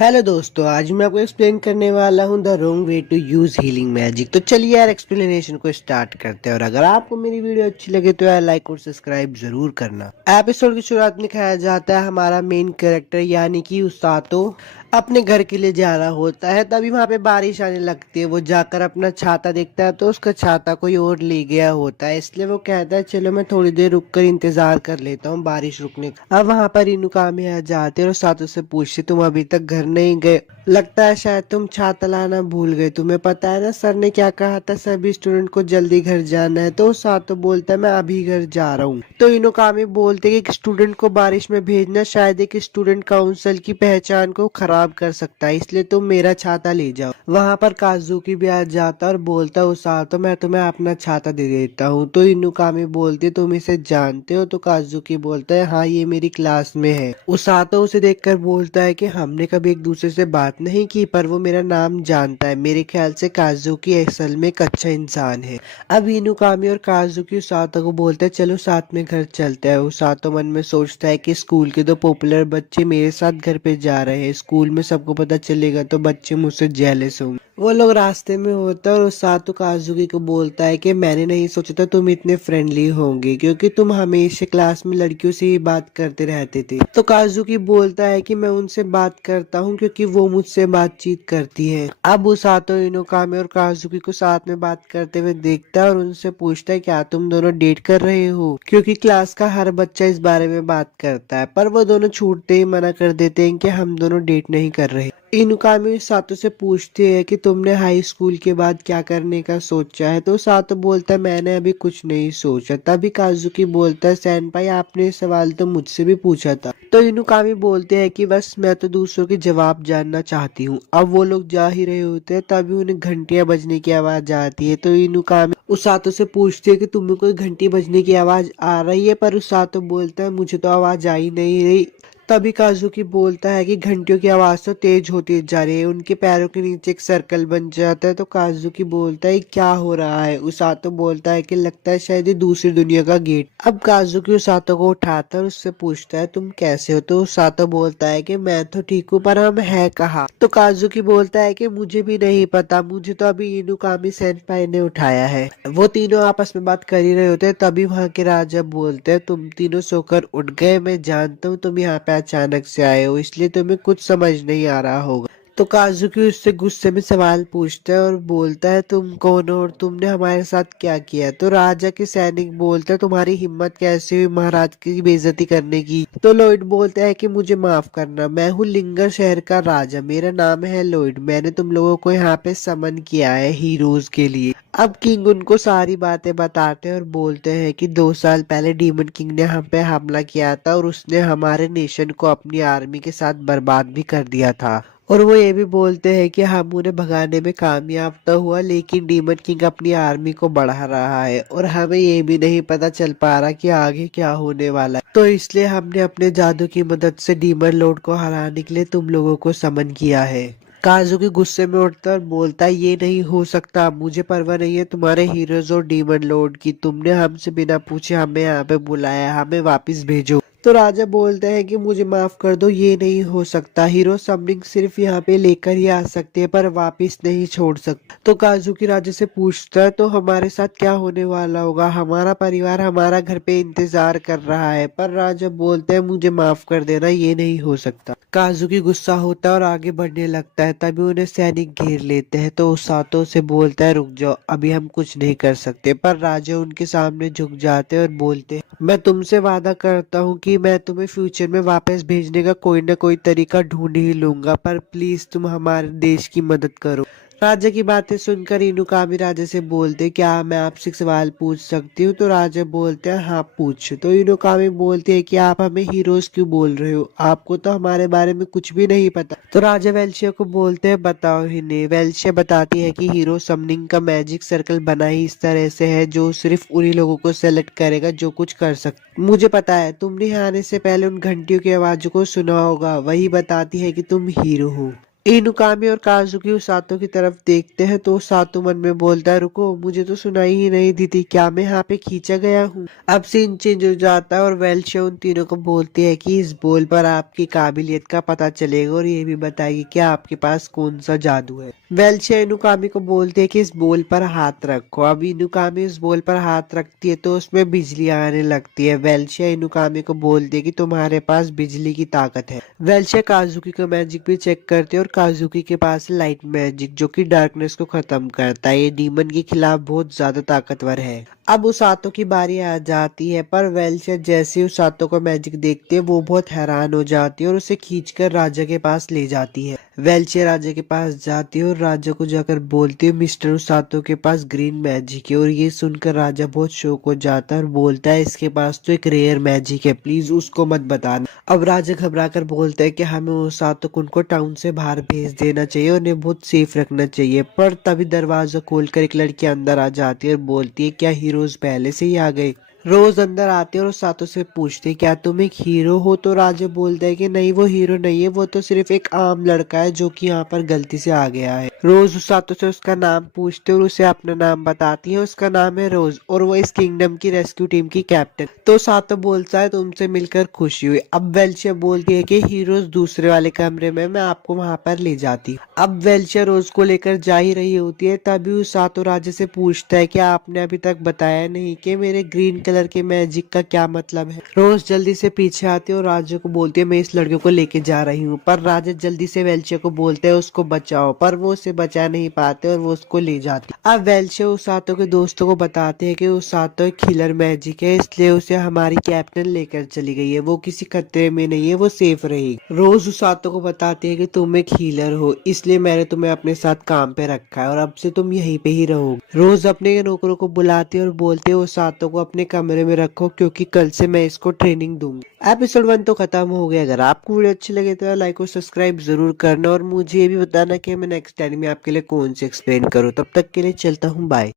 Hello दोस्तों, आज मैं आपको एक्सप्लेन करने वाला हूँ the wrong way to use healing magic. तो चलिए यार एक्सप्लेनेशन को स्टार्ट करते हैं। और अगर आपको मेरी वीडियो अच्छी लगे तो यार लाइक और सब्सक्राइब जरूर करना। एपिसोड की शुरुआत में दिखाया जाता है हमारा मेन कैरेक्टर यानी कि उसातो अपने घर के लिए जा रहा होता है। तभी वहाँ पे बारिश आने लगती है। वो जाकर अपना छाता देखता है तो उसका छाता कोई और ले गया होता है। इसलिए वो कहता है चलो मैं थोड़ी देर रुक कर इंतजार कर लेता हूँ बारिश रुकने का। अब वहाँ पर इनुकामी आ जाते हैं और सातों से पूछते तुम अभी तक घर नहीं गए, लगता है शायद तुम छाता लाना भूल गए। तुम्हें पता है ना सर ने क्या कहा था, सभी स्टूडेंट को जल्दी घर जाना है। तो सातो बोलता है मैं अभी घर जा रहा हूँ। तो इनुकामी बोलते कि एक स्टूडेंट को बारिश में भेजना शायद एक स्टूडेंट काउंसिल की पहचान को खराब कर सकता है, इसलिए तुम मेरा छाता ले जाओ। वहां पर काजुकी भी आ जाता और बोलता उसातो मैं तुम्हें अपना छाता दे देता हूँ। तो इनुकामी बोलती तुम इसे जानते हो? तो काजुकी बोलता है हाँ ये मेरी क्लास में है। उसातो उसे देखकर बोलता है कि हमने कभी एक दूसरे से बात नहीं की पर वो मेरा नाम जानता है। मेरे ख्याल से काजुकी असल में एक अच्छा इंसान है। अब इनुकामी और काजुकी उसातो को बोलते हैं चलो साथ में घर चलते हैं। उसातो मन में सोचता है कि स्कूल के दो पॉपुलर बच्चे मेरे साथ घर पे जा रहे हैं, स्कूल में सबको पता चलेगा तो बच्चे मुझसे जेलस होंगे। वो लोग रास्ते में होता है और उसातो काजुकी को बोलता है कि मैंने नहीं सोचा था तुम इतने फ्रेंडली होंगे, क्योंकि तुम हमेशा क्लास में लड़कियों से ही बात करते रहते थे। तो काजुकी बोलता है कि मैं उनसे बात करता हूँ क्योंकि वो मुझसे बातचीत करती है। अब उसातो इनुकामी और काजुकी को साथ में बात करते हुए देखता है और उनसे पूछता है क्या तुम दोनों डेट कर रहे हो, क्योंकि क्लास का हर बच्चा इस बारे में बात करता है। पर वो दोनों छूटते ही मना कर देते हैं कि हम दोनों डेट नहीं कर रहे। इनुकामी सातो से पूछती है कि तुमने हाई स्कूल के बाद क्या करने का सोचा है। तो सातो बोलता है मैंने अभी कुछ नहीं सोचा। तभी काजुकी बोलता है सेनपाई आपने ये सवाल तो मुझसे भी पूछा था। तो इनुकामी बोलते हैं कि बस मैं तो दूसरों के जवाब जानना चाहती हूँ। अब वो लोग जा ही रहे होते हैं तभी उन्हें घंटियां बजने की आवाज आती है। तो इनुकामी उसातो से पूछती है कि तुम्हें कोई घंटी बजने की आवाज आ रही है, पर उसातो बोलता है मुझे तो आवाज आ ही नहीं रही। तभी काजुकी बोलता है कि घंटियों की आवाज तो तेज होती जा रही है। उनके पैरों के नीचे एक सर्कल बन जाता है। तो काजुकी बोलता है क्या हो रहा है। उसातो बोलता है कि लगता है शायद ये दूसरी दुनिया का गेट। अब काजुकी उसातो को उठाता है और उससे पूछता है तुम कैसे हो। तो उसातो बोलता है कि मैं तो ठीक हूँ पर हम है कहाँ। तो काजुकी बोलता है कि मुझे भी नहीं पता, मुझे तो अभी इनुकामी सेनपाई ने उठाया है। वो तीनों आपस में बात कर ही रहे होते हैं तभी वहाँ के राजा बोलते हैं तुम तीनों सोकर उठ गए, मैं जानता हूँ तुम यहाँ पे अचानक से आए हो इसलिए तुम्हें कुछ समझ नहीं आ रहा होगा। तो काजुकी उससे गुस्से में सवाल पूछता है और बोलता है तुम कौन हो और तुमने हमारे साथ क्या किया। तो राजा के सैनिक बोलते हैं तुम्हारी हिम्मत कैसे हुई महाराज की बेइज्जती करने की। तो लॉयड बोलता है कि मुझे माफ करना, मैं हूँ लिंगर शहर का राजा, मेरा नाम है लॉयड, मैंने तुम लोगों को यहाँ पे समन किया है हीरोज के लिए। अब किंग उनको सारी बातें बताते हैं और बोलते हैं कि 2 साल पहले डीमन किंग ने हम पे हमला किया था और उसने हमारे नेशन को अपनी आर्मी के साथ बर्बाद भी कर दिया था। और वो ये भी बोलते हैं कि हम उन्हें भगाने में कामयाब तो हुआ लेकिन डीमन किंग अपनी आर्मी को बढ़ा रहा है और हमें ये भी नहीं पता चल पा रहा कि आगे क्या होने वाला है। तो इसलिए हमने अपने जादू की मदद से डीमन लॉर्ड को हराने के लिए तुम लोगों को समन किया है। काजुकी गुस्से में उठता और बोलता है ये नहीं हो सकता, मुझे परवाह नहीं है तुम्हारे हीरोज और डीमन लॉर्ड की, तुमने हमसे बिना पूछे हमें यहाँ पे बुलाया, हमें वापस भेजो। तो राजा बोलते हैं कि मुझे माफ कर दो, ये नहीं हो सकता, हीरो समनिंग सिर्फ यहाँ पे लेकर ही आ सकते हैं पर वापस नहीं छोड़ सकते। तो काजुकी राजा से पूछता है तो हमारे साथ क्या होने वाला होगा, हमारा परिवार हमारा घर पे इंतजार कर रहा है। पर राजा बोलते हैं मुझे माफ कर देना, ये नहीं हो सकता। काजुकी गुस्सा होता है और आगे बढ़ने लगता है तभी उन्हें सैनिक घेर लेते हैं। तो उसातो से बोलता है रुक जाओ, अभी हम कुछ नहीं कर सकते। पर राजा उनके सामने झुक जाते हैं और बोलते हैं मैं तुमसे वादा करता हूँ कि मैं तुम्हें फ्यूचर में वापस भेजने का कोई ना कोई तरीका ढूंढ ही लूंगा, पर प्लीज तुम हमारे देश की मदद करो। राजा की बातें सुनकर इनुकामी राजा से बोलते क्या मैं आपसे एक सवाल पूछ सकती हूँ। तो राजा बोलते हैं हाँ पूछ। तो इनुकामी बोलते हैं कि आप हमें हीरोज क्यों बोल रहे हो, आपको तो हमारे बारे में कुछ भी नहीं पता। तो राजा वेल्शिया को बोलते हैं बताओ इन्हें। वेल्शिया बताती है कि हीरो समनिंग का मैजिक सर्कल बना ही इस तरह से है जो सिर्फ उन्हीं लोगों को सेलेक्ट करेगा जो कुछ कर सकते। मुझे पता है तुमने यहाँ आने से पहले उन घंटियों की आवाजों को सुना होगा, वही बताती है कि तुम हीरो हो। इनुकामी और काजुकी उसातो की तरफ देखते हैं तो उसातो मन में बोलता है, रुको, मुझे तो सुनाई ही नहीं दी थी, क्या मैं यहाँ पे खींचा गया हूँ। अब सीन चेंज हो जाता है और वेल्शे उन तीनों को बोलती है कि इस बोल पर आपकी काबिलियत का पता चलेगा और ये भी बताएगी कि आपके पास कौन सा जादू है। वेल्शे इनुकामी को बोलती है कि इस बोल पर हाथ रखो। अब इनुकामी उस बोल पर हाथ रखती है तो उसमें बिजली आने लगती है। वेल्शे इनुकामी को बोलती है कि तुम्हारे पास बिजली की ताकत है। वेल्शे काजुकी का मैजिक भी चेक करते हैं और काजुकी के पास है लाइट मैजिक, जो कि डार्कनेस को खत्म करता है। ये डीमन के खिलाफ बहुत ज्यादा ताकतवर है। अब उसातो की बारी आ जाती है, पर वेल्शे जैसे उसातो का मैजिक देखती है वो बहुत हैरान हो जाती है और उसे खींचकर राजा के पास ले जाती है। वेल्शे राजा के पास जाती है और राजा को जाकर बोलती है, मिस्टर उसातो के पास ग्रीन मैजिक है। और ये सुनकर राजा बहुत शौक हो जाता है और बोलता है, इसके पास तो एक रेयर मैजिक है, प्लीज उसको मत बताना। अब राजा घबरा कर बोलता है कि हमें उसातो को उनको टाउन से बाहर भेज देना चाहिए और उन्हें बहुत सेफ रखना चाहिए। पर तभी दरवाजा खोलकर एक लड़की अंदर आ जाती है और बोलती है, क्या हीरोज पहले से ही आ गए। रोज अंदर आते हैं और उसातो से पूछते हैं, क्या तुम एक हीरो हो। तो राजा बोलता है कि नहीं, वो हीरो नहीं है, वो तो सिर्फ एक आम लड़का है जो कि यहाँ पर गलती से आ गया है। रोज उसातो से उसका नाम पूछते और उसे अपना नाम बताती है। उसका नाम है रोज और वो इस किंगडम की रेस्क्यू टीम की कैप्टन। तो उसातो बोलता है, तुमसे मिलकर खुशी हुई। अब वेल्शे बोलती है कि हीरोज दूसरे वाले कमरे में, मैं आपको वहां पर ले जाती। अब वेल्शे रोज को लेकर जा ही रही होती है, तभी उसातो राजा से पूछता है कि आपने अभी तक बताया नहीं कि मेरे ग्रीन कलर के मैजिक का क्या मतलब है। रोज जल्दी से पीछे आती है और राजा को बोलती है, मैं इस लड़के को लेके जा रही हूँ। पर राजा जल्दी से वेल्शे को बोलते हैं, उसको बचाओ, पर वो उसे बचा नहीं पाते और वो उसको ले जाती। अब वेल्शे उसातो के दोस्तों को बताते हैं कि उसातो एक किलर मैजिक है, इसलिए उसे हमारी कैप्टन लेकर चली गई है। वो किसी खतरे में नहीं है, वो सेफ रहेगी। रोज उसातो को बताते हैं कि तुम एक हीलर हो, इसलिए मैंने तुम्हें अपने साथ काम पे रखा है और अब से तुम यहीं पे ही रहोगे। रोज अपने नौकरों को बुलाते हैं और बोलते हैं, उसातो को अपने कमरे में रखो क्योंकि कल से मैं इसको ट्रेनिंग दूंगी। एपिसोड 1 तो खत्म हो गया। अगर आपको वीडियो अच्छी लगे तो लाइक और सब्सक्राइब जरूर करना और मुझे ये भी बताना कि मैं नेक्स्ट टाइम में आपके लिए कौन से एक्सप्लेन करूँ। तब तक के लिए चलता हूँ, बाय।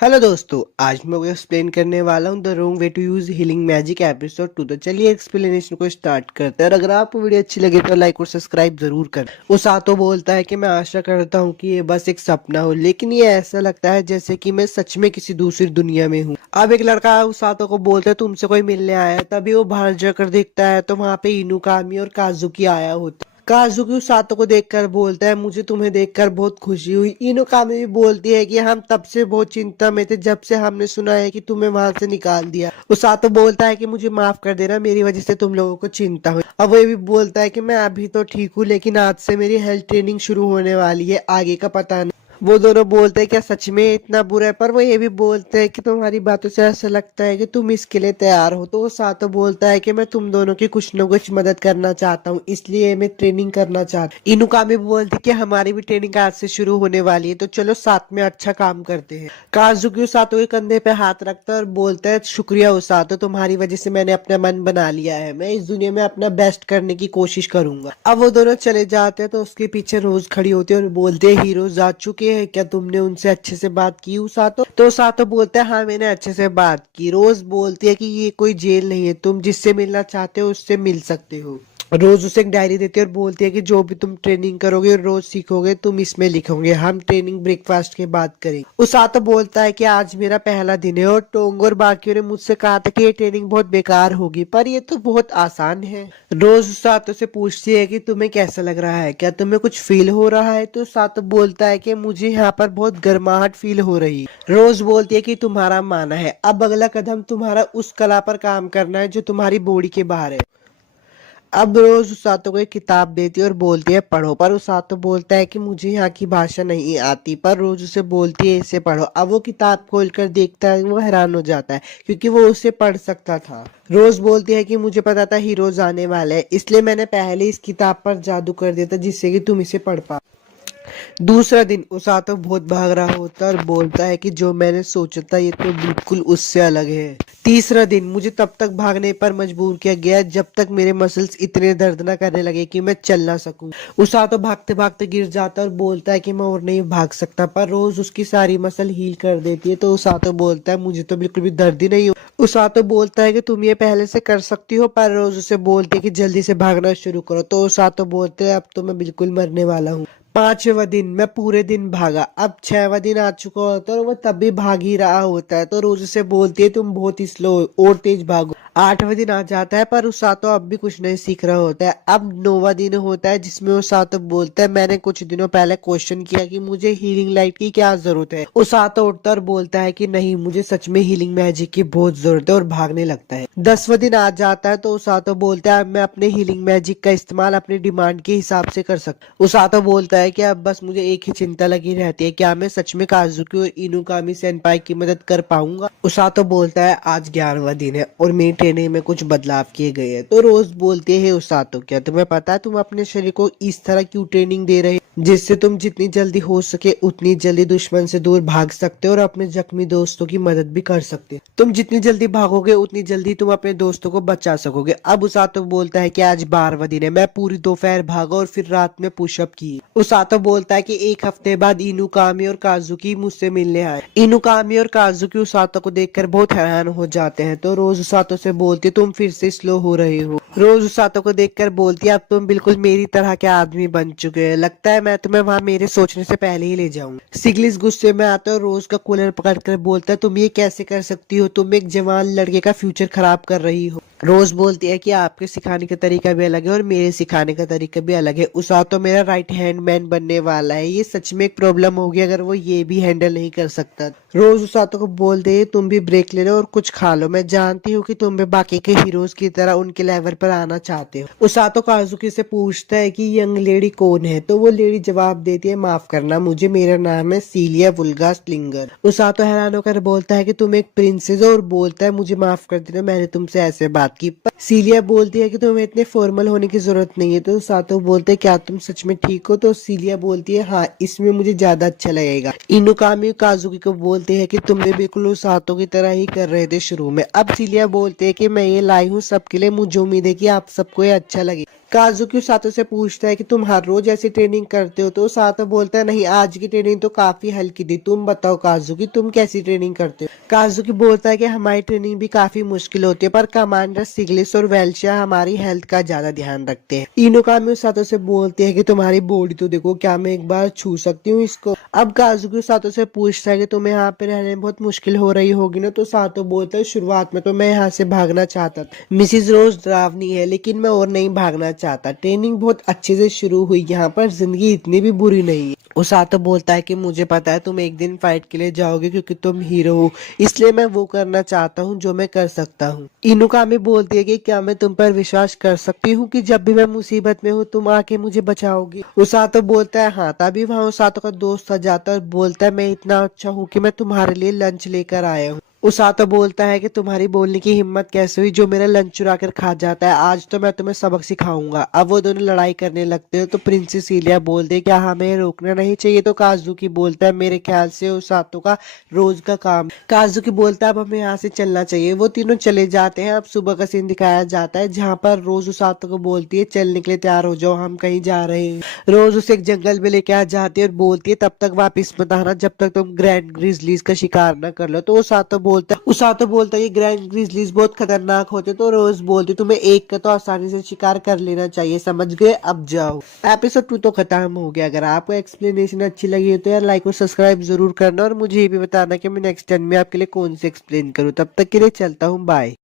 हेलो दोस्तों, आज मैं एक्सप्लेन करने वाला हूँ the wrong way to use healing magic episode 2। तो चलिए एक्सप्लेनेशन को स्टार्ट करते हैं। और अगर आपको वीडियो अच्छी लगे तो लाइक और सब्सक्राइब जरूर करें। उसातो बोलता है कि मैं आशा करता हूँ कि ये बस एक सपना हो, लेकिन ये ऐसा लगता है जैसे कि मैं सच में किसी दूसरी दुनिया में हूँ। अब एक लड़का उसातो को बोलता है, तुमसे कोई मिलने आया है। तभी वो बाहर जाकर देखता है तो वहाँ पे इनुकामी और काजुकी आया होता है। काजुकी उसातो को देखकर बोलता है, मुझे तुम्हें देखकर बहुत खुशी हुई। इनुकामी भी बोलती है कि हम तब से बहुत चिंता में थे जब से हमने सुना है कि तुम्हें वहां से निकाल दिया। उसातो बोलता है कि मुझे माफ कर देना, मेरी वजह से तुम लोगों को चिंता हुई। अब वो भी बोलता है कि मैं अभी तो ठीक हूँ, लेकिन आज से मेरी हेल्थ ट्रेनिंग शुरू होने वाली है, आगे का पता नहीं। वो दोनों बोलते हैं, क्या सच में इतना बुरा है। पर वो ये भी बोलते हैं कि तुम्हारी बातों से ऐसा लगता है कि तुम इसके लिए तैयार हो। तो वो सातो बोलता है कि मैं तुम दोनों की कुछ न कुछ मदद करना चाहता हूँ, इसलिए मैं ट्रेनिंग करना चाहता हूँ। इनुकामी बोलती कि हमारी भी ट्रेनिंग आज से शुरू होने वाली है, तो चलो साथ में अच्छा काम करते हैं। काजुकी उसातो के कंधे पे हाथ रखता है और बोलता है, शुक्रिया उसातो, तुम्हारी वजह से मैंने अपना मन बना लिया है, मैं इस दुनिया में अपना बेस्ट करने की कोशिश करूंगा। अब वो दोनों चले जाते हैं तो उसके पीछे रोज खड़ी होती है और बोलते हैं, हीरोज आ चुके हैं, क्या तुमने उनसे अच्छे से बात की उसातो। तो उसातो बोलता है, हाँ मैंने अच्छे से बात की। रोज बोलती है कि ये कोई जेल नहीं है, तुम जिससे मिलना चाहते हो उससे मिल सकते हो। रोज उसे एक डायरी देती है और बोलती है कि जो भी तुम ट्रेनिंग करोगे और रोज सीखोगे तुम इसमें लिखोगे, हम ट्रेनिंग ब्रेकफास्ट के बाद करेंगे। उसातो बोलता है कि आज मेरा पहला दिन है और टोंग और बाकियों ने मुझसे कहा था कि ये ट्रेनिंग बहुत बेकार होगी, पर ये तो बहुत आसान है। रोज उसातो से पूछती है कि तुम्हें कैसा लग रहा है, क्या तुम्हें कुछ फील हो रहा है। तो उसातो बोलता है कि मुझे यहाँ पर बहुत गर्माहट फील हो रही है। रोज बोलती है कि तुम्हारा माना है, अब अगला कदम तुम्हारा उस कला पर काम करना है जो तुम्हारी बॉडी के बाहर है। अब रोज उसातो को एक किताब देती है और बोलती है, पढ़ो। पर उसातो बोलता है कि मुझे यहाँ की भाषा नहीं आती। पर रोज उसे बोलती है, इसे पढ़ो। अब वो किताब खोलकर देखता है, वो हैरान हो जाता है क्योंकि वो उसे पढ़ सकता था। रोज बोलती है कि मुझे पता था हीरोज आने वाले हैं, इसलिए मैंने पहले इस किताब पर जादू कर दिया था जिससे कि तुम इसे पढ़ पाओ। दूसरा दिन उसातो बहुत भाग रहा होता है और बोलता है कि जो मैंने सोचा था ये तो बिल्कुल उससे अलग है। तीसरा दिन, मुझे तब तक भागने पर मजबूर किया गया जब तक मेरे मसल्स इतने दर्द न करने लगे कि मैं चल ना सकूं। उसातो भागते भागते गिर जाता है और बोलता है कि मैं और नहीं भाग सकता। पर रोज उसकी सारी मसल हील कर देती है। तो उसातो बोलता है, मुझे तो बिल्कुल भी दर्द ही नहीं हो। उसातो बोलता है कि तुम ये पहले से कर सकती हो, पर रोज उसे बोलती है कि जल्दी से भागना शुरू करो। तो उसातो बोलते हैं अब तो मैं बिल्कुल मरने वाला हूँ। 5वां दिन मैं पूरे दिन भागा। अब 6वां दिन आ चुका होता है और वो तब भी भाग ही रहा होता है। तो रोज उसे बोलती है तुम बहुत ही स्लो हो और तेज भागो। 8वां दिन आ जाता है पर उसातो अब भी कुछ नहीं सीख रहा होता है। अब 9वां दिन होता है जिसमें उसातो बोलता है मैंने कुछ दिनों पहले क्वेश्चन किया कि मुझे हीलिंग लाइट की क्या जरूरत है। उसातो उठता और बोलता है कि नहीं, मुझे सच में हीलिंग मैजिक की बहुत जरूरत है और भागने लगता है। 10वां दिन आ जाता है तो उसातो बोलता है मैं अपने हीलिंग मैजिक का इस्तेमाल अपनी डिमांड के हिसाब से कर सकता। उसातो बोलता है कि अब बस मुझे एक ही चिंता लगी रहती है, क्या मैं सच में काजुकी और इनुकामी सेनपाई की मदद कर पाऊंगा। उसातो बोलता है आज 11वां दिन है और मेरी ट्रेनिंग में कुछ बदलाव किए गए हैं। तो रोज बोलते हैं उसातो क्या तुम्हें पता है तुम अपने शरीर को इस तरह क्यों ट्रेनिंग दे रहे हो जिससे तुम जितनी जल्दी हो सके उतनी जल्दी दुश्मन से दूर भाग सकते हो और अपने जख्मी दोस्तों की मदद भी कर सकते हो। तुम जितनी जल्दी भागोगे उतनी जल्दी तुम अपने दोस्तों को बचा सकोगे। अब उसातो बोलता है कि आज 12वां दिन है, मैं पूरी दोपहर भागा और फिर रात में पुशअप की। उसातो बोलता है कि एक हफ्ते बाद इनुकामी और काजुकी मुझसे मिलने आए। इनुकामी और काजुकी उसातो को देखकर बहुत हैरान हो जाते हैं। तो रोज उसातो से बोलती तुम फिर से स्लो हो रहे हो। रोज उसातो को देखकर बोलती अब तुम बिल्कुल मेरी तरह के आदमी बन चुके हैं, लगता है मैं तुम्हें वहाँ मेरे सोचने से पहले ही ले जाऊं। सिगलिस गुस्से में आता है और रोज का कूलर पकड़कर बोलता है तुम ये कैसे कर सकती हो, तुम एक जवान लड़के का फ्यूचर खराब कर रही हो। रोज बोलती है कि आपके सिखाने का तरीका भी अलग है और मेरे सिखाने का तरीका भी अलग है। उसातो मेरा राइट हैंड मैन बनने वाला है, ये सच में एक प्रॉब्लम होगी अगर वो ये भी हैंडल नहीं कर सकता। रोज उसातो को बोलते है तुम भी ब्रेक ले लो और कुछ खा लो, मैं जानती हूँ कि तुम भी बाकी के हीरोज की तरह उनके लेवल पर आना चाहते हो। उसातो काजुकी से पूछता है कि यंग लेडी कौन है, तो वो लेडी जवाब देती है माफ करना मुझे, मेरा नाम है सीलिया वुल्गा स्लिंगर। उसातो हैरान होकर बोलता है कि तुम एक प्रिंसेस हो और बोलता है मुझे माफ कर देना, मैंने तुमसे ऐसे बात की। पर सीलिया बोलती है कि तुम्हें इतने फॉर्मल होने की जरूरत नहीं है। तो उसातो बोलते हैं क्या तुम सच में ठीक हो। तो सीलिया बोलती है हाँ, इसमें मुझे ज्यादा अच्छा लगेगा। इनुकामी काजुकी को बोलते हैं कि तुम भी बिल्कुल उसातो की तरह ही कर रहे थे शुरू में। अब सीलिया बोलते हैं कि मैं ये लाई हूँ सबके लिए, मुझे उम्मीद है कि आप सबको ये अच्छा लगे। काजुकी उसातो से पूछता है कि तुम हर रोज ऐसी ट्रेनिंग करते हो। तो उसातो बोलता है नहीं, आज की ट्रेनिंग तो काफी हल्की थी, तुम बताओ काजुकी तुम कैसी ट्रेनिंग करते हो। काजुकी बोलता है कि हमारी ट्रेनिंग भी काफी मुश्किल होती है पर कमांडर सिगलिस और वेल्शिया हमारी हेल्थ का ज्यादा ध्यान रखते हैं। इनुकामी उसातो से बोलते हैं कि तुम्हारी बॉडी तो देखो, क्या मैं एक बार छू सकती हूँ इसको। अब काजुकी उसातो से पूछता है कि तुम्हें यहाँ पे रहने में बहुत मुश्किल हो रही होगी ना। तो उसातो बोलता है शुरुआत में तो मैं यहाँ से भागना चाहता था, मिसिज रोज डरावनी है लेकिन मैं और नहीं भागना चाहता, ट्रेनिंग बहुत अच्छे से शुरू हुई, यहाँ पर जिंदगी इतनी भी बुरी नहीं है। उसातो बोलता है कि मुझे पता है तुम एक दिन फाइट के लिए जाओगे क्योंकि तुम हीरो हो, इसलिए मैं वो करना चाहता हूँ जो मैं कर सकता हूँ। इनुकामी बोलती है कि क्या मैं तुम पर विश्वास कर सकती हूँ कि जब भी मैं मुसीबत में हूँ तुम आके मुझे बचाओगी। उसातो बोलता है हाँ। तभी वहाँ उसातो का दोस्त आ जाता है और बोलता है मैं इतना अच्छा हूँ कि मैं तुम्हारे लिए लंच लेकर आया हूँ। उसातो बोलता है कि तुम्हारी बोलने की हिम्मत कैसे हुई जो मेरा लंच चुरा कर खा जाता है, आज तो मैं तुम्हें सबक सिखाऊंगा। अब वो दोनों लड़ाई करने लगते हैं। तो प्रिंसेस सीलिया बोलते हैं क्या हमें रोकना नहीं चाहिए। तो काजुकी बोलता है मेरे ख्याल से उसातो का रोज का काम। काजुकी बोलता है अब हमें यहाँ से चलना चाहिए। वो तीनों चले जाते हैं। अब सुबह का सीन दिखाया जाता है जहाँ पर रोज उसातो को बोलती है चलने के लिए तैयार हो जाओ, हम कहीं जा रहे हैं। रोज उसे एक जंगल में लेके आ जाती है और बोलती है तब तक वापिस मत आना जब तक तुम ग्रैंड ग्रिजलीज का शिकार न कर लो। तो उसातो बोलता है ये ग्रैंड ग्रिजलीज बहुत खतरनाक होते। तो रोज बोलती तुम्हें एक का तो आसानी से शिकार कर लेना चाहिए, समझ गए, अब जाओ। एपिसोड 2 तो खत्म हो गया। अगर आपको एक्सप्लेनेशन अच्छी लगी हो तो यार लाइक और सब्सक्राइब जरूर करना और मुझे ये भी बताना कि मैं नेक्स्ट टाइम में आपके लिए कौन से एक्सप्लेन करूँ। तब तक के लिए चलता हूँ, बाय।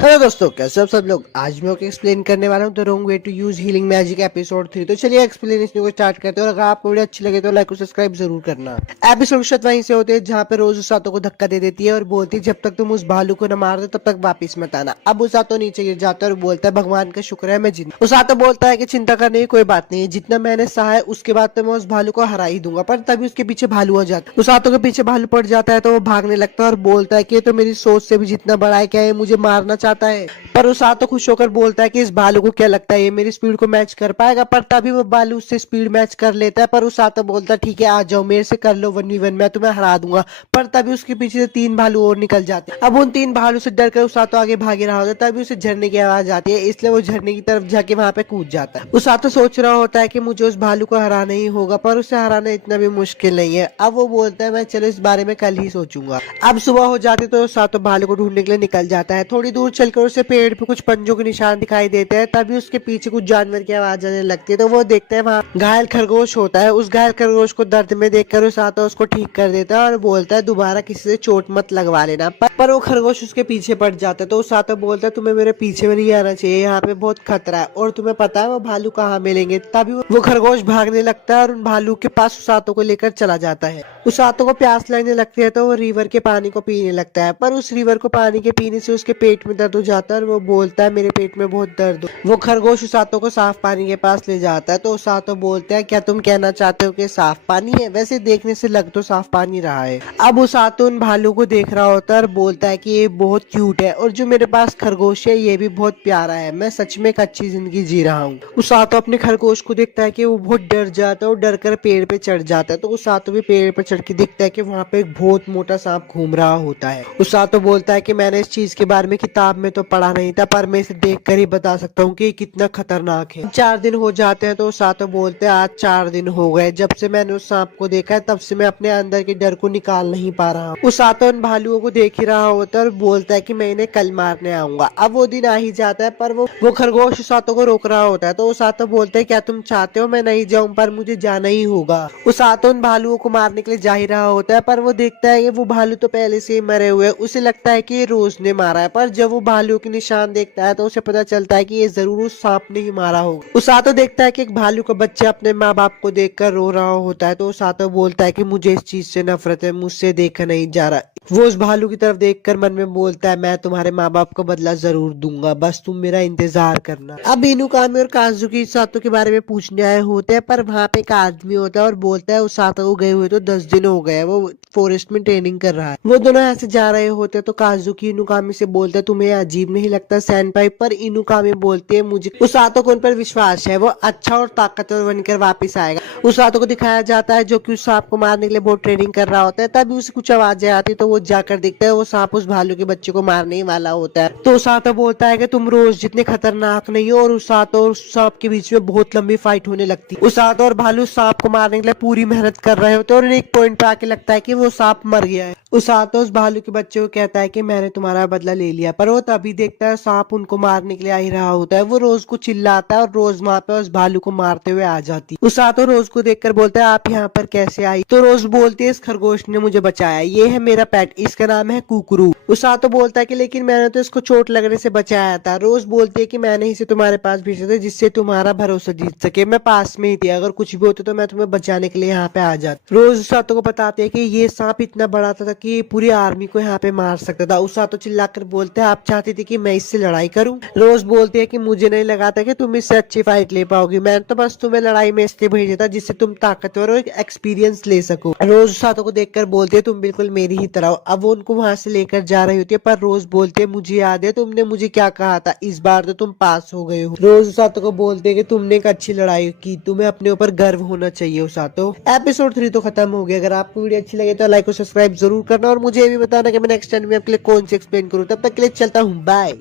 हेलो दोस्तों, कैसे हो सब लोग। आज मैं आपको एक्सप्लेन करने वाला हूँ the wrong way to use healing magic episode 3। तो चलिए एक्सप्लेनेशन को स्टार्ट करते हैं और अगर आपको वीडियो अच्छी लगे तो लाइक और सब्सक्राइब जरूर करना। एपिसोड शुरुआत वहीं से होते हैं जहाँ पे रोज उसातो को धक्का दे देती है और बोलती है जब तक तुम उस भालू को न मार दो तब तक वापिस मत आना। अब उसातो नीचे गिर जाता है और बोलता है भगवान का शुक्र है मैं जिंदा। उसातो बोलता है कि चिंता करने की कोई बात नहीं है, जितना मैंने सहा है उसके बाद तो मैं उस भालू को हरा ही दूंगा। पर तभी उसके पीछे भालू आ जाता है। उसातो के पीछे भालू पड़ जाता है तो वो भागने लगता है और बोलता है कि ये तो मेरी सोच से भी जितना बड़ा है, क्या है मुझे मारना मचाता है। पर उसातो खुश होकर बोलता है कि इस भालू को क्या लगता है ये मेरी स्पीड को मैच कर पाएगा, पर तभी वो भालू उससे स्पीड मैच कर लेता है। पर उसातो बोलता है ठीक है आ जाओ मेरे से कर लो 1v1, मैं तुम्हें हरा दूंगा। पर तभी उसके पीछे से 3 भालू और निकल जाते हैं। अब उन 3 भालू से डरकर उसातो आगे भाग रहा होता है, तभी उसे झरने की आवाज आती है, इसलिए वो झरने की तरफ जाके वहां पे कूद जाता है। उसातो सोच रहा होता है कि मुझे उस भालू को हराना ही होगा, पर उसे हराना इतना भी मुश्किल नहीं है। अब वो बोलता है मैं चलो इस बारे में कल ही सोचूंगा। अब सुबह हो जाती तो उसातो भालू को ढूंढने के लिए निकल जाता है। थोड़ी दूर चलकर उसे पेड़ पे कुछ पंजों के निशान दिखाई देते हैं, तभी उसके पीछे कुछ जानवर की आवाज आने लगती है। तो वो देखते हैं वहाँ घायल खरगोश होता है। उस घायल खरगोश को दर्द में देखकर उसातो उसको ठीक कर देता है और बोलता है दोबारा किसी से चोट मत लगवा लेना। पर वो खरगोश उसके पीछे पड़ जाता है। तो उसातो बोलता है तुम्हें मेरे पीछे में नहीं आना चाहिए, यहाँ पे बहुत खतरा है और तुम्हें पता है वो भालू कहाँ मिलेंगे। तभी वो खरगोश भागने लगता है और उन भालू के पास उसातो को लेकर चला जाता है। उसातो को प्यास लगने लगती है तो वो रिवर के पानी को पीने लगता है, पर उस रिवर को पानी के पीने से उसके पेट में दर्द हो जाता है और वो बोलता है मेरे पेट में बहुत दर्द हो। वो खरगोश उसातो को साफ पानी के पास ले जाता है। तो उसातो बोलते हैं क्या तुम कहना चाहते हो कि साफ पानी है? वैसे देखने से लग तो साफ पानी रहा है। अब उसातो उन भालू को देख रहा होता है और बोलता है कि ये बहुत क्यूट है और जो मेरे पास खरगोश है ये भी बहुत प्यारा है, मैं सच में एक अच्छी जिंदगी जी रहा हूँ। उसातो अपने खरगोश को देखता है कि वो बहुत डर जाता है और डर कर पेड़ पे चढ़ जाता है। तो उसातो भी पेड़ पे चढ़ के देखता है कि वहाँ पे एक बहुत मोटा सांप घूम रहा होता है। उसातो बोलता है कि मैंने इस चीज के बारे में किताब में तो पढ़ा नहीं था, पर मैं इसे देख कर ही बता सकता हूँ कि ये कितना खतरनाक है। 4 दिन हो जाते हैं तो उसातो बोलते हैं आज 4 दिन हो गए जब से मैंने उस सांप को देखा है, तब से मैं अपने अंदर के डर को निकाल नहीं पा रहा हूँ। उसातो उन भालुओं को देख ही रहा होता है और बोलता है कि मैं इन्हें कल मारने आऊंगा। अब वो दिन आ ही जाता है, पर वो खरगोश उसातो को रोक रहा होता है। तो उसातो बोलते है क्या तुम चाहते हो मैं नहीं जाऊं, पर मुझे जाना ही होगा। उसातो उन भालुओं को मारने के लिए जा ही रहा होता है, पर वो देखता है कि वो भालू तो पहले से ही मरे हुए हैं। उसे लगता है कि ये रोज ने मारा है, पर जब वो भालू के निशान देखता है तो उसे पता चलता है कि ये जरूर उस सांप ने ही मारा होगा। उसातो देखता है कि एक भालू का बच्चा अपने माँ बाप को देखकर रो रहा होता है। तो उसातो बोलता है कि मुझे इस चीज से नफरत है, मुझसे देखा नहीं जा रहा। वो उस भालू की तरफ देखकर मन में बोलता है मैं तुम्हारे माँ बाप को बदला जरूर दूंगा, बस तुम मेरा इंतजार करना। अब इनुकामी और काजुकी उसातो के बारे में पूछने आए होते हैं, पर वहाँ पे एक आदमी होता है और बोलता है उसातो को गए हुए तो 10 दिन हो गए, वो फॉरेस्ट में ट्रेनिंग कर रहा है। वो दोनों ऐसे जा रहे होते हैं तो काजुकी इनुकामी से बोलता है तुम्हें अजीब नहीं लगता सैनपाई? पर इनुकामी बोलती है मुझे उसातो को उन पर विश्वास है, वो अच्छा और ताकतवर बनकर वापस आएगा। उसातो को दिखाया जाता है जो कि उस सांप को मारने के लिए बहुत ट्रेनिंग कर रहा होता है। तभी उसे कुछ आवाजें आती तो वो जाकर देखता है वो सांप उस भालू के बच्चे को मारने ही वाला होता है। तो उसातो बोलता है कि तुम रोज जितने खतरनाक नहीं हो, और उसातो और उस सांप के बीच में बहुत लंबी फाइट होने लगती है। उसातो और भालू सांप को मारने के लिए पूरी मेहनत कर रहे होते हैं और एक पॉइंट पे आके लगता है कि वो सांप मर गया है। उसातो उस भालू के बच्चे को कहता है कि मैंने तुम्हारा बदला ले लिया, पर वो तभी देखता है सांप उनको मारने के लिए आ ही रहा होता है। वो रोज को चिल्लाता है और रोज वहाँ पे उस भालू को मारते हुए आ जाती है। उसातो रोज को देखकर बोलता है आप यहाँ पर कैसे आई? तो रोज बोलती है इस खरगोश ने मुझे बचाया, ये है मेरा पेट, इसका नाम है कुकरू। उसातो बोलता है कि लेकिन मैंने तो इसको चोट लगने से बचाया था। रोज बोलती है कि मैंने इसे तुम्हारे पास भेजा था जिससे तुम्हारा भरोसा जीत सके, मैं पास में ही थी, अगर कुछ भी होता तो मैं तुम्हें बचाने के लिए यहाँ पे आ जाती। रोज उसातो को बताते हैं कि ये सांप इतना बड़ा था कि पूरी आर्मी को यहाँ पे मार सकता था। उसातो चिल्लाकर बोलते हैं आप चाहती थी कि मैं इससे लड़ाई करूं? रोज बोलती है कि मुझे नहीं लगा था कि तुम इससे अच्छी फाइट ले पाओगी, मैंने तो बस तुम्हें लड़ाई में इसलिए भेजा था जिससे तुम ताकतवर और एक्सपीरियंस ले सको। रोज उसातो को देखकर बोलती है तुम बिल्कुल मेरी ही तरह हो। अब वो उनको वहां से लेकर जा रही होती है, पर रोज बोलती है मुझे याद है तुमने मुझे क्या कहा था, इस बार तो तुम पास हो गए हो। रोज उसातो को बोलते है कि तुमने एक अच्छी लड़ाई की, तुम्हें अपने ऊपर गर्व होना चाहिए। उसातो एपिसोड 3 तो खत्म हो गया। अगर आपको वीडियो अच्छी लगे तो लाइक और सब्सक्राइब जरूर करना और मुझे भी बताना कि मैं नेक्स्ट टाइम में आपके लिए कौन सी एक्सप्लेन करूँ। तब तक के लिए चलता हूँ, बाय।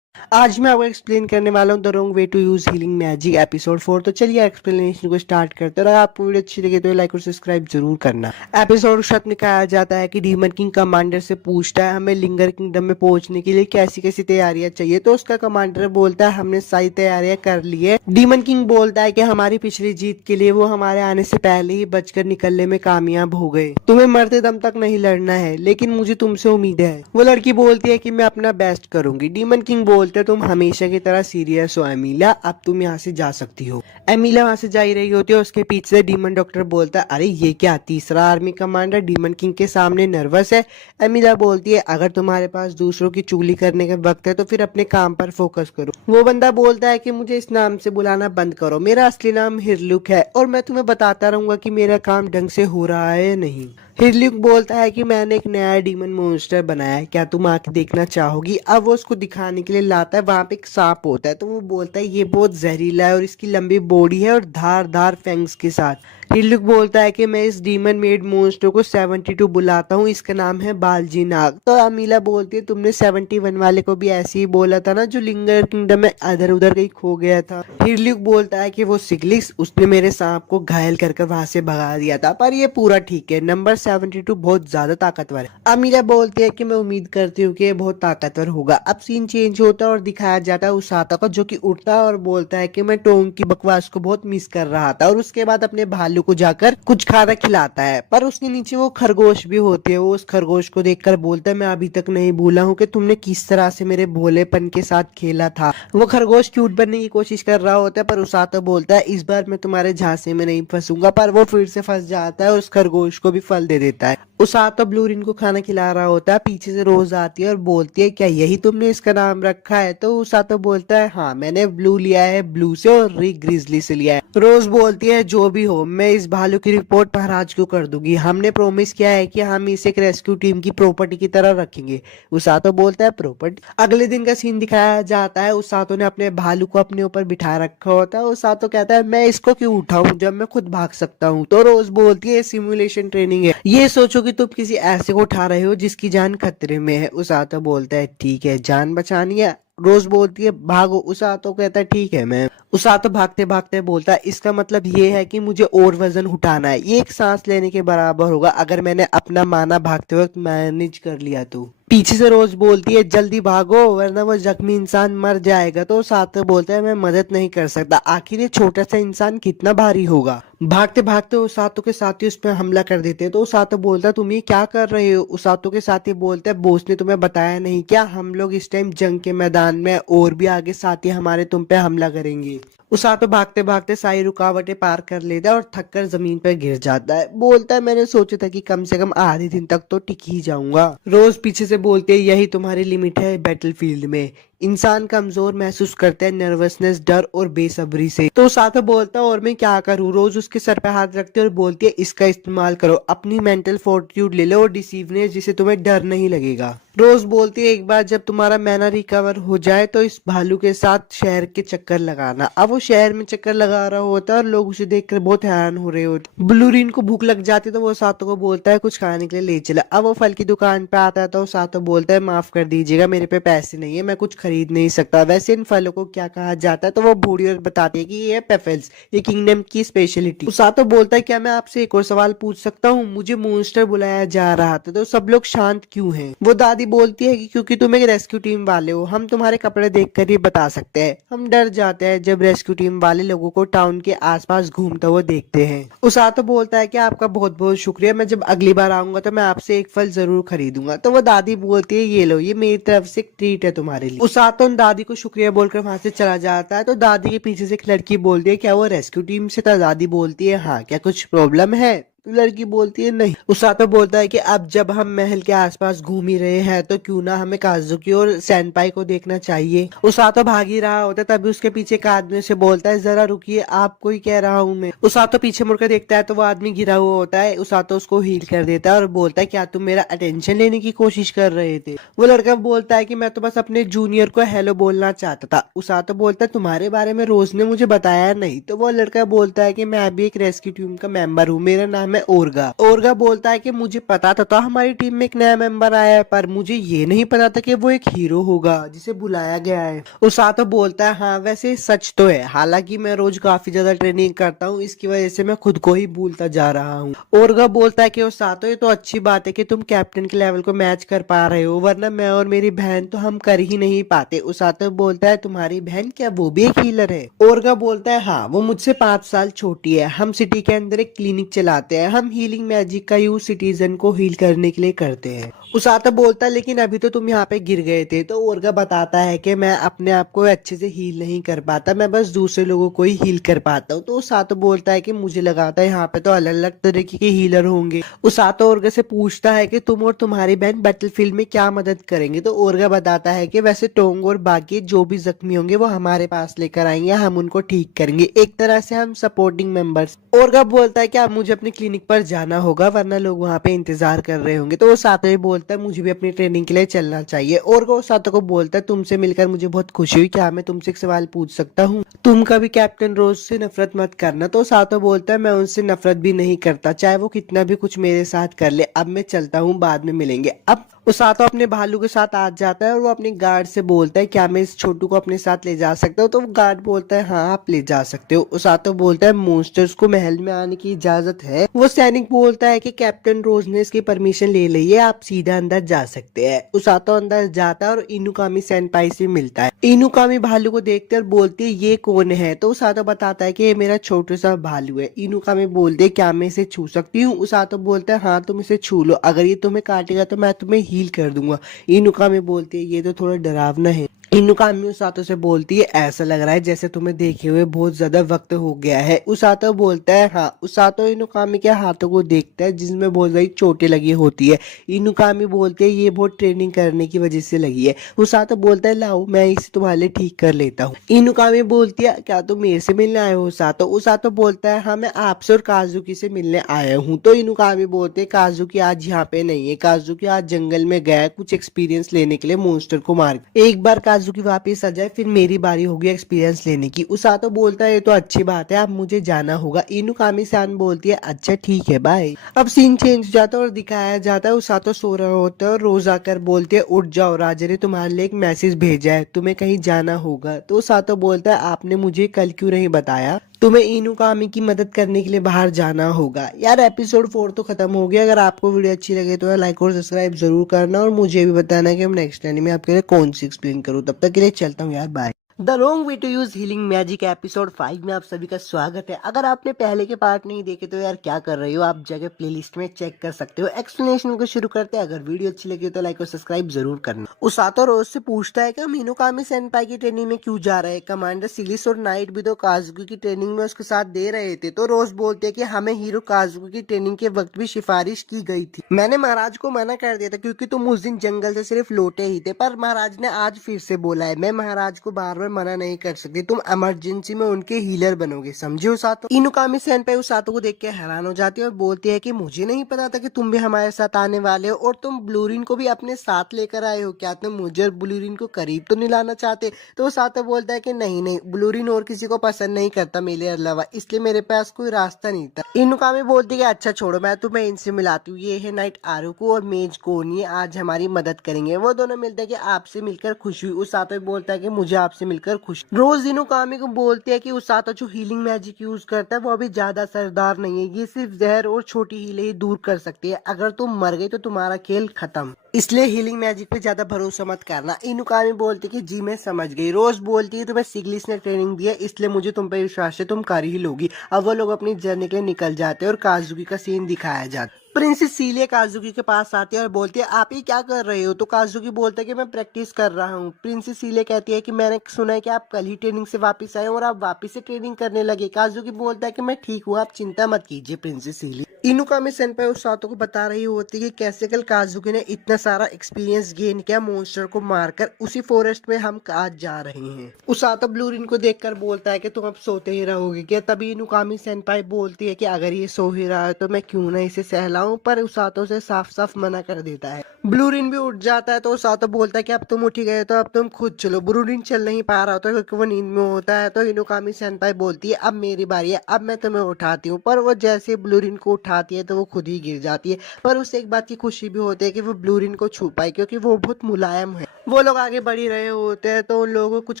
आज मैं आपको एक्सप्लेन करने वाला हूँ the wrong way to use healing magic episode 4। तो चलिए एक्सप्लेनेशन को स्टार्ट करते हैं। अगर आपको वीडियो अच्छी लगे तो लाइक और सब्सक्राइब जरूर करना। एपिसोड शब्द में कहा जाता है कि डीमन किंग कमांडर से पूछता है हमें लिंगर किंगडम में पहुंचने के लिए कैसी कैसी तैयारियां चाहिए। तो उसका कमांडर बोलता है हमने सारी तैयारियां कर ली है। डीमन किंग बोलता है कि हमारी पिछली जीत के लिए वो हमारे आने से पहले ही बचकर निकलने में कामयाब हो गए, तुम्हें मरते दम तक नहीं लड़ना है, लेकिन मुझे तुमसे उम्मीद है। वो लड़की बोलती है कि मैं अपना बेस्ट करूंगी। डीमन किंग बोलते तुम हमेशा की तरह सीरियस हो एमिलिया, अब तुम यहाँ से जा सकती हो। एमिलिया वहां से जा ही रही होती है, उसके पीछे से डीमन डॉक्टर बोलता है अरे ये क्या, तीसरा आर्मी कमांडर डीमन किंग के सामने नर्वस है। एमिलिया बोलती है अगर तुम्हारे पास दूसरों की चुगली करने का वक्त है तो फिर अपने काम पर फोकस करो। वो बंदा बोलता है कि मुझे इस नाम से बुलाना बंद करो, मेरा असली नाम हिरलुक है और मैं तुम्हें बताता रहूंगा कि मेरा काम ढंग से हो रहा है या नहीं। हिरल्यूक बोलता है कि मैंने एक नया डीमन मॉन्स्टर बनाया है, क्या तुम आके देखना चाहोगी। अब वो उसको दिखाने के लिए लाता है, वहां पे एक सांप होता है तो वो बोलता है ये बहुत जहरीला है और इसकी लंबी बॉडी है और धार धार फैंग्स के साथ। हिरल्यूक बोलता है कि मैं इस डीमन मेड मॉन्स्टर को 72 बुलाता हूँ, इसका नाम है बालजी नाग। तो अमीला बोलती है तुमने 71 वाले को भी ऐसे ही बोला था ना, जो लिंगर किंगडम में इधर उधर कहीं खो गया था। हिरल्यूक बोलता है कि वो सिग्लिक्स, उसने मेरे सांप को घायल कर वहां से भगा दिया था, पर ये पूरा ठीक है, नंबर 72 बहुत ज्यादा ताकतवर है। अमीला बोलती है कि मैं उम्मीद करती हूँ कि ये बहुत ताकतवर होगा। अब सीन चेंज होता है और दिखाया जाता है उसाता को, जो कि उठता है और बोलता है कि मैं टोंग की बकवास को बहुत मिस कर रहा था, और उसके बाद अपने भालू को जाकर कुछ खाना खिलाता है। पर उसके नीचे वो खरगोश भी होती है। वो उस खरगोश को देखकर बोलता है मैं अभी तक नहीं भूला हूँ कि तुमने किस तरह से मेरे भोलेपन के साथ खेला था। वो खरगोश क्यूट बनने की कोशिश कर रहा होता है, पर उसातो बोलता है इस बार मैं तुम्हारे झांसे में नहीं फंसूंगा, पर वो फिर से फंस जाता है और उस खरगोश को भी फल दे देता है। उसातो ब्लूरिन को खाना खिला रहा होता है, पीछे से रोज आती है और बोलती है क्या यही तुमने इसका नाम रखा है। तो उसातो बोलता है हाँ, मैंने ब्लू लिया है ब्लू से और रिक ग्रिजली से लिया है। रोज बोलती है जो भी हो, मैं इस भालू की रिपोर्ट महाराज को कर दूंगी, हमने प्रॉमिस किया है कि हम इसे एक रेस्क्यू टीम की प्रॉपर्टी की तरह रखेंगे। उसातो बोलता है प्रॉपर्टी। अगले दिन का सीन दिखाया जाता है, उसातो ने अपने भालू को अपने ऊपर बिठा रखा होता है। उसातो कहता है मैं इसको क्यों उठाऊं जब मैं खुद भाग सकता हूँ। तो रोज बोलती है सिमुलेशन ट्रेनिंग है, ये सोचो कि तुम किसी ऐसे को उठा रहे हो जिसकी जान खतरे में है। उसातो बोलता है ठीक है, जान बचानी है। रोज बोलती है भागो। उसातो कहता है ठीक है मैं। उसातो भागते भागते बोलता है इसका मतलब ये है कि मुझे और वजन उठाना है, ये एक सांस लेने के बराबर होगा अगर मैंने अपना माना भागते वक्त मैनेज कर लिया तो। पीछे से रोज बोलती है जल्दी भागो वरना वो जख्मी इंसान मर जाएगा। तो उसातो बोलता है मैं मदद नहीं कर सकता, आखिर ये छोटा सा इंसान कितना भारी होगा। भागते भागते उसातो के साथी उस पर हमला कर देते हैं। तो उसातो बोलता है तुम ये क्या कर रहे हो। उसातो के साथी बोलते हैं बॉस ने तुम्हें बताया नहीं क्या, हम लोग इस टाइम जंग के मैदान में, और भी आगे साथी हमारे तुम पे हमला करेंगे। उसातो भागते भागते सारी रुकावटें पार कर लेता है और थक कर जमीन पर गिर जाता है। बोलता है मैंने सोचा था कि कम से कम आधे दिन तक तो टिक ही जाऊंगा। रोज पीछे से बोलते है यही तुम्हारी लिमिट है बैटलफील्ड में, इंसान कमजोर महसूस करते हैं नर्वसनेस, डर और बेसब्री से। तो उसातो बोलता है और मैं क्या करूं। रोज उसके सर पे हाथ रखते और बोलती है इसका इस्तेमाल करो, अपनी मेंटल फोर्टिट्यूड ले लो और डिसीवनेस, जिसे तुम्हें डर नहीं लगेगा। रोज बोलती है एक बार जब तुम्हारा मैना रिकवर हो जाए तो इस भालू के साथ शहर के चक्कर लगाना। अब वो शहर में चक्कर लगा रहा होता है और लोग उसे देखकर बहुत हैरान हो रहे होते। ब्लूरिन को भूख लग जाती है तो वो सातो को बोलता है कुछ खाने के लिए ले चला। अब वो फल की दुकान पे आता है तो सातो बोलता है माफ कर दीजिएगा मेरे पे पैसे नहीं है, मैं कुछ खरीद नहीं सकता। वैसे इन फलों को क्या कहा जाता है। तो वो बूढ़ी और बताती है कि ये पेफल्स, ये किंगडम की स्पेशलिटी। सातो बोलता है क्या मैं आपसे एक और सवाल पूछ सकता हूँ, मुझे मॉन्स्टर बुलाया जा रहा था तो सब लोग शांत क्यों हैं। वो दादी बोलती है कि क्योंकि तुम एक रेस्क्यू टीम वाले हो, हम तुम्हारे कपड़े देखकर ही बता सकते हैं। हम डर जाते हैं जब रेस्क्यू टीम वाले लोगों को टाउन के आसपास घूमते हुए देखते हैं। उसातो बोलता है कि आपका बहुत बहुत शुक्रिया, मैं जब अगली बार आऊंगा तो मैं आपसे एक फल जरूर खरीदूंगा। तो वो दादी बोलती है ये लो, ये मेरी तरफ से एक ट्रीट है तुम्हारे लिए। उसातो दादी को शुक्रिया बोलकर वहां से चला जाता है। तो दादी के पीछे से एक लड़की बोलती है क्या वो रेस्क्यू टीम से था। दादी बोलती है हाँ, क्या कुछ प्रॉब्लम है। लड़की बोलती है नहीं। उसातो बोलता है कि अब जब हम महल के आसपास घूम ही रहे हैं तो क्यों ना हमें काजुकी और सैनपाई को देखना चाहिए। उसातो भाग ही रहा होता है, तभी उसके पीछे एक आदमी से बोलता है जरा रुकिए, आपको ही कह रहा हूँ मैं। उसातो पीछे मुड़कर देखता है तो वो आदमी गिरा हुआ होता है। उसातो उसको हील कर देता है और बोलता है क्या तुम मेरा अटेंशन लेने की कोशिश कर रहे थे। वो लड़का बोलता है कि मैं तो बस अपने जूनियर को हेलो बोलना चाहता था। उसातो बोलता है तुम्हारे बारे में रोज ने मुझे बताया नहीं। तो वो लड़का बोलता है कि मैं भी एक रेस्क्यू टीम का मेंबर हूँ, मेरा नाम है ओरगा। ओरगा बोलता है कि मुझे पता था तो हमारी टीम में एक नया मेंबर आया है, पर मुझे ये नहीं पता था कि वो एक हीरो होगा जिसे बुलाया गया है। उसातो बोलता है हाँ वैसे सच तो है, हालांकि मैं रोज काफी ज्यादा ट्रेनिंग करता हूँ, इसकी वजह से मैं खुद को ही भूलता जा रहा हूँ। ओरगा बोलता है कि उसातो ये तो अच्छी बात है कि तुम कैप्टन के लेवल को मैच कर पा रहे हो, वरना मैं और मेरी बहन तो हम कर ही नहीं पाते। उसातो बोलता है तुम्हारी बहन क्या वो भी एक हीलर है। ओरगा बोलता है हाँ, वो मुझसे 5 साल छोटी है। हम सिटी के अंदर एक क्लिनिक चलाते हैं, हम हीलिंग मैजिक का यूज सिटीजन को हील करने के लिए करते हैं। उसातो बोलता है लेकिन अभी तो तुम यहाँ पे गिर गए थे। तो ओरगा बताता है कि मैं अपने आप को अच्छे से हील नहीं कर पाता, मैं बस दूसरे लोगों को ही हील कर पाता हूँ। तो उसातो बोलता है कि मुझे लगा था यहाँ पे तो अलग अलग तरीके के हीलर होंगे। उसातो ओरगा से पूछता है कि तुम और तुम्हारी बहन बैटलफील्ड में क्या मदद करेंगे। तो ओरगा बताता है कि वैसे टोंग और बाकी जो भी जख्मी होंगे वो हमारे पास लेकर आएंगे, हम उनको ठीक करेंगे, एक तरह से हम सपोर्टिंग मेंबर्स। ओरगा बोलता है कि आप मुझे अपनी क्लिनिक पर जाना होगा वरना लोग वहाँ पे इंतजार कर रहे होंगे। तो वो सातो ही बोलता है मुझे भी अपनी ट्रेनिंग के लिए चलना चाहिए और वो सातो को बोलता है तुमसे मिलकर मुझे बहुत खुशी हुई, क्या मैं तुमसे एक सवाल पूछ सकता हूँ? तुम कभी कैप्टन रोज से नफरत मत करना। तो सातो बोलता है मैं उनसे नफरत भी नहीं करता, चाहे वो कितना भी कुछ मेरे साथ कर ले। अब मैं चलता हूँ, बाद में मिलेंगे। अब उसातो अपने भालू के साथ आ जाता है और वो अपने गार्ड से बोलता है क्या मैं इस छोटू को अपने साथ ले जा सकता हूँ? तो वो गार्ड बोलता है हाँ आप ले जा सकते हो। उसातो बोलता है मॉन्स्टर्स को महल में आने की इजाजत है? वो सैनिक बोलता है कि कैप्टन रोज ने इसकी परमिशन ले ली है, आप सीधा अंदर जा सकते हैं। उसातो अंदर जाता है और इनुकामी सेनपाई से मिलता है। इनुकामी भालू को देखते और बोलती है ये कौन है? तो उसातो बताता है कि ये मेरा छोटा सा भालू है। इनुकामी बोलते है क्या मैं इसे छू सकती हूँ? उसातो बोलता है हाँ तुम इसे छू लो, अगर ये तुम्हें काटेगा तो मैं तुम्हें हील कर दूंगा। इनुकामी बोलती है ये तो थोड़ा डरावना है। इनुकामी उसातो से बोलती है ऐसा लग रहा है जैसे तुम्हें देखे हुए बहुत ज्यादा वक्त हो गया है। उसातो बोलता है हाँ। उसातो इनुकामी के हाथों को देखता है जिसमें बहुत सारी चोटें लगी होती है। इनुकामी बोलते है ये बहुत ट्रेनिंग करने की वजह से लगी है। उसातो बोलता है लाओ मैं इसे तुम्हारे लिए ठीक कर लेता हूँ। इनुकामी बोलती है क्या तुम मेरे से मिलने आए हो उसातो? उसातो बोलता है हाँ मैं आपसे और काजुकी से मिलने आया हूँ। तो इनुकामी बोलते है काजुकी आज यहाँ पे नहीं है, काजुकी आज जंगल में गया है कुछ एक्सपीरियंस लेने के लिए मॉन्स्टर को मार। एक बार काजुकी वापस आ जाए फिर मेरी बारी होगी एक्सपीरियंस लेने की। उसातो बोलता है ये तो अच्छी बात है, अब मुझे जाना होगा। इनुकामी सान बोलती है अच्छा ठीक है बाय। अब सीन चेंज हो जाता है और दिखाया जाता है उसातो सो रहा होता है और रोज आकर बोलते है उठ जाओ, राजा ने तुम्हारे लिए एक मैसेज भेजा है, तुम्हें कहीं जाना होगा। तो उसातो बोलता है आपने मुझे कल क्यों नहीं बताया? तुम्हें इनुकामी की मदद करने के लिए बाहर जाना होगा। यार एपिसोड 4 तो खत्म हो गया। अगर आपको वीडियो अच्छी लगे तो लाइक और सब्सक्राइब जरूर करना और मुझे भी बताना कि हम नेक्स्ट टाइम में आपके लिए कौन सी एक्सप्लेन करूँ। तब तक के लिए चलता हूँ यार, bye. The wrong way to use healing magic episode 5 में आप सभी का स्वागत है। अगर आपने पहले के पार्ट नहीं देखे तो यार क्या कर रहे हो, आप जगह प्लेलिस्ट में चेक कर सकते हो। एक्सप्लेनेशन को शुरू करते हैं। अगर वीडियो अच्छी लगी तो लाइक और सब्सक्राइब जरूर करना। उसातो रोज से पूछता है कि हम इनुकामी सेनपाई की ट्रेनिंग में क्यों जा रहे हैं? कमांडर सिलिस और नाइट भी तो काजुकी की ट्रेनिंग में उसके साथ दे रहे थे। तो रोज बोलते हैं कि हमें हीरो काजुकी की ट्रेनिंग के वक्त भी सिफारिश की गई थी, मैंने महाराज को मना कर दिया था क्योंकि तुम उस दिन जंगल से सिर्फ लौटे ही थे, पर महाराज ने आज फिर से बोला है। मैं महाराज को बार बार मना नहीं कर सकती, तुम इमरजेंसी में उनके हीलर बनोगे, समझे उसातो? इनुकामी सेनपाई उसातो को देख के हैरान हो जाती है और बोलती है कि मुझे नहीं पता था कि तुम भी हमारे साथ आने वाले हो और तुम ब्लूरिन को भी अपने साथ लेकर आए हो। क्या तुम मुझे और ब्लूरिन को करीब तो नहीं लाना चाहते? तो उसातो बोलता है कि नहीं नहीं, ब्लूरिन और किसी को पसंद नहीं करता मेरे अलावा, इसलिए मेरे पास कोई रास्ता नहीं था। इनुकामी बोलती है अच्छा छोड़ो, मैं तुम्हें इनसे मिलाती हूँ, ये है नाइट आरुको और मेज कोन, ये आज हमारी मदद करेंगे। वो दोनों मिलते हैं कि आपसे मिलकर खुश हुई। उसातो बोलता है कि मुझे आपसे मिलकर खुश। रोज इनुकामी को बोलते हैं कि उसातो जो हीलिंग मैजिक यूज करता है वो अभी ज्यादा असरदार नहीं है, ये सिर्फ जहर और छोटी हीले ही दूर कर सकती है, अगर तुम मर गई तो तुम्हारा खेल खत्म, इसलिए हीलिंग मैजिक पे ज्यादा भरोसा मत करना। इनुकामी बोलती कि जी मैं समझ गई। रोज बोलती है तुम्हें सिग्लिस ने ट्रेनिंग दी है इसलिए मुझे तुम पे विश्वास है, तुम कर ही लोगी। अब वो लोग अपनी जर्नी के लिए निकल जाते हैं और काजुकी का सीन दिखाया जाता है। प्रिंसेस सीलिया काजुकी के पास आती है और बोलती है आप ये क्या कर रहे हो? तो काजुकी बोलता है कि मैं प्रैक्टिस कर रहा हूँ। प्रिंसेस सीलिया कहती है कि मैंने सुना है कि आप कल ही ट्रेनिंग से वापस आए और आप वापस से ट्रेनिंग करने लगे। काजुकी बोलता है कि मैं ठीक हूँ, आप चिंता मत कीजिए प्रिंसेस सीलिया। इनुकामी सेनपाई उसातो को बता रही होती है कि कैसे कल काजुकी ने इतना सारा एक्सपीरियंस गेन किया मॉन्स्टर को मारकर, उसी फॉरेस्ट में हम आज जा रहे हैं। उसातो ब्लूरिन को देखकर बोलता है कि तुम अब सोते ही रहोगे क्या? तभी इनुकामी सेनपाई बोलती है कि अगर ये सो ही रहा है तो मैं क्यों ना इसे सहलाऊं, पर उसातो से साफ साफ मना कर देता है। ब्लूरिन भी उठ जाता है तो उसातो बोलता है कि अब तुम उठ ही गए तो अब तुम खुद चलो। ब्लूरिन चल नहीं पा रहा होता क्योंकि वो नींद में होता है। तो इनुकामी सेनपाई बोलती है अब मेरी बारी है, अब मैं तुम्हें उठाती हूँ, पर वो जैसे ब्लूरिन को उठाती है तो वो खुद ही गिर जाती है। पर उसे एक बात की खुशी भी होती है कि वो ब्लूरिन को छू पाई क्योंकि वो बहुत मुलायम है। वो लोग आगे बढ़ ही रहे होते हैं तो उन लोगों को कुछ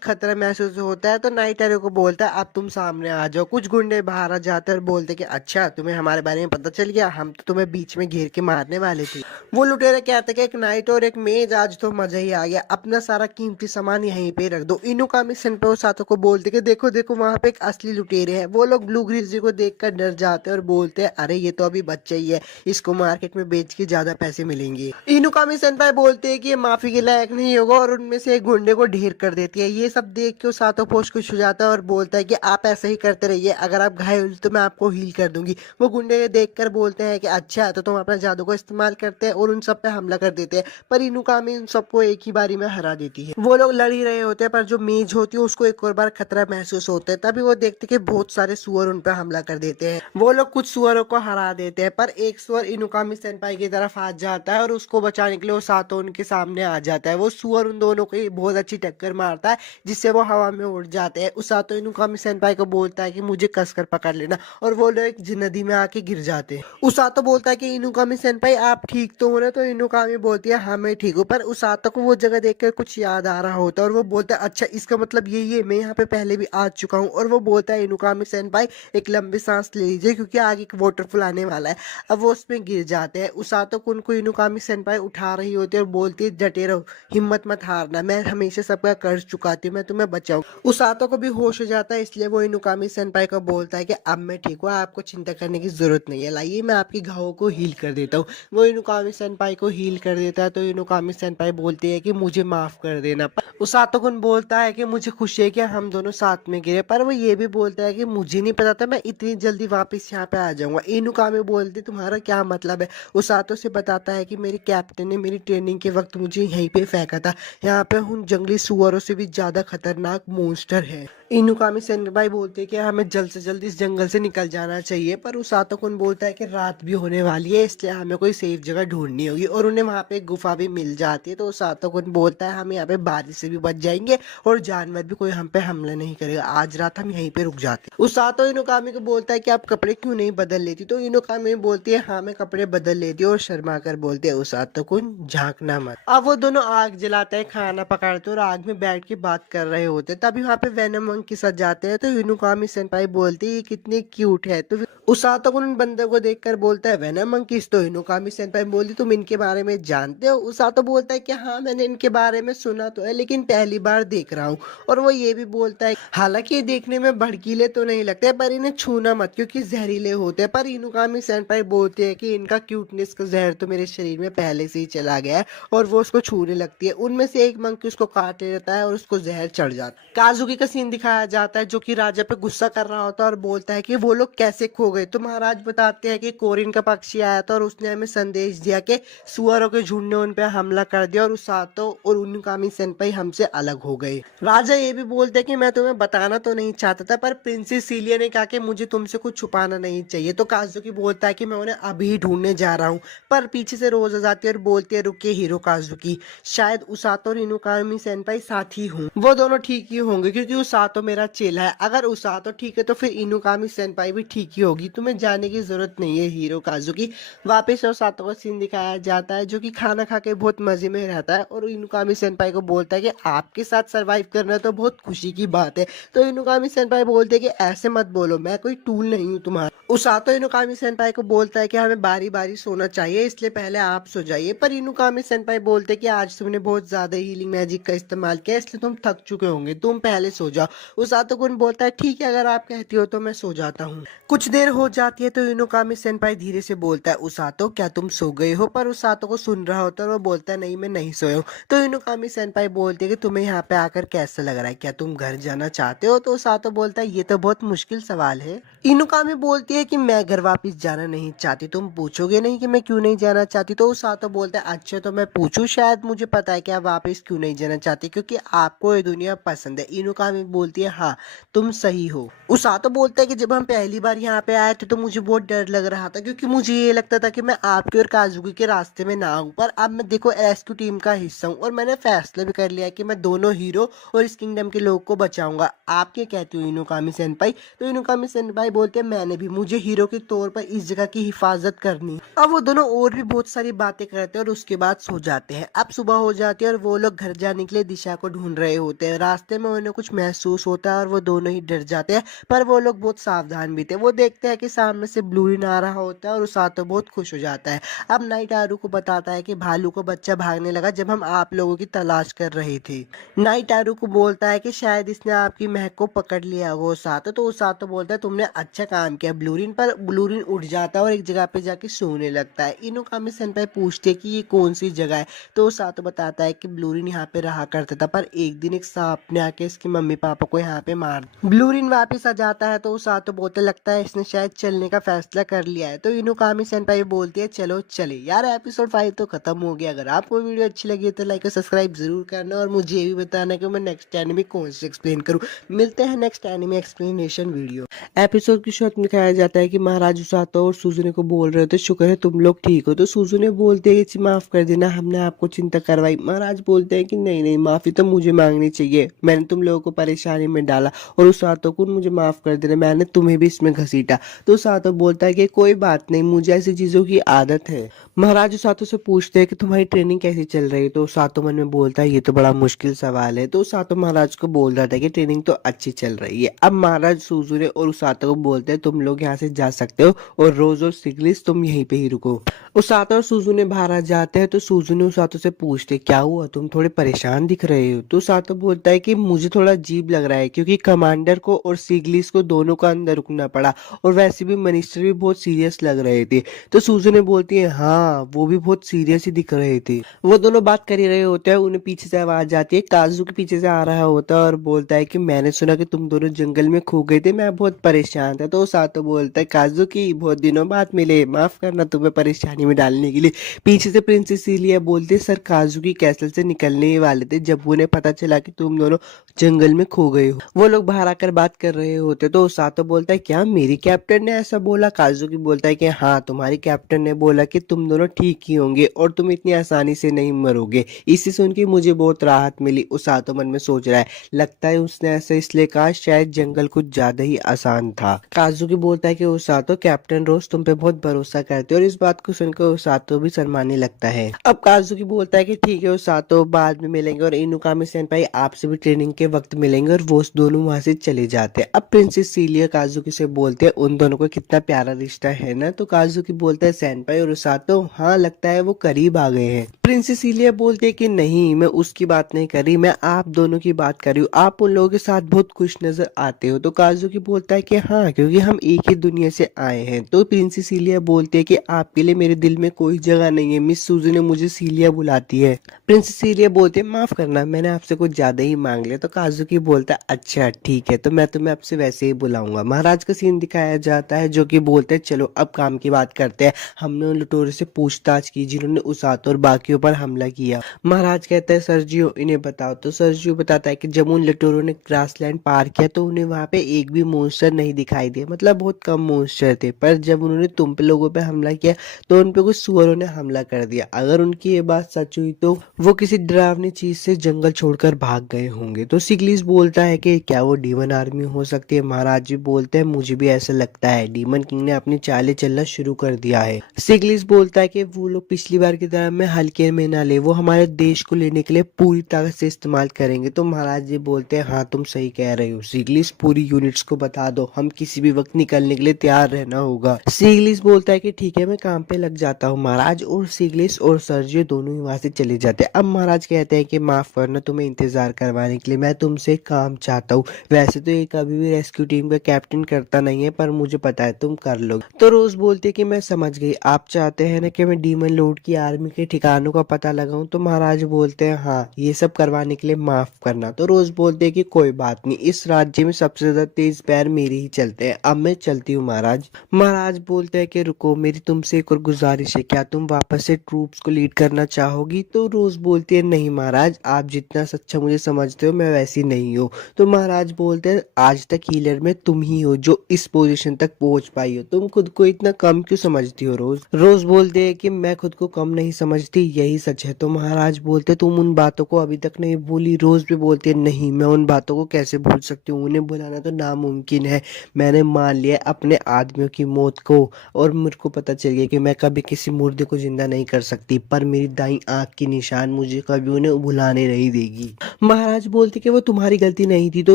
खतरा महसूस होता है। तो नाइट एरो को बोलता है अब तुम सामने आ जाओ। कुछ गुंडे बाहर आ जाते हैं और बोलते कि अच्छा तुम्हें हमारे बारे में पता चल गया, हम तो तुम्हें बीच में घेर के मारने वाले थे। वो लुटेरे कहते कि एक नाइट और एक मेज, आज तो मजा ही आ गया, अपना सारा कीमती सामान यहीं पे रख दो। इनुकामी सेनपाई उसातो को बोलते कि देखो देखो वहां पे एक असली लुटेरे है। वो लोग ब्लू ग्रिज़ली को देखकर डर जाते हैं और बोलते हैं अरे ये तो अभी बच्चा ही है, इसको मार्केट में बेच के ज्यादा पैसे मिलेंगे। इनुकामी सेनपाई बोलते हैं कि ये माफी के लायक नहीं नहीं होगा और उनमें से एक गुंडे को ढेर कर देती है। ये सब देख के उसातो पोश खुश हो जाता है और बोलता है कि आप ऐसे ही करते रहिए, अगर आप घायल हुई तो मैं आपको हील कर दूंगी। वो गुंडे ये देख कर बोलते हैं कि अच्छा तो तुम अपना जादू का इस्तेमाल करते हैं, और उन सब पे हमला कर देते हैं। पर इनुकामी उन सबको एक ही बारी में हरा देती है। वो लोग लड़ ही रहे होते हैं पर जो मेज होती है उसको एक और बार खतरा महसूस होता है। तभी वो देखते कि बहुत सारे सुअर उन पर हमला कर देते हैं। वो लोग कुछ सुअरों को हरा देते हैं पर एक सुअर इनुकामी सेनपाई की तरफ आ जाता है और उसको बचाने के लिए उसातो उनके सामने आ जाता है। वो सुअर उन दोनों को बहुत अच्छी टक्कर मारता है जिससे वो हवा में उड़ जाते हैं। उसातो इनुकामी सेनपाई को बोलता है कि मुझे कसकर पकड़ लेना, और वो लोग एक नदी में आके गिर जाते हैं। उसातो बोलता है कि इनुकामी सेनपाई आप ठीक तो हो ना? तो इनुकामी बोलती है हाँ मैं ठीक हूँ। पर उसातो को वो जगह देखकर कुछ याद आ रहा होता है और वो बोलता है अच्छा इसका मतलब यही है, मैं यहाँ पे पहले भी आ चुका हूँ। और वो बोलता है इनुकामी सेनपाई एक लंबी सांस ले लीजिए क्योंकि आगे एक वाटरफॉल आने वाला है। अब वो उसमें गिर जाते हैं। उसातो को उनको इनुकामी सेनपाई उठा रही होती है और बोलती है डटे रहो, हिम्मत मत हारना, मैं हमेशा सबका कर्ज चुकाती हूँ, मैं तुम्हें बचाऊं। उसातो को भी होश हो जाता है, इसलिए वो इनुकामी सेनपाई को बोलता है कि अब मैं ठीक हूँ, आपको चिंता करने की जरूरत नहीं है, लाइए मैं आपकी घावों को हील कर देता हूँ। वो इनुकामी सेनपाई को हील कर देता है तो इनुकामी सेनपाई बोलती है कि मुझे माफ कर देना। पर उसातो कुन बोलता है कि मुझे खुशी है कि हम दोनों साथ में गिरे, पर वो ये भी बोलता है कि मुझे नहीं पता था मैं इतनी जल्दी वापस यहाँ पे आ जाऊंगा। इनुकामी बोलती तुम्हारा क्या मतलब है? उसातो से बताता है कि मेरे कैप्टन ने मेरी ट्रेनिंग के वक्त मुझे यहीं पे फेंका था, यहाँ पे उन जंगली सुअरों से भी ज्यादा खतरनाक मॉन्स्टर है। इनुकामी सेनपाई बोलते हैं कि हमें जल्द से जल्द इस जंगल से निकल जाना चाहिए, पर उसातो कुन बोलता है कि रात भी होने वाली है इसलिए हमें कोई सेफ जगह ढूंढनी होगी, और उन्हें वहां पे एक गुफा भी मिल जाती है। तो उसातो कुन बोलता है हम यहाँ पे बारिश से भी बच जाएंगे और जानवर भी कोई हम पे हमला नहीं करेगा, आज रात हम यहीं पे रुक जाते हैं। उसातो इनुकामी को बोलता है कि आप कपड़े क्यों नहीं बदल लेती? तो इनुकामी बोलती है हाँ मैं कपड़े बदल लेती हूँ, और शर्मा कर बोलते हैं उसातो कुन झांकना मत। अब वो दोनों आग जलाते हैं, खाना पकाते और आग में बैठ के बात कर रहे होते। तभी वहाँ पे वेनम के साथ जाते हैं तो इनुकामी सेनपाई बोलती है ये कितनी क्यूट है। तो उसातो उन बंदर को देखकर बोलता है वेनम मंकीज। तो इनुकामी सेनपाई बोलती तुम इनके बारे में जानते हो? उसातो बोलता है कि हाँ मैंने इनके बारे में सुना तो है लेकिन पहली बार देख रहा हूँ। और वो ये भी बोलता है हालांकि ये देखने में भड़कीले तो नहीं लगते पर इन्हें छूना मत क्योंकि जहरीले होते हैं। पर इनुकामी सेनपाई बोलती है कि इनका क्यूटनेस का जहर तो मेरे शरीर में पहले से ही चला गया है, और वो उसको छूने लगती है। उनमें से एक मंकी उसको काट लेता है और उसको जहर चढ़ जाता है। काजुकी का सीन दिखाया जाता है जो कि राजा पे गुस्सा कर रहा होता है और बोलता है कि वो लोग कैसे खो गए। तो महाराज बताते हैं कि कोरिन का पक्षी आया था और उसने हमें संदेश दिया कि सुअरों के झुंड ने उन पे हमला कर दिया और उसातो और इनुकामी सेनपाई हमसे अलग हो गए। राजा ये भी बोलते हैं कि मैं तुम्हें बताना तो नहीं चाहता था पर प्रिंसेस सीलिया ने कहा कि मुझे तुमसे कुछ छुपाना नहीं चाहिए। तो काजुकी बोलता है कि मैं उन्हें अभी ही ढूंढने जा रहा हूँ, पर पीछे से रोज आ जाती है और बोलती है रुकिए हीरो काजुकी, शायद उसातो और इनुकामी सेनपाई साथ ही हों, वो दोनों ठीक ही होंगे क्योंकि उसातो मेरा चेला है। अगर उसातो ठीक है तो फिर इनुकामी सेनपाई भी ठीक ही होगी, तुम्हें जाने की जरूरत नहीं है हीरो काजुकी। वापस उसातो का सीन दिखाया जाता है जो कि खाना खा के बहुत मजे में रहता है और इनुकामी सेनपाई को बोलता है कि आपके साथ सरवाइव करना तो बहुत खुशी की बात है। तो इनुकामी सेनपाई बोलते हैं कि ऐसे मत बोलो, मैं कोई टूल नहीं हूँ तुम्हारा। उसातो इनुकामी सेनपाई को बोलता है कि हमें बारी बारी सोना चाहिए इसलिए पहले आप सो जाइए। पर इनुकामी सेनपाई बोलते हैं कि आज तुमने बहुत ज्यादा हीलिंग मैजिक का इस्तेमाल किया इसलिए तुम थक चुके होंगे, तुम पहले सो जाओ। उसातो कुन बोलता है ठीक है अगर आप कहती हो तो मैं सो जाता हूँ। कुछ देर हो जाती है तो इनुकामी सेनपाई धीरे से बोलता है उसातो क्या तुम सो गए हो? पर उसातो को सुन रहा होता है और वो बोलता है नहीं मैं नहीं सोया हूँ। तो इनुकामी सेनपाई बोलती है कि तुम्हें यहाँ पे आकर कैसा लग रहा है, क्या तुम घर जाना चाहते हो? तो उसातो बोलता है ये तो बहुत मुश्किल सवाल है। इनुकामी बोलती है कि मैं घर वापस जाना नहीं चाहती, तुम पूछोगे नहीं कि मैं क्यों नहीं जाना चाहती? तो उसातो बोलता है अच्छा तो मैं पूछूं, शायद मुझे पता है कि आप वापस क्यों नहीं जाना चाहती, क्योंकि आपको ये दुनिया पसंद है। इनुकामी बोलती है हाँ तुम सही हो। उसातो बोलता है कि जब हम पहली बार यहाँ पे आए थे तो मुझे बहुत डर लग रहा था क्योंकि मुझे ये लगता था कि मैं आपके और काजुकी के रास्ते में ना आऊं, पर अब मैं देखो रेस्क्यू टीम का हिस्सा हूँ और मैंने फैसला भी कर लिया कि मैं दोनों हीरो और इस किंगडम के लोग को बचाऊंगा। आप क्या कहती हो इनुकामी सेनपाई? तो इनुकामी सेनपाई बोलते हैं मैंने भी, मुझे हीरो के तौर पर इस जगह की हिफाजत करनी। अब वो दोनों और भी बहुत सारी बातें करते हैं और उसके बाद सो जाते हैं। अब सुबह हो जाती है और वो लोग घर जाने के लिए दिशा को ढूंढ रहे होते हैं। रास्ते में उन्हें कुछ महसूस होता है और वो दोनों ही डर जाते हैं, पर वो लोग बहुत सावधान भी थे। वो देखते देखते हैं कि सामने से ब्लूरिन आ रहा होता है और उसातो बहुत खुश हो जाता है। अब नाइटारू को बताता है कि भालू को बच्चा भागने लगा जब हम आप लोगों की तलाश कर रहे थे। नाइटारू को बोलता है कि शायद इसने आपकी महक को पकड़ लिया वो उसातो। तो उसातो बोलता है तुमने अच्छा काम किया ब्लूरिन, पर ब्लूरिन उठ जाता है और एक जगह पे जाके सोने लगता है। इनुकामी सेनपाई पूछते हैं कि ये कौन सी जगह है। तो उसातो बताता है कि ब्लूरिन यहाँ पे रहा करता था, पर एक दिन एक सांप ने आके इसके मम्मी पापा को यहाँ पे मार दिया। ब्लूरिन वापस आ जाता है तो उसातो बोलते लगता है इसने शायद चलने का फैसला कर लिया है। तो इनुकामी सेनपाई बोलती है चलो चले। यार एपिसोड 5 तो खत्म हो गया। अगर आपको वीडियो अच्छी लगी तो लाइक और सब्सक्राइब जरूर करना और मुझे ये भी बताना कि मैं नेक्स्ट एनिमे कौन से एक्सप्लेन करूँ। मिलते हैं next anime explanation video. Episode की शुरुआत में दिखाया जाता है कि महाराज उसातो और सुजुने को बोल रहे होते शुक्र है तुम लोग ठीक हो। तो सुजुने बोलते हैं कि माफ कर देना, हमने आपको चिंता करवाई। महाराज बोलते हैं कि नहीं नहीं, माफी तो मुझे मांगनी चाहिए, मैंने तुम लोगों को परेशानी में डाला और उसातो को मुझे माफ कर देना, मैंने तुम्हें भी इसमें घसीटा। तो उसातो बोलता है कि कोई बात नहीं, मुझे ऐसी चीजों की आदत है। महाराज उसातो से पूछते हैं कि तुम्हारी ट्रेनिंग कैसी चल रही है। तो उसातो मन में बोलता है ये तो बड़ा मुश्किल सवाल है। तो उसातो महाराज को बोल रहा था कि ट्रेनिंग तो अच्छी चल रही है। अब महाराज सुजुने और उसातो को बोलते हैं तुम लोग यहाँ से जा सकते हो और रोज और सिग्लिस तुम यहीं पे ही रुको। उसातो और सुजुने बाहर आ जाते हैं तो सुजुने उसातो से पूछते क्या हुआ, तुम थोड़े परेशान दिख रहे हो। तो उसातो बोलता है कि मुझे थोड़ा अजीब लग रहा है क्योंकि कमांडर को और सिग्लिस को दोनों का अंदर रुकना पड़ा और वैसे भी मिनिस्टर भी बहुत सीरियस लग रहे थे। तो सुजुने बोलती है हाँ वो भी बहुत सीरियस ही दिख रहे थे। वो दोनों बात कर ही रहे होते हैं, उन्हें पीछे से आवाज आती है, काजू के पीछे से आ रहा होता है और बोलता है कि मैंने सुना कि तुम दोनों जंगल में खो गए थे, मैं बहुत परेशान था। तो उसातो बोलता है काजू की बहुत दिनों बाद मिले, माफ करना तुम्हें परेशानी में डालने के लिए। पीछे से प्रिंसेस सीलिया बोलती है सर काजू की कैसल से निकलने ही वाले थे जब उन्हें पता चला कि तुम दोनों जंगल में खो गए हो। वो लोग बाहर आकर बात कर रहे होते तो उसातो बोलता है क्या मेरी कैप्टन ने ऐसा बोला। काजू की बोलता है कि हाँ तुम्हारी कैप्टन ने बोला कि तुम दोनों ठीक ही होंगे और तुम इतनी आसानी से नहीं मरोगे। इसी सुन के मुझे बहुत राहत मिली। उसातो मन में सोच रहा है लगता है उसने ऐसा इसलिए कहा शायद जंगल कुछ ज्यादा ही आसान था। काजू की बोलता है कि उसातो कैप्टन रोज तुम पे बहुत भरोसा करते और इस बात को सुनकर उसातो भी शर्माने लगता है। अब काजू की बोलता है कि ठीक है उसातो बाद में मिलेंगे और इनुकामी सेनपाई आपसे भी ट्रेनिंग के वक्त मिलेंगे और वो दोनों वहां से चले जाते हैं। अब प्रिंसेस सीलिया काजुकी से बोलते हैं उन दोनों को कितना प्यारा रिश्ता है ना। तो काजुकी बोलता है सेनपाई और उसातो हाँ लगता है वो करीब आ गए हैं। प्रिंसेस सीलिया बोलते हैं कि नहीं मैं उसकी बात नहीं कर रही, मैं आप दोनों की बात कर रही हूँ, आप उन लोगों के साथ बहुत खुश नजर आते हो। तो काजुकी बोलता है कि हाँ क्योंकि हम एक ही दुनिया से आए हैं। तो प्रिंसेस सीलिया बोलते हैं कि आपके लिए मेरे दिल में कोई जगह नहीं है, मिस सूजी ने मुझे सीलिया बुलाती है। प्रिंसेस सीलिया बोलते हैं माफ करना मैंने आपसे कुछ ज्यादा ही मांग लिया। तो काजुकी बोलता है अच्छा ठीक है तो मैं तुम्हें आपसे वैसे ही बुलाऊंगा। महाराज का सीन दिखाया जाता है जो कि बोलते हैं चलो अब काम की बात करते हैं, हमने उन लुटेरों से पूछताछ की जिन्होंने उसातो और बाकियों पर हमला किया। महाराज कहता है सर्जियो इन्हें बताओ। तो सर्जियो बताता है कि जब उन लुटेरों ने ग्रासलैंड पार किया तो उन्हें वहां पे एक भी मॉन्स्टर नहीं दिखाई दिया, मतलब बहुत कम मॉन्स्टर थे, पर जब उन्होंने तुम पे लोगों पे हमला किया तो उन पे कुछ सुअरों ने हमला कर दिया। अगर उनकी ये बात सच हुई तो वो किसी डरावनी चीज से जंगल छोड़कर भाग गए होंगे। तो सिग्लिस बोलता है कि क्या वो डीमन आर्मी हो सकती है। महाराज जी बोलते हैं मुझे भी ऐसा लगता है, डीमन किंग ने अपनी चालें चलना शुरू कर दिया है। सिग्लिस बोलता है कि वो लोग पिछली बार की तरह में हल्के में ना ले, वो हमारे देश को लेने के लिए पूरी ताकत से इस्तेमाल करेंगे। तो महाराज जी बोलते हैं हाँ तुम सही कह रहे हो सिग्लिस, पूरी यूनिट्स को बता दो, हम किसी भी वक्त निकलने के लिए तैयार रहना होगा। सिग्लिस बोलता है कि ठीक है मैं काम पे लग जाता हूँ। महाराज और सिग्लिस और सर्जियो दोनों ही वहां से चले जाते हैं। अब महाराज कहते हैं कि माफ करना तुम्हें इंतजार करवाने के लिए, मैं तुमसे काम चाहता हूँ। वैसे तो ये कभी भी रेस्क्यू टीम का कैप्टन करता नहीं है पर मुझे पता है तुम कर लो। तो रोज बोलती है कि मैं समझ गई, आप चाहते हैं ना कि मैं डीमन लॉर्ड की आर्मी के ठिकानों का पता लगाऊं। तो महाराज बोलते हैं हाँ ये सब करवाने के लिए माफ करना। तो रोज बोलते हैं कि कोई बात नहीं, इस राज्य में सबसे ज्यादा तेज पैर मेरे ही चलते हैं, अब मैं चलती हूँ महाराज। महाराज बोलते हैं कि रुको मेरी तुमसे एक और गुजारिश है, क्या तुम वापस से ट्रूप्स को लीड करना चाहोगी। तो रोज बोलती है नहीं महाराज, आप जितना सच्चा मुझे समझते हो मैं वैसी नहीं हूँ। तो महाराज बोलते हैं आज तक हीलर में तुम ही हो जो इस पोजीशन तक पहुंच पाई हो, तुम खुद को इतना कम क्यों समझती हो। रोज रोज बोलते हैं कि मैं खुद को कम नहीं समझती, यही सच है। तो महाराज बोलते तुम उन बातों को अभी तक नहीं भूली। रोज भी बोलती है नहीं मैं उन बातों को कैसे भूल सकती हूँ, उन्हें भुलाना तो नामुमकिन है। मैंने मान लिया अपने आदमियों की मौत को और मुझे को पता चल गया कि मैं कभी किसी मुर्दे को जिंदा नहीं कर सकती, पर मेरी दाई आंख की निशान मुझे कभी उन्हें भुलाने नहीं देगी। महाराज बोलते कि वो तुम्हारी गलती नहीं थी। तो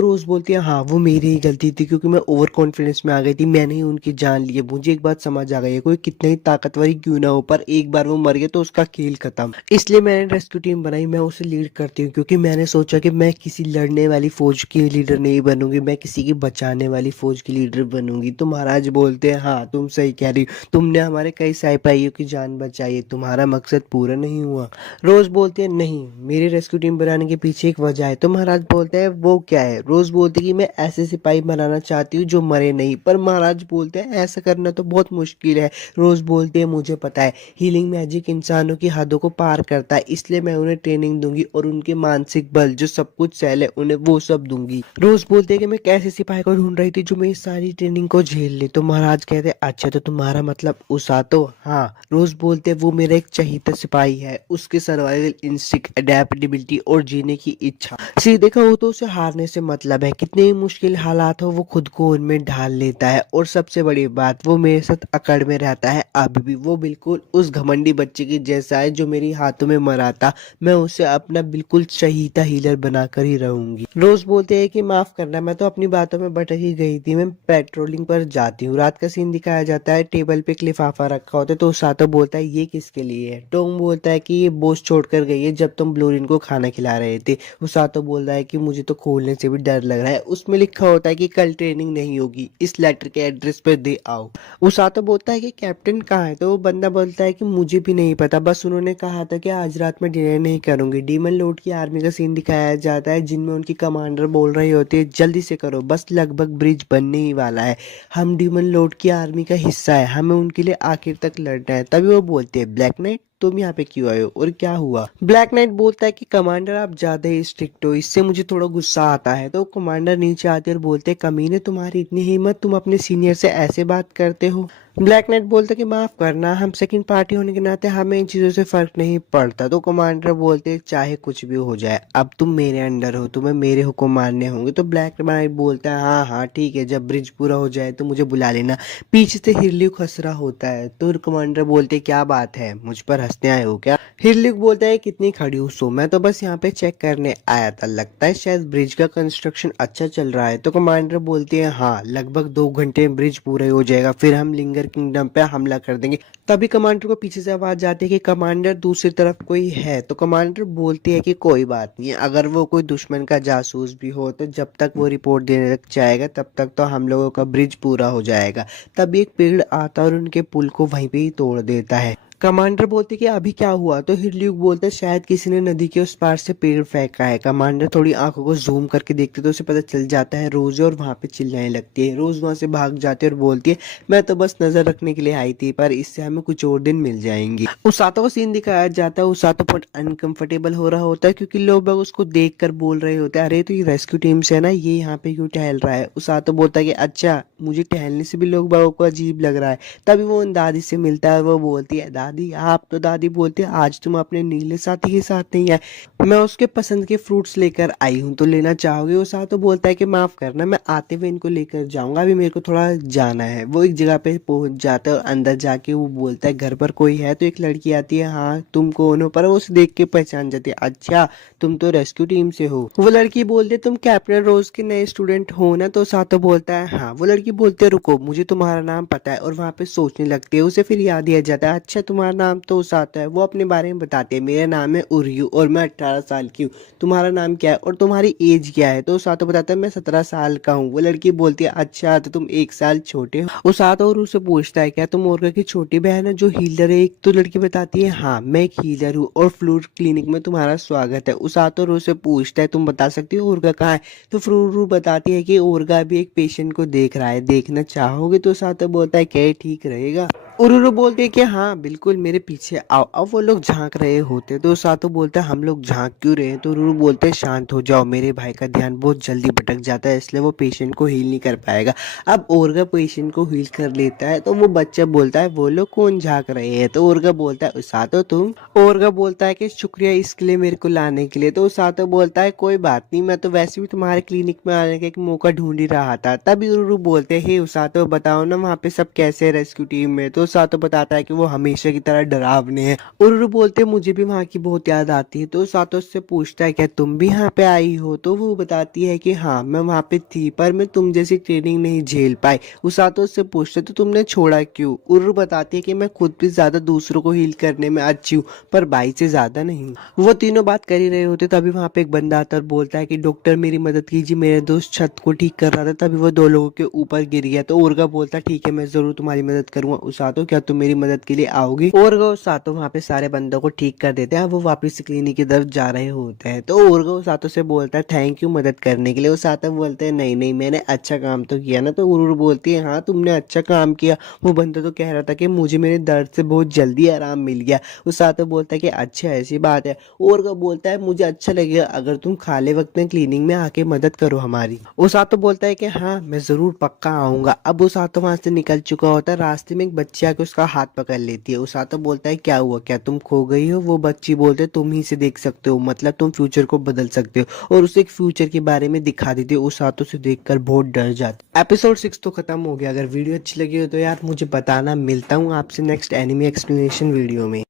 रोज बोलती है हाँ वो मेरी ही गलती थी क्योंकि मैं ओवर कॉन्फिडेंस में आ गई थी, थी, मैंने ही उनकी जान ली है। मुझे एक बात समझ आ गई है, कोई कितना ही ताकतवर ही क्यों ना हो, पर एक बार वो मर गया तो उसका खेल खत्म। इसलिए मैंने रेस्क्यू टीम बनाई, मैं उसे लीड करती हूँ, क्योंकि मैंने सोचा कि मैं किसी लड़ने वाली फौज की लीडर नहीं बनूंगी, मैं किसी की बचाने वाली फौज की लीडर बनूंगी। तो महाराज बोलते हैं हाँ तुम सही कह रही हो, तुमने हमारे कई सिपाहियों की जान बचाई है, तुम्हारा मकसद पूरा नहीं हुआ। रोज बोलते हैं नहीं, मेरी रेस्क्यू टीम बनाने के पीछे एक वजह है। तो महाराज बोलते हैं वो क्या है। रोज बोलते हैं कि मैं ऐसे सिपाही बनाना चाहती हूँ जो मरे नहीं। पर महाराज बोलते हैं ऐसा करना तो बहुत मुश्किल है। रोज बोलते हैं मुझे पता है, हीलिंग मैजिक इंसानों की हदों को पार करता है, इसलिए मैं उन्हें ट्रेनिंग दूंगी और उनके मानसिक बल जो सब कुछ सहले उन्हें वो सब दूंगी। रोज बोलते हैं कि मैं कैसे सिपाही को ढूंढ रही थी जो मेरी सारी ट्रेनिंग को झेल ले। तो महाराज कहते हैं अच्छा तो तुम्हारा मतलब उसातो। हाँ। रोज बोलते हैं वो मेरा एक चहीता सिपाही है, उसके सर्वाइवल इंस्टिंक्ट, अडेप्टेबिलिटी और जीने की इच्छा। सीधे कहो तो उसे हारने से मतलब है, कितने ही मुश्किल हालात हो वो खुद को उनमें ढाल लेता है। और सबसे बड़ी बात, वो मेरे साथ अकड़ में रहता है अभी भी। वो बिल्कुल उस घमंडी बच्चे की जैसा है जो मेरी हाथों में मरा था। मैं उसे अपना बिल्कुल चहीता हीलर बनाकर ही रहूंगी। रोज बोलते हैं कि माफ करना, मैं तो अपनी बातों में भटक ही गई थी, मैं पेट्रोलिंग पर जाती हूँ। रात का सीन दिखाया जाता है, टेबल पे एक लिफाफा रखा होता है। तो सातो बोलता है ये किसके लिए है। टोंग बोलता है कि ये बोझ छोड़कर गई है जब तुम ब्लूरिन को खाना खिला रहे थे। उसातो बोल रहा है कि मुझे तो खोलने से भी डर लग रहा है, उसमें लिखा होता है कि कल ट्रेनिंग नहीं होगी, इस लेटर के एड्रेस पे दे आओ। उसातो बोलता है कि कैप्टन कहाँ है। तो वो बंदा बोलता है कि मुझे भी नहीं पता, बस उन्होंने कहा था कि आज रात में डिनर नहीं करूंगी। डीमन लॉर्ड की आर्मी का सीन दिखाया जाता है जिनमें उनकी कमांडर बोल रही होती है जल्दी से करो, बस लगभग ब्रिज बनने ही वाला है, हम डीमन लॉर्ड की आर्मी का हिस्सा है, हमें उनके लिए आखिर तक लड़ना है। तभी वो बोलते हैं ब्लैक नाइट तुम यहाँ पे क्यों आए हो और क्या हुआ। ब्लैक नाइट बोलता है कि कमांडर आप ज्यादा ही स्ट्रिक्ट हो, इससे मुझे थोड़ा गुस्सा आता है। तो कमांडर नीचे आते और बोलते कमीने तुम्हारी इतनी हिम्मत, तुम अपने सीनियर से ऐसे बात करते हो। ब्लैक नाइट बोलते कि माफ करना, हम सेकंड पार्टी होने के नाते हमें इन चीजों से फर्क नहीं पड़ता। तो कमांडर बोलते चाहे कुछ भी हो जाए अब तुम मेरे अंडर हो, तुम्हें मेरे हुक्म मानने होंगे। तो ब्लैक नाइट बोलता है हाँ हाँ ठीक है, जब ब्रिज पूरा हो जाए तो मुझे बुला लेना। पीछे से हिरल्यू हंस रहा होता है। तो कमांडर बोलते क्या बात है, मुझ पर हंसने आए हो क्या। हिरल्यू बोलता है कितनी खड़ी हूँ सो, मैं तो बस यहाँ पे चेक करने आया था, लगता है शायद ब्रिज का कंस्ट्रक्शन अच्छा चल रहा है। तो कमांडर बोलते हैं हाँ लगभग 2 घंटे में ब्रिज पूरा हो जाएगा, फिर हम लिंगर किंगडम पे हमला कर देंगे। तभी कमांडर को पीछे से आवाज आती है कि कमांडर दूसरी तरफ कोई है। तो कमांडर बोलती है कि कोई बात नहीं, अगर वो कोई दुश्मन का जासूस भी हो तो जब तक वो रिपोर्ट देने तक जाएगा तब तक तो हम लोगों का ब्रिज पूरा हो जाएगा। तब एक पेड़ आता और उनके पुल को वहीं पे ही तोड़ देता है। कमांडर बोलते कि अभी क्या हुआ। तो हिरल्यूक बोलते शायद किसी ने नदी के उस पार से पेड़ फेंका है। कमांडर थोड़ी आंखों को जूम करके देखते तो उसे पता चल जाता है रोज, और वहां पे चिल्लाने लगती है। रोज वहां से भाग जाती है और बोलती है मैं तो बस नजर रखने के लिए आई थी, पर इससे हमें कुछ और दिन मिल जाएंगे। उसातो का सीन दिखाया जाता है। उसातो बहुत अनकंफर्टेबल हो रहा होता है क्योंकि लोग बाग उसको देख कर बोल रहे होते हैं अरे तो ये रेस्क्यू टीम से है ना, ये यहाँ पे क्यों टहल रहा है। उसातो बोलता है कि अच्छा मुझे टहलने से भी लोग बागों को अजीब लग रहा है। तभी वो उन दादी से मिलता है। वो बोलती है दादी आप। तो दादी बोलती है आज तुम अपने नीले साथी के साथ नहीं है, मैं उसके पसंद के फ्रूट्स लेकर आई हूँ, तो लेना चाहोगे। वो साथ तो बोलता है कि माफ करना, मैं आते हुए इनको लेकर जाऊंगा, अभी मेरे को थोड़ा जाना है। वो एक जगह पे पहुंच जाता है और अंदर जाके वो बोलता है घर पर कोई है। तो एक लड़की आती है हाँ तुम कौन हो, पर वो उसे देख के पहचान जाती है अच्छा तुम तो रेस्क्यू टीम से हो। वो लड़की बोलती है तुम कैप्टन रोज के नए स्टूडेंट हो ना। तो सातो बोलता है हाँ। वो लड़की बोलती है रुको मुझे तुम्हारा नाम पता है, और वहां पे सोचने लगती है। उसे फिर याद दिया जाता है अच्छा तुम्हारा नाम तो उसातो है। वो अपने बारे में बताते हैं मेरा नाम है उर्यू और मैं 18 साल की हूँ, तुम्हारा नाम क्या है और तुम्हारी एज क्या है। तो उसातो बताता है मैं 17 साल का हूँ। वो लड़की बोलती है अच्छा तो तुम 1 साल छोटे हो। उसातो और उसे पूछता है क्या तुम ओरगा की छोटी बहन है जो हीलर है एक। तो लड़की बताती है हाँ मैं एक हीलर हूँ और फ्लूर क्लिनिक में तुम्हारा स्वागत है। उसातो और उसे पूछता है तुम बता सकती हो ओरगा कहाँ है। तो फ्रूरू बताती है कि ओरगा भी एक पेशेंट को देख रहा है, देखना चाहोगे। तो उसातो बोलता है क्या ठीक रहेगा। उरुरु बोलते हैं कि हाँ बिल्कुल मेरे पीछे आओ। अब वो लोग झांक रहे होते तो सातो बोलता है हम लोग झांक क्यों रहे हैं। तो उरुरु बोलते हैं शांत हो जाओ, मेरे भाई का ध्यान बहुत जल्दी भटक जाता है इसलिए वो पेशेंट को हील नहीं कर पाएगा। अब ओरगा पेशेंट को हील कर लेता है। तो वो बच्चा बोलता है वो लोग कौन झांक रहे हैं। तो ओरगा बोलता है सातो तुम। ओरगा बोलता है कि शुक्रिया इसके लिए मेरे को लाने के लिए। तो सातो बोलता है कोई बात नहीं, मैं तो वैसे भी तुम्हारे क्लिनिक में आने का एक मौका ढूंढ ही रहा था। तभी उरुरु बोलते हैं हे उसातो बताओ ना वहाँ पे सब कैसे है रेस्क्यू टीम में। तो उसातो बताता है कि वो हमेशा की तरह डरावने हैं। उरुरु बोलते मुझे भी वहाँ की बहुत याद आती है। तो उसातो उससे पूछता है क्या तुम भी यहाँ पे आई हो? तो वो बताती है कि हाँ मैं वहाँ पे थी, पर मैं तुम जैसी ट्रेनिंग नहीं झेल पाई। उसातो उससे पूछते तो तुमने छोड़ा क्यों? उरुरु बताती है कि मैं खुद भी ज्यादा दूसरों को हील करने में अच्छी हूँ, पर भाई से ज्यादा नहीं। वो तीनों बात कर ही रहे होते तभी वहाँ पे एक बंदा आता और बोलता है कि डॉक्टर मेरी मदद कीजिए, मेरे दोस्त छत को ठीक कर रहा था, तभी वो दो लोगों के ऊपर गिर गया। तो ओरगा बोलता ठीक है मैं जरूर तुम्हारी मदद करूंगा। उसातो क्या तुम मेरी मदद के लिए आओगे? ओरगा और उसातो वहाँ पे सारे बंदों को ठीक कर देते हैं। वो वापस क्लिनिक की तरफ जा रहे होते हैं। तो ओरगा उसातो से बोलता है थैंक यू मदद करने के लिए। उसातो बोलते हैं नहीं नहीं मैंने अच्छा काम तो किया ना। तो उरुरु बोलती है हाँ तुमने अच्छा काम किया। वो बंदा तो कह रहा था कि मुझे मेरे दर्द से बहुत जल्दी आराम मिल गया। उसातो बोलता है कि अच्छा ऐसी बात है। ओरगा बोलता है मुझे अच्छा लगेगा अगर तुम खाली वक्त में क्लीनिंग में आके मदद करो हमारी। उसातो बोलता है कि हाँ मैं जरूर पक्का आऊंगा। अब उसातो वहां से निकल चुका होता है। रास्ते में एक बच्ची आके उसका हाथ पकड़ लेती है। उसातो बोलता है क्या हुआ, क्या तुम खो गई हो? वो बच्ची बोलते तुम ही से देख सकते हो, मतलब तुम फ्यूचर को बदल सकते हो, और उसे एक फ्यूचर के बारे में दिखा देती है। उसातो से देखकर बहुत डर जाता है। एपिसोड 6 तो खत्म हो गया। अगर वीडियो अच्छी लगी हो तो यार मुझे बताना। मिलता हूँ आपसे नेक्स्ट एनिमे एक्सप्लेनेशन वीडियो में।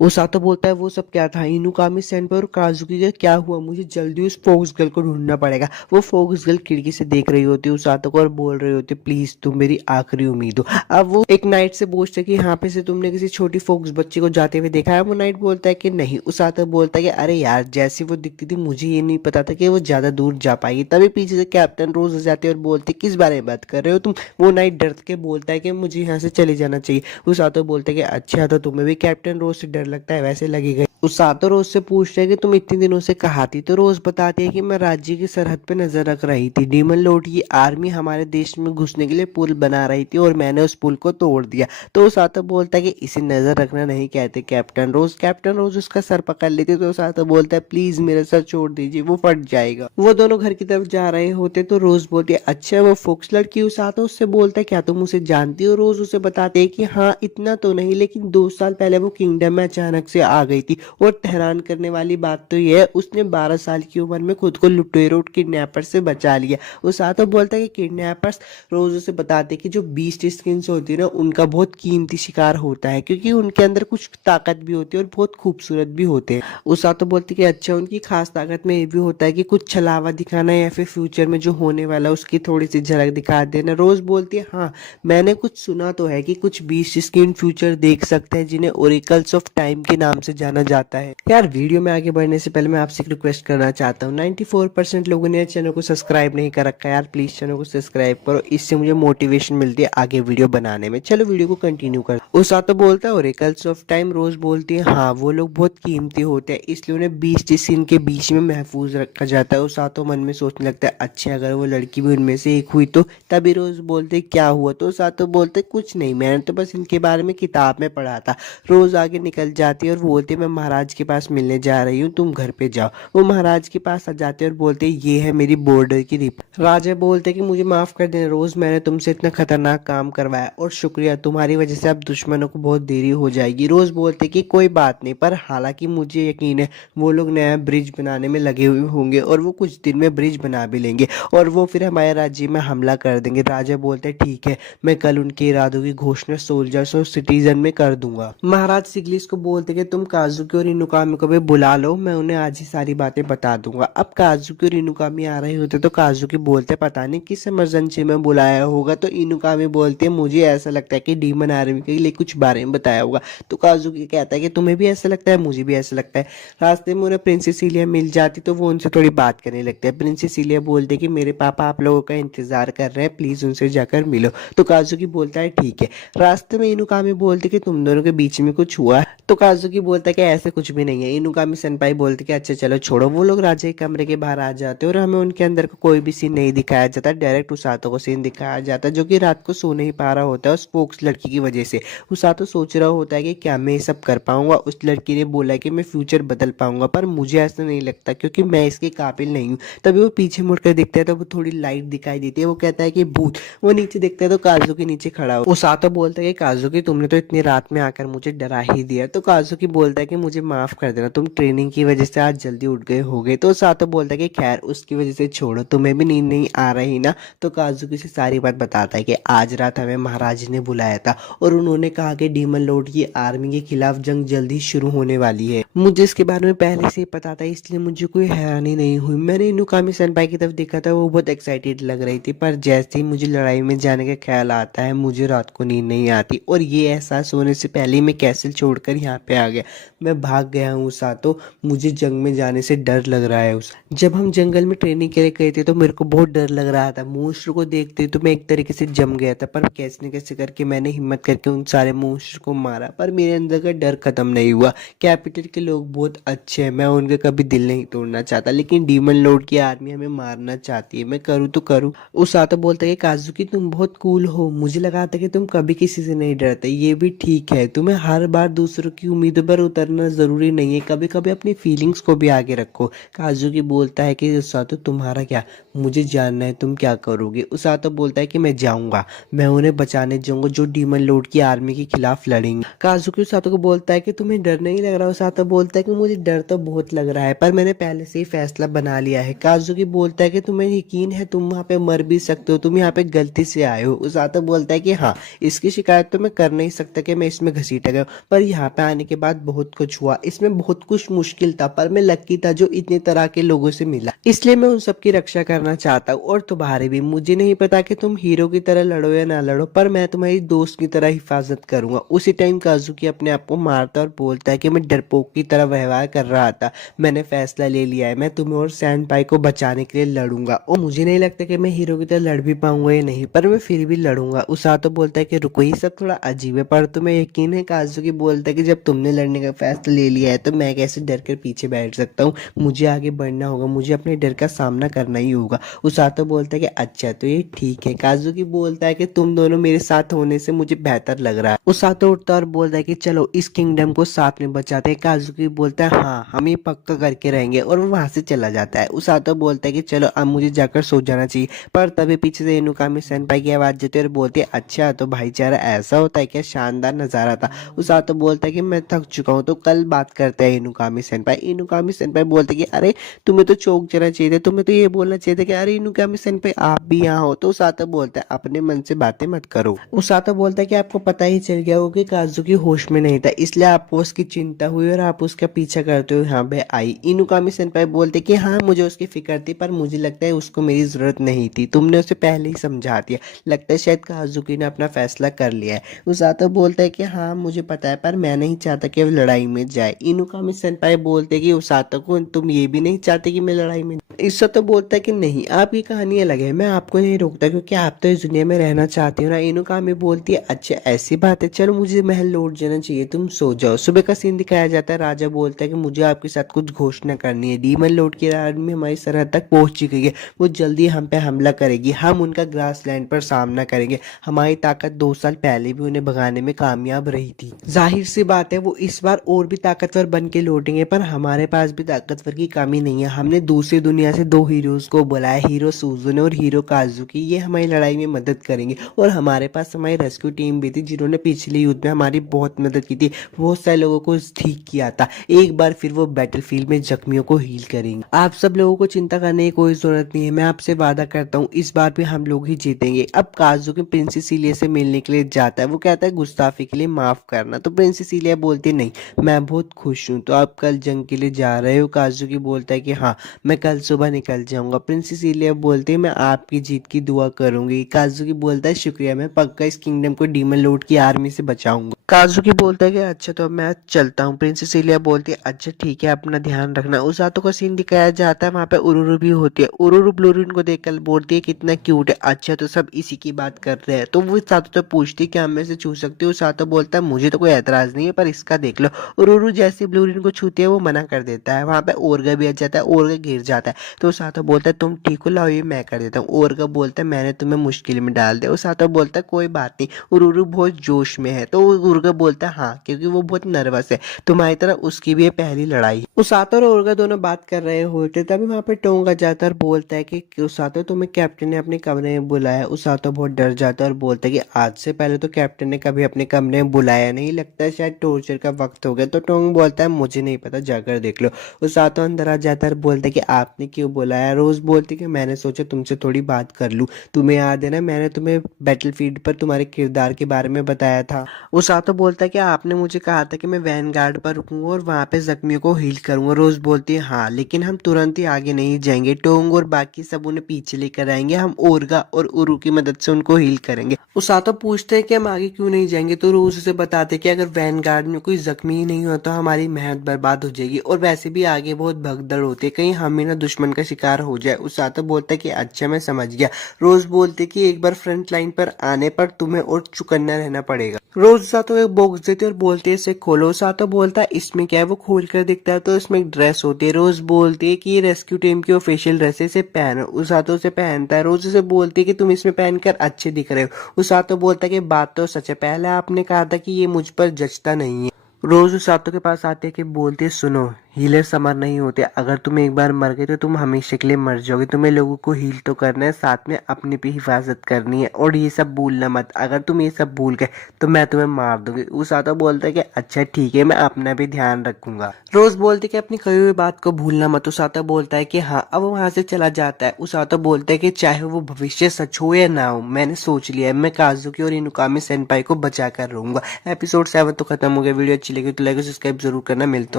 उसातो बोलता है वो सब क्या था? इनुकामी सेंपै और काजुकी का क्या हुआ? मुझे जल्दी उस फोक्स गर्ल को ढूंढना पड़ेगा। वो फोक्स गर्ल खिड़की से देख रही होती है उसातो को और बोल रही होती है प्लीज तुम मेरी आखिरी उम्मीद हो। अब वो एक नाइट से पूछते कि यहाँ पे से तुमने किसी छोटी फोक्स बच्ची को जाते हुए देखा है? वो नाइट बोलता है कि नहीं। उसातो बोलता है कि अरे यार जैसी वो दिखती थी मुझे ये नहीं पता था कि वो ज्यादा दूर जा पाएगी। तभी पीछे से कैप्टन रोज आ जाते और बोलते किस बारे में बात कर रहे हो तुम? वो नाइट डर के बोलता है कि मुझे यहाँ से चले जाना चाहिए। उसातो बोलता है कि अच्छा तो तुम्हें भी कैप्टन रोज से डर लगता है, वैसे लगेगा। उसातो रोज से पूछता है कि तुम इतने दिनों से कहाँ थी? तो रोज बताती है कि मैं राज्य की सरहद पे नजर रख रही थी। डीमन लॉर्ड की आर्मी हमारे देश में घुसने के लिए पुल बना रही थी और मैंने उस पुल को तोड़ दिया। तो उसातो बोलता है कि इसे नजर रखना नहीं कहते कैप्टन रोज। कैप्टन रोज उसका सर पकड़ लेती तो उसातो बोलता है प्लीज मेरा सर छोड़ दीजिए, वो फट जाएगा। वो दोनों घर की तरफ जा रहे होते तो रोज बोलती है अच्छा वो फोक्स लड़की? उसातो उससे बोलता है क्या तुम उसे जानती हो? रोज उसे बताते है कि हाँ इतना तो नहीं, लेकिन 2 साल पहले वो किंगडम में अचानक से आ गई थी। और हैरान करने वाली बात तो यह है उसने 12 साल की उम्र में खुद को लुटेरों किडनैपर से बचा लिया। उसातो बोलता है कि किडनैपर्स रोज उसे बताते कि जो बीस्ट स्किन्स होती है ना उनका बहुत कीमती शिकार होता है, क्योंकि उनके अंदर कुछ ताकत भी होती है और बहुत खूबसूरत भी होते हैं। उसातो बोलती कि अच्छा उनकी खास ताकत में ये भी होता है कि कुछ छलावा दिखाना या फिर फ्यूचर में जो होने वाला उसकी थोड़ी सी झलक दिखा देना। रोज बोलती है हाँ मैंने कुछ सुना तो है कि कुछ बीस्ट स्किन फ्यूचर देख सकते हैं जिन्हें ओरिकल्स ऑफ टाइम के नाम से जाना जाता है। यार वीडियो में आगे बढ़ने से पहले मैं आपसे एक रिक्वेस्ट करना चाहता हूँ। 94% लोगों ने चैनल को सब्सक्राइब नहीं कर रखा है यार, प्लीज चैनल को सब्सक्राइब करो, इससे मुझे मोटिवेशन मिलती है आगे वीडियो बनाने में। चलो वीडियो को कंटिन्यू कर। उसातो बोलता है ओरेकल्स ऑफ टाइम। रोज बोलती है हाँ वो लोग बहुत कीमती होते हैं इसलिए उन्हें 20 सीन के बीच में महफूज रखा जाता है। उसातो मन में सोचने लगता है अच्छा अगर वो लड़की भी उनमें से एक हुई तो? तभी रोज बोलते क्या हुआ? तो उसातो बोलते कुछ नहीं, मैंने तो बस इनके बारे में किताब में पढ़ा था। रोज आगे निकल जाती है और बोलती मैं महाराज के पास मिलने जा रही हूँ, तुम घर पे जाओ। वो महाराज के पास आ जाते और बोलते ये है मेरी बॉर्डर की रिपोर्ट। राजा बोलते कि मुझे माफ कर देना रोज, मैंने तुमसे इतना खतरनाक काम करवाया और शुक्रिया, तुम्हारी वजह से अब दुश्मनों को बहुत देरी हो जाएगी। रोज बोलते कि कोई बात नहीं, पर हालांकि मुझे यकीन है वो लोग नया ब्रिज बनाने में लगे हुए होंगे और वो कुछ दिन में ब्रिज बना भी लेंगे और वो फिर हमारे राज्य में हमला कर देंगे। राजा बोलते ठीक है मैं कल उनके इरादों की घोषणा सोल्जर्स और सिटीजन में कर दूंगा। महाराज सिगलिस को बोलते कि तुम काजुकी और इनुकामी को भी बुला लो, मैं उन्हें आज ही सारी बातें बता दूंगा। अब काजुकी और इनुकामी आ रहे होते तो काजुकी बोलते पता नहीं किस इमरजेंसी में बुलाया होगा। तो इनुकामी बोलते मुझे ऐसा लगता है कि डीमन आर्मी के लिए कुछ बारे में बताया होगा। तो काजुकी कहता है कि तुम्हें भी ऐसा लगता है? मुझे भी ऐसा लगता है। रास्ते में उन्हें प्रिंसेस इलिया मिल जाती तो वो उनसे थोड़ी बात करने लगते हैं। प्रिंसेस इलिया बोलते कि मेरे पापा आप लोगों का इंतजार कर रहे हैं, प्लीज उनसे जाकर मिलो। तो काजुकी बोलता है ठीक है। रास्ते में इनुकामी बोलते कि तुम दोनों के बीच में कुछ हुआ? तो काजुकी बोलता है कि ऐसे कुछ भी नहीं है। इनुकामी सेनपाई बोलते कि अच्छा चलो छोड़ो। वो लोग राजा के कमरे के बाहर आ जाते हैं और हमें उनके अंदर का कोई भी सीन नहीं दिखाया जाता, डायरेक्ट उसातो को सीन दिखाया जाता है जो कि रात को सो नहीं पा रहा होता है उस फोक्स लड़की की वजह से। उसातो सोच रहा होता है कि क्या मैं ये सब कर पाऊंगा? उस लड़की ने बोला कि मैं फ्यूचर बदल पाऊंगा, पर मुझे ऐसा नहीं लगता क्योंकि मैं इसके काबिल नहीं हूँ। तभी वो पीछे मुड़कर देखता है तो वो थोड़ी लाइट दिखाई देती है। वो कहता है कि भूत। वो नीचे देखता है तो काजुकी नीचे खड़ा हो। उसातो बोलता है कि काजुकी तुमने तो इतनी रात में आकर मुझे डरा ही दिया। तो काजुकी बोलता है कि मुझे मुझे माफ़ कर देना, तुम ट्रेनिंग की वजह से आज जल्दी उठ गए होगे। तो सातो बोलता है कि खैर उसकी वजह से छोड़ो, तुम्हें भी नींद नहीं आ रही ना। तो काजुकी से सारी बात बताता है कि आज रात हमें महाराज ने बुलाया था और उन्होंने कहा कि डीमन लॉर्ड की आर्मी के खिलाफ जंग जल्दी शुरू होने वाली है। मुझे इसके बारे में पहले से ही पता था, इसलिए मुझे कोई हैरानी नहीं हुई। मैंने इनुकामी सेनपाई की तरफ देखा था, वो बहुत एक्साइटेड लग रही थी, पर जैसे ही मुझे लड़ाई में जाने का ख्याल आता है मुझे रात को नींद नहीं आती। और ये एहसास होने से पहले ही मैं कैसल छोड़कर यहाँ पे आ गया। मैं भाग गया हूँ सातो, मुझे जंग में जाने से डर लग रहा है। उस जब हम जंगल में ट्रेनिंग के लिए गए थे तो मेरे को बहुत डर लग रहा था। मॉन्स्टर को देखते तो मैं एक तरीके से जम गया था, पर कैसे न कैसे करके मैंने हिम्मत करके उन सारे मॉन्स्टर को मारा, पर मेरे अंदर का डर खत्म नहीं हुआ। कैपिटल के लोग बहुत अच्छे हैं, मैं उनका कभी दिल नहीं तोड़ना चाहता, लेकिन डीमन लॉर्ड की आर्मी हमें मारना चाहती है, मैं करूँ तो करूँ। उसातो बोलता है कि काजुकी तुम बहुत कूल हो, मुझे लगा था कि तुम कभी किसी से नहीं डरते। ये भी ठीक है, तुम्हें हर बार दूसरों की उम्मीदों पर उतरना जरूरी नहीं है, कभी कभी अपनी फीलिंग्स को भी आगे रखो। काजुकी बोलता है कि उसातो तुम्हारा क्या, मुझे जानना है तुम क्या करोगे। उसातो बोलता है कि मैं जाऊंगा, मैं उन्हें बचाने जाऊंगा जो डीमन लॉर्ड की आर्मी के खिलाफ लड़ेंगे। काजुकी उसातो को बोलता है कि तुम्हें डर नहीं लग रहा। उसातो बोलता है कि मुझे डर तो बहुत लग रहा है, पर मैंने पहले से ही फैसला बना लिया है। काजुकी बोलता है कि तुम्हें यकीन है तुम वहाँ पे मर भी सकते हो, तुम यहाँ पे गलती से आए हो। उसातो बोलता है कि हाँ, इसकी शिकायत तो मैं कर नहीं सकता कि मैं इसमें घसीटा गया, पर यहाँ पे आने के बाद बहुत कुछ हुआ, इसमें बहुत कुछ मुश्किल था, पर मैं लकी था जो इतने तरह के लोगों से मिला, इसलिए मैं उन सबकी रक्षा करना चाहता हूँ। और तुम्हारे भी, मुझे नहीं पता कि तुम हीरो की तरह लड़ो या ना लड़ो, पर मैं तुम्हारी दोस्त की तरह हिफाजत करूंगा। उसी टाइम काजुकी अपने आप को मारता और बोलता है कि मैं डरपोक की तरह व्यवहार कर रहा था, मैंने फैसला ले लिया है, मैं तुम्हें और सैनपाई को बचाने के लिए लड़ूंगा। और मुझे नहीं लगता कि मैं हीरो की तरह लड़ भी पाऊंगा या नहीं, पर मैं फिर भी लड़ूंगा। उसातो बोलता है कि रुको, ये सब थोड़ा अजीब है, पर तुम्हें यकीन है। काजुकी बोलता है कि जब तुमने लड़ने का फैसला ले लिया है तो मैं कैसे डर कर पीछे बैठ सकता हूँ, मुझे आगे बढ़ना होगा, मुझे अपने डर का सामना करना ही होगा। उसातो बोलता है कि अच्छा तो ये ठीक है। काजुकी बोलता है कि तुम दोनों मेरे साथ होने से मुझे बेहतर लग रहा है। उसातो उठता और बोलता है कि चलो इस किंगडम को साथ में बचाते हैं। काजुकी बोलता है हाँ, हम ये पक्का करके रहेंगे, और वो वहां से चला जाता है। उसातो बोलता है कि चलो अब मुझे जाकर सो जाना चाहिए, पर तभी पीछे से इनुकामी सेनपाई की आवाज देती है और बोलती है अच्छा तो भाईचारा ऐसा होता है क्या, शानदार नजारा था। उसातो बोलता है कि मैं थक चुका हूँ, तो कल बात करते हैं इनुकामी सेनपाई। इनुकामी सेनपाई बोलते कि अरे तुम्हें तो चौंक जाना चाहिए था, तुम्हें तो ये बोलना चाहिए था कि अरे इनुकामी सेनपाई आप भी यहाँ हो। तो उसातो बोलता है अपने मन से बातें मत करो। उसातो बोलता है कि आपको पता ही चल गया हो कि काजुकी होश में नहीं था, इसलिए आपको उसकी चिंता हुई और आप उसका पीछा करते हुए यहाँ पे आई। इनुकामी सेनपाई बोलते कि हाँ मुझे उसकी फिक्र थी, पर मुझे लगता है उसको मेरी जरूरत नहीं थी, तुमने उसे पहले ही समझा दिया, लगता है शायद काजुकी ने अपना फैसला कर लिया है। उसातो बोलता है कि हाँ मुझे पता है, पर मैं नहीं चाहता कि वो लड़ाई में जाए। इनुकामी सेनपाई बोलते कि उसातो को तुम ये भी नहीं चाहते कि मैं लड़ाई में। उसातो बोलता है कि नहीं, आपकी कहानी अलग है, मैं आपको नहीं रोकता क्योंकि आप तो इस दुनिया में रहना चाहते हो ना। इनुकामी बोलती है अच्छा ऐसी बात है, चलो मुझे महल लौट जाना चाहिए, तुम सो जाओ। सुबह का सीन दिखाया जाता है। राजा बोलता है कि मुझे आपके साथ कुछ घोषणा करनी है, डीमन लॉर्ड की आर्मी हमारी सरहद तक पहुंच चुकी है, वो जल्दी हम पे हमला करेगी, हम उनका ग्रास लैंड पर सामना करेंगे। हमारी ताकत 2 साल पहले भी उन्हें भगाने में कामयाब रही थी, जाहिर सी बात है वो इस बार और भी ताकतवर बन के लौटेंगे, पर हमारे पास भी ताकतवर की कमी नहीं है। हमने दूसरी दुनिया से 2 हीरोज को बुलाया, हीरो सुजुने और हीरो काजुकी, ये हमारी लड़ाई में मदद करेंगे। और हमारे पास हमारी रेस्क्यू टीम भी थी जिन्होंने पिछले युद्ध में हमारी बहुत मदद की थी, बहुत सारे लोगों को ठीक किया था। एक बार फिर वो बैटलफील्ड में जख्मियों को हील करेंगे। आप सब लोगों को चिंता करने की कोई जरूरत नहीं है, मैं आपसे वादा करता हूँ इस बार भी हम लोग ही जीतेंगे। अब काजुकी प्रिंसेस इलिया से मिलने के लिए जाता है, वो कहता है गुस्ताफी के लिए माफ करना। तो प्रिंसेस इलिया बोलती नहीं, मैं बहुत खुश हूँ। तो आप कल जंग के लिए जा रहे हो? काजुकी बोलता है कि हाँ, मैं कल सुबह निकल जाऊंगा। प्रिंसेस इलिया बोलती है मैं आपकी जीत की दुआ करूंगी। काजुकी बोलता है शुक्रिया, मैं पक्का इस किंगडम को डीमन लॉर्ड की आर्मी से बचाऊंगा। काजुकी बोलता है कि अच्छा तो मैं चलता हूँ। प्रिंसेस इलिया बोलती है अच्छा ठीक है, अपना ध्यान रखना। उसातो का सीन दिखाया जाता है, वहाँ पे उरुरु भी होती है। उरुरु ब्लूरिन को देखकर बोलती है कितना क्यूट है। अच्छा तो सब इसी की बात कर रहे हैं। तो वो उसातो तो पूछती है क्या हम में से छू सकती हो? उसातो बोलता है मुझे तो कोई एतराज नहीं है, पर इसका देख लो। उरुरु जैसे ब्लूरिन को छूती है वो मना कर देता है। वहाँ पे ओरगा भी आ जाता है, ओरगा गिर जाता है। तो उसातो बोलता है तुम ठीक हो, लाओ ये मैं कर देता हूँ। ओरगा बोलता है मैंने तुम्हें मुश्किल में डाल दिया। उसातो बोलता है कोई बात नहीं, उरुरु बहुत जोश में है। तो उरुगा बोलता है हाँ, क्योंकि वो बहुत नर्वस है, तुम्हारी तरह उसकी भी ये पहली लड़ाई है। उसातो और ओरगा दोनों बात कर रहे होते तभी वहां पे टोंगा जाता है और बोलता है कि उसातो तुम्हें कैप्टन ने अपने कमरे में बुलाया। उसातो बहुत डर जाता है और बोलता है कि आज से पहले तो कैप्टन ने कभी अपने कमरे में बुलाया नहीं, लगता है शायद टॉर्चर का वक्त हो गया। तो टोंग बोलता है मुझे नहीं पता, जाकर देख लो। उसातो अंदर आ जाता है और बोलता है कि आपने क्यों बुलाया। रोज बोलती है कि मैंने सोचा तुमसे थोड़ी बात कर लूं, तुम्हें याद है ना मैंने तुम्हें बैटलफील्ड पर तुम्हारे किरदार के बारे में बताया था। उसातो बोलता है कि आपने मुझे कहा था कि मैं वैनगार्ड पर रुकूंगा और वहां पे जख्मियों को हील करूंगा। रोज बोलती है हाँ, लेकिन हम तुरंत ही आगे नहीं जाएंगे, टोंग और बाकी सब उन्हें पीछे लेकर आएंगे, हम ओरगा और उरु की मदद से उनको हील करेंगे। उसातो पूछते हैं कि हम आगे क्यों नहीं जाएंगे। तो रोज उसे बताते हैं कि अगर वैनगार्ड में कोई जख्मी ही नहीं होता तो हमारी मेहनत बर्बाद हो जाएगी, और वैसे भी आगे बहुत भगदड़ होती है, कहीं हम ही ना दुश्मन का शिकार हो जाए। उसातो बोलता है कि अच्छा मैं समझ गया। रोज बोलते कि एक बार फ्रंट लाइन पर आने पर तुम्हें और चुकन्ना रहना पड़ेगा। रोज सातो एक बॉक्स देती है और बोलती है इसे खोलो। सातो बोलता है इसमें क्या है। वो खोल कर दिखता है तो इसमें एक ड्रेस होती है। रोज बोलती है कि ये रेस्क्यू टीम की ऑफिशियल ड्रेस है, इसे पहनो। उसातो उसे पहनता है। रोज उसे बोलती है कि तुम इसमें पहनकर अच्छे दिख रहे हो। उसातो बोलता है कि बात तो सच है, पहले आपने कहा था कि ये मुझ पर जचता नहीं है। रोज उसातो के पास आते कि बोलती है सुनो, हीलर समर नहीं होते, अगर तुम एक बार मर गए तो तुम हमेशा के लिए मर जाओगे, तुम्हें लोगों को हील तो करना है, साथ में अपनी भी हिफाजत करनी है, और ये सब भूलना मत, अगर तुम ये सब भूल गए तो मैं तुम्हें मार दूंगी। उसातो बोलता है कि अच्छा ठीक है, मैं अपना भी ध्यान रखूंगा। रोज बोलती है कि अपनी कही हुई बात को भूलना मत। उसातो बोलता है कि हाँ। अब वहां से चला जाता है। उसातो बोलता है कि चाहे वो भविष्य सच हो या ना हो, मैंने सोच लिया है, मैं काजुकी और इनुकामी सेनपाई को बचा कर रहूंगा। एपिसोड 7 तो खत्म हो गया। वीडियो अच्छी लगी तो लाइक और सब्सक्राइब जरूर करना। मिलता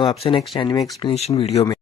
हूँ आपसे नेक्स्ट एनिमे एक्सप्लेनेशन वीडियो में।